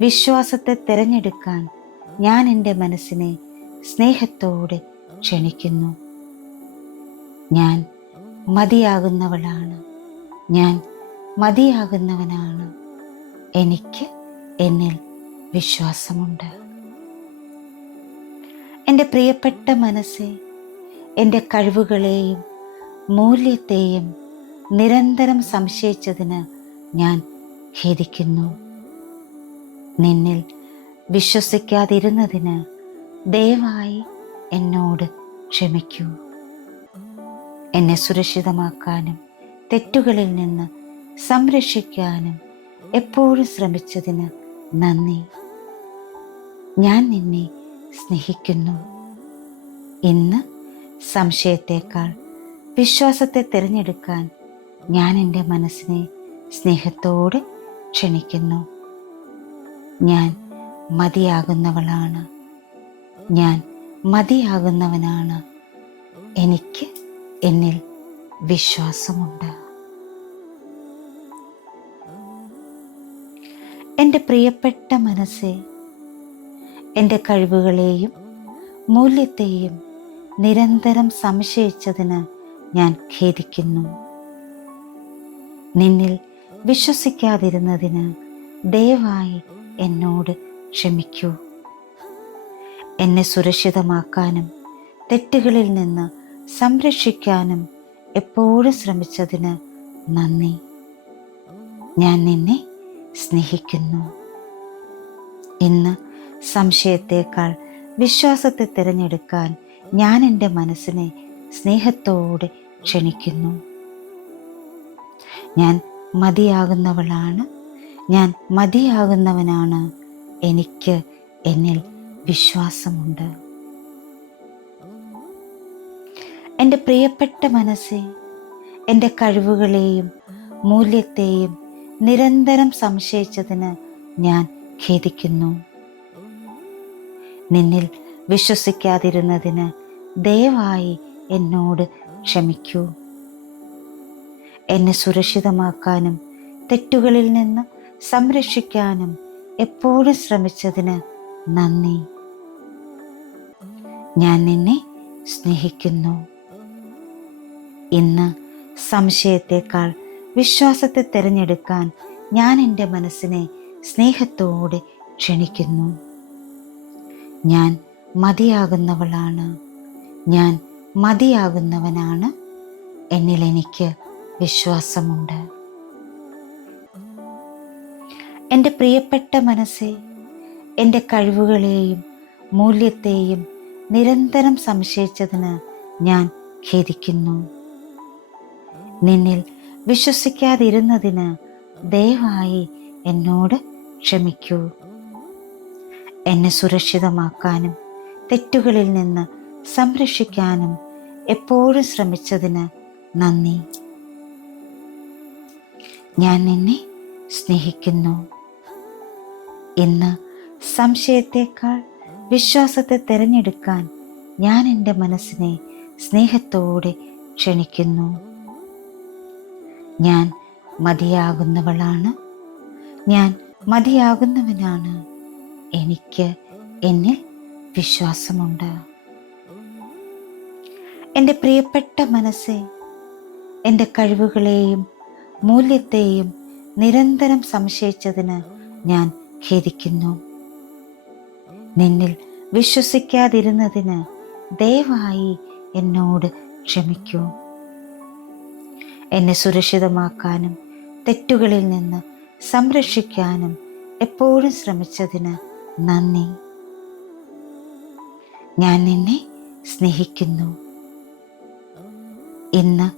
വിശ്വാസത്തെ തിരഞ്ഞെടുക്കാൻ ഞാൻ എൻ്റെ മനസ്സിനെ സ്നേഹത്തോടെ ക്ഷണിക്കുന്നു. ഞാൻ മതിയാകുന്നവളാണ്. ഞാൻ മതിയാകുന്നവനാണ്. എനിക്ക് എന്നിൽ വിശ്വാസമുണ്ട്. എൻ്റെ പ്രിയപ്പെട്ട മനസ്സേ, എൻ്റെ കഴിവുകളെയും മൂല്യത്തെയും നിരന്തരം സംശയിച്ചതിന് ഞാൻ ഖേദിക്കുന്നു. നിന്നിൽ വിശ്വസിക്കാതിരുന്നതിന് ദയവായി എന്നോട് ക്ഷമിക്കൂ. എന്നെ സുരക്ഷിതമാക്കാനും തെറ്റുകളിൽ നിന്ന് സംരക്ഷിക്കാനും എപ്പോഴും ശ്രമിച്ചതിന് നന്ദി. ഞാൻ നിന്നെ സ്നേഹിക്കുന്നു. ഇന്ന് സംശയത്തേക്കാൾ വിശ്വാസത്തെ തിരഞ്ഞെടുക്കാൻ ഞാൻ എൻ്റെ മനസ്സിനെ സ്നേഹത്തോടെ ക്ഷണിക്കുന്നു. ഞാൻ മതിയാകുന്നവളാണ്. ഞാൻ മതിയാകുന്നവനാണ്. എനിക്ക് എന്നിൽ വിശ്വാസമുണ്ട്. എൻ്റെ പ്രിയപ്പെട്ട മനസ്സേ, എൻ്റെ കഴിവുകളെയും മൂല്യത്തെയും നിരന്തരം സംശയിച്ചതിന് ഞാൻ ഖേദിക്കുന്നു. നിന്നിൽ വിശ്വസിക്കാതിരുന്നതിന് ദയവായി എന്നോട് ക്ഷമിക്കൂ. എന്നെ സുരക്ഷിതമാക്കാനും തെറ്റുകളിൽ നിന്ന് സംരക്ഷിക്കാനും എപ്പോഴും ശ്രമിച്ചതിന് നന്ദി. ഞാൻ നിന്നെ സ്നേഹിക്കുന്നു. ഇന്ന് സംശയത്തേക്കാൾ വിശ്വാസത്തെ തിരഞ്ഞെടുക്കാൻ ഞാൻ എൻ്റെ മനസ്സിനെ സ്നേഹത്തോടെ ക്ഷണിക്കുന്നു. ഞാൻ മതിയാകുന്നവളാണ്, ഞാൻ മതിയാകുന്നവനാണ്. എനിക്ക് എന്നിൽ വിശ്വാസമുണ്ട്. എൻ്റെ പ്രിയപ്പെട്ട മനസ്സേ, എൻ്റെ കഴിവുകളെയും മൂല്യത്തെയും നിരന്തരം സംശയിച്ചതിന് ഞാൻ ഖേദിക്കുന്നു. നിന്നിൽ വിശ്വസിക്കാതിരുന്നതിന് ദയവായി എന്നോട് ക്ഷമിക്കൂ. എന്നെ സുരക്ഷിതമാക്കാനും തെറ്റുകളിൽ നിന്ന് സംരക്ഷിക്കാനും എപ്പോഴും ശ്രമിച്ചതിന് നന്ദി. ഞാൻ നിന്നെ സ്നേഹിക്കുന്നു. ഇന്ന് സംശയത്തേക്കാൾ വിശ്വാസത്തെ തിരഞ്ഞെടുക്കാൻ ഞാൻ എൻ്റെ മനസ്സിനെ സ്നേഹത്തോടെ ക്ഷണിക്കുന്നു. ഞാൻ മതിയാകുന്നവളാണ്, ഞാൻ മതിയാകുന്നവനാണ്. എന്നിൽ എനിക്ക് വിശ്വാസമുണ്ട്. എൻ്റെ പ്രിയപ്പെട്ട മനസ്സേ, എൻ്റെ കഴിവുകളെയും മൂല്യത്തെയും നിരന്തരം സംശയിച്ചതിന് ഞാൻ ഖേദിക്കുന്നു. നിന്നിൽ വിശ്വസിക്കാതിരുന്നതിന് ദയവായി എന്നോട് ക്ഷമിക്കൂ. എന്നെ സുരക്ഷിതമാക്കാനും തെറ്റുകളിൽ നിന്ന് സംരക്ഷിക്കാനും എപ്പോഴും ശ്രമിച്ചതിന് നന്ദി. ഞാൻ നിന്നെ സ്നേഹിക്കുന്നു. ഇന്ന് സംശയത്തേക്കാൾ വിശ്വാസത്തെ തിരഞ്ഞെടുക്കാൻ ഞാൻ എൻ്റെ മനസ്സിനെ സ്നേഹത്തോടെ ക്ഷണിക്കുന്നു. ഞാൻ മതിയാകുന്നവളാണ്, ഞാൻ മതിയാകുന്നവനാണ്. എനിക്ക് എന്നിൽ വിശ്വാസമുണ്ട്. എൻ്റെ പ്രിയപ്പെട്ട മനസ്സേ, എൻ്റെ കഴിവുകളെയും മൂല്യത്തെയും നിരന്തരം സംശയിച്ചതിന് ഞാൻ ഖേദിക്കുന്നു. നിന്നിൽ വിശ്വസിക്കാതിരുന്നതിന് ദയവായി എന്നോട് ക്ഷമിക്കൂ. എന്നെ സുരക്ഷിതമാക്കാനും തെറ്റുകളിൽ നിന്ന് സംരക്ഷിക്കാനും എപ്പോഴും ശ്രമിച്ചതിന് നന്ദി. ഞാൻ നിന്നെ സ്നേഹിക്കുന്നു. ഇന്ന്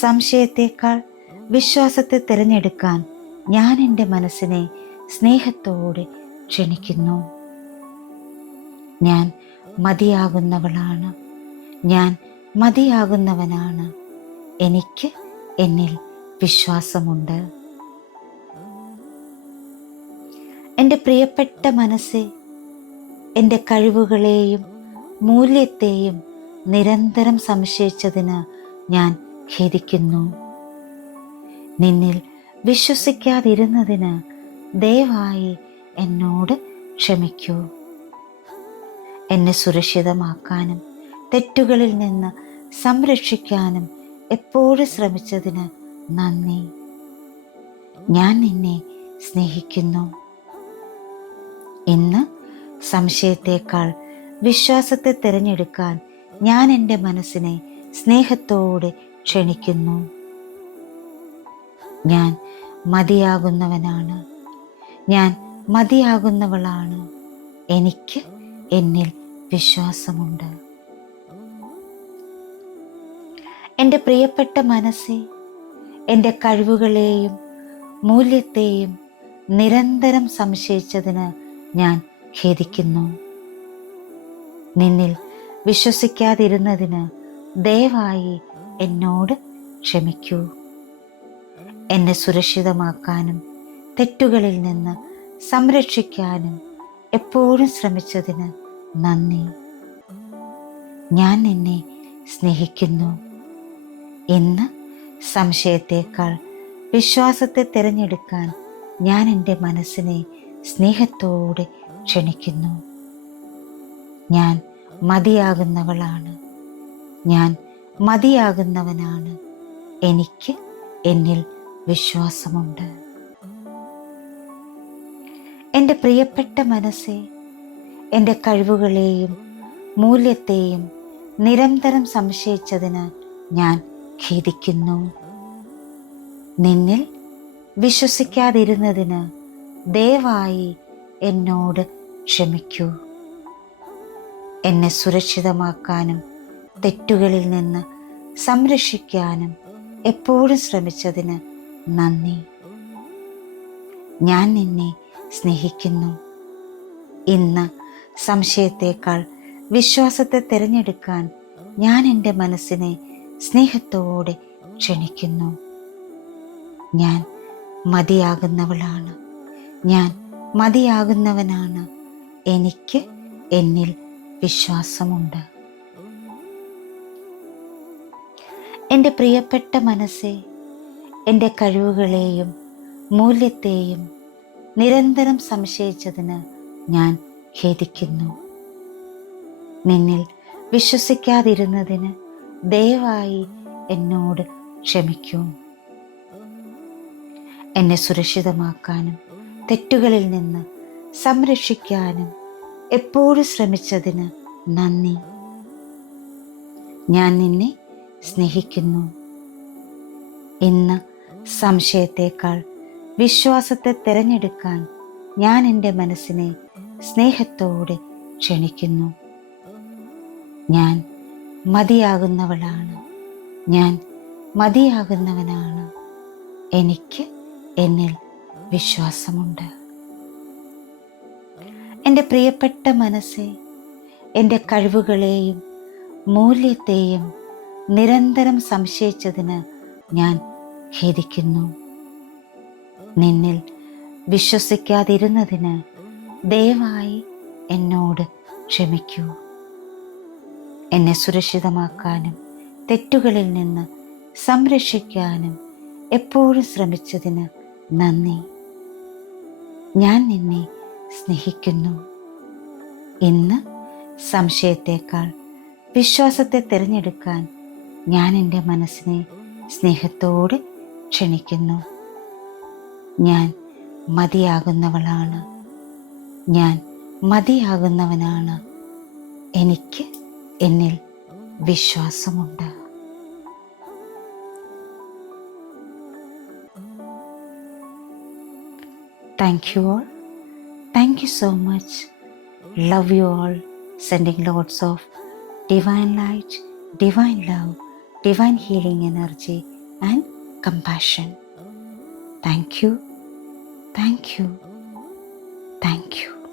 സംശയത്തേക്കാൾ വിശ്വാസത്തെ തിരഞ്ഞെടുക്കാൻ ഞാൻ എൻ്റെ മനസ്സിനെ സ്നേഹത്തോടെ ക്ഷണിക്കുന്നു. ഞാൻ മതിയാകുന്നവളാണ്, ഞാൻ മതിയാകുന്നവനാണ്. എനിക്ക് എന്നിൽ വിശ്വാസമുണ്ട്. എൻ്റെ പ്രിയപ്പെട്ട മനസ്സേ, എൻ്റെ കഴിവുകളെയും മൂല്യത്തെയും നിരന്തരം സംശയിച്ചതിന് ഞാൻ ഖേദിക്കുന്നു. നിന്നിൽ വിശ്വസിക്കാതിരുന്നതിന് ദയവായി എന്നോട് ക്ഷമിക്കൂ. എന്നെ സുരക്ഷിതമാക്കാനും തെറ്റുകളിൽ നിന്ന് സംരക്ഷിക്കാനും എപ്പോഴും ശ്രമിച്ചതിന് നന്ദി. ഞാൻ നിന്നെ സ്നേഹിക്കുന്നു. ഇന്ന് സംശയത്തേക്കാൾ വിശ്വാസത്തെ തിരഞ്ഞെടുക്കാൻ ഞാൻ എൻ്റെ മനസ്സിനെ സ്നേഹത്തോടെ ക്ഷണിക്കുന്നു. ഞാൻ മതിയാകുന്നവനാണ്, ഞാൻ മതിയാകുന്നവളാണ്. എനിക്ക് എന്നിൽ വിശ്വാസമുണ്ട്. എൻ്റെ പ്രിയപ്പെട്ട മനസ്സേ, എൻ്റെ കഴിവുകളെയും മൂല്യത്തെയും നിരന്തരം സംശയിച്ചതിന് ഞാൻ ഖേദിക്കുന്നു. നിന്നിൽ വിശ്വസിക്കാതിരുന്നതിന് ദയവായി എന്നോട് ക്ഷമിക്കൂ. എന്നെ സുരക്ഷിതമാക്കാനും തെറ്റുകളിൽ നിന്ന് സംരക്ഷിക്കാനും എപ്പോഴും ശ്രമിച്ചതിന് നന്ദി. ഞാൻ നിന്നെ സ്നേഹിക്കുന്നു. ഇന്ന് സംശയത്തേക്കാൾ വിശ്വാസത്തെ തിരഞ്ഞെടുക്കാൻ ഞാൻ എൻ്റെ മനസ്സിനെ സ്നേഹത്തോടെ ക്ഷണിക്കുന്നു. ഞാൻ മതിയാകുന്നവളാണ്, ഞാൻ മതിയാകുന്നവനാണ്. എനിക്ക് എന്നിൽ വിശ്വാസമുണ്ട്. എൻ്റെ പ്രിയപ്പെട്ട മനസ്സേ, എൻ്റെ കഴിവുകളെയും മൂല്യത്തെയും നിരന്തരം സംശയിച്ചതിന് ഞാൻ ഖേദിക്കുന്നു. നിന്നിൽ വിശ്വസിക്കാതിരുന്നതിന് ദയവായി എന്നോട് ക്ഷമിക്കൂ. എന്നെ സുരക്ഷിതമാക്കാനും തെറ്റുകളിൽ നിന്ന് സംരക്ഷിക്കാനും എപ്പോഴും ശ്രമിച്ചതിന് നന്ദി. ഞാൻ നിന്നെ സ്നേഹിക്കുന്നു. ഇന്ന് സംശയത്തേക്കാൾ വിശ്വാസത്തെ തിരഞ്ഞെടുക്കാൻ ഞാൻ എൻ്റെ മനസ്സിനെ സ്നേഹത്തോടെ ക്ഷണിക്കുന്നു. ഞാൻ മതിയാകുന്നവളാണ്. ഞാൻ മതിയാകുന്നവനാണ്. എനിക്ക് എന്നിൽ വിശ്വാസമുണ്ട്. എൻ്റെ പ്രിയപ്പെട്ട മനസ്സേ, എൻ്റെ കഴിവുകളെയും മൂല്യത്തെയും നിരന്തരം സംശയിച്ചതിന് ഞാൻ ഖേദിക്കുന്നു. നിന്നിൽ വിശ്വസിക്കാതിരുന്നതിന് ദയവായി എന്നോട് ക്ഷമിക്കൂ. എന്നെ സുരക്ഷിതമാക്കാനും തെറ്റുകളിൽ നിന്ന് സംരക്ഷിക്കാനും എപ്പോഴും ശ്രമിച്ചതിന് നന്ദി. ഞാൻ നിന്നെ സ്നേഹിക്കുന്നു. ഇന്ന് സംശയത്തേക്കാൾ വിശ്വാസത്തെ തിരഞ്ഞെടുക്കാൻ ഞാൻ എൻ്റെ മനസ്സിനെ സ്നേഹത്തോടെ ക്ഷണിക്കുന്നു. ഞാൻ മതിയാകുന്നവളാണ്. ഞാൻ മതിയാകുന്നവനാണ്. എനിക്ക് എന്നിൽ വിശ്വാസമുണ്ട്. എൻ്റെ പ്രിയപ്പെട്ട മനസ്സേ, എൻ്റെ കഴിവുകളെയും മൂല്യത്തെയും നിരന്തരം സംശയിച്ചതിന് ഞാൻ ഖേദിക്കുന്നു. നിന്നിൽ വിശ്വസിക്കാതിരുന്നതിന് ദയവായി എന്നോട് ക്ഷമിക്കൂ. എന്നെ സുരക്ഷിതമാക്കാനും തെറ്റുകളിൽ നിന്ന് സംരക്ഷിക്കാനും എപ്പോഴും ശ്രമിച്ചതിന് നന്ദി. ഞാൻ നിന്നെ സ്നേഹിക്കുന്നു. ഇന്ന് സംശയത്തേക്കാൾ വിശ്വാസത്തെ തിരഞ്ഞെടുക്കാൻ ഞാൻ എൻ്റെ മനസ്സിനെ സ്നേഹത്തോടെ ക്ഷണിക്കുന്നു. ഞാൻ മതിയാകുന്നവളാണ്. ഞാൻ മതിയാകുന്നവനാണ്. എനിക്ക് എന്നിൽ വിശ്വാസമുണ്ട്. Thank you all. Thank you so much. Love you all. Sending lots of divine light, divine love, divine healing energy and compassion. Thank you. Thank you. Thank you.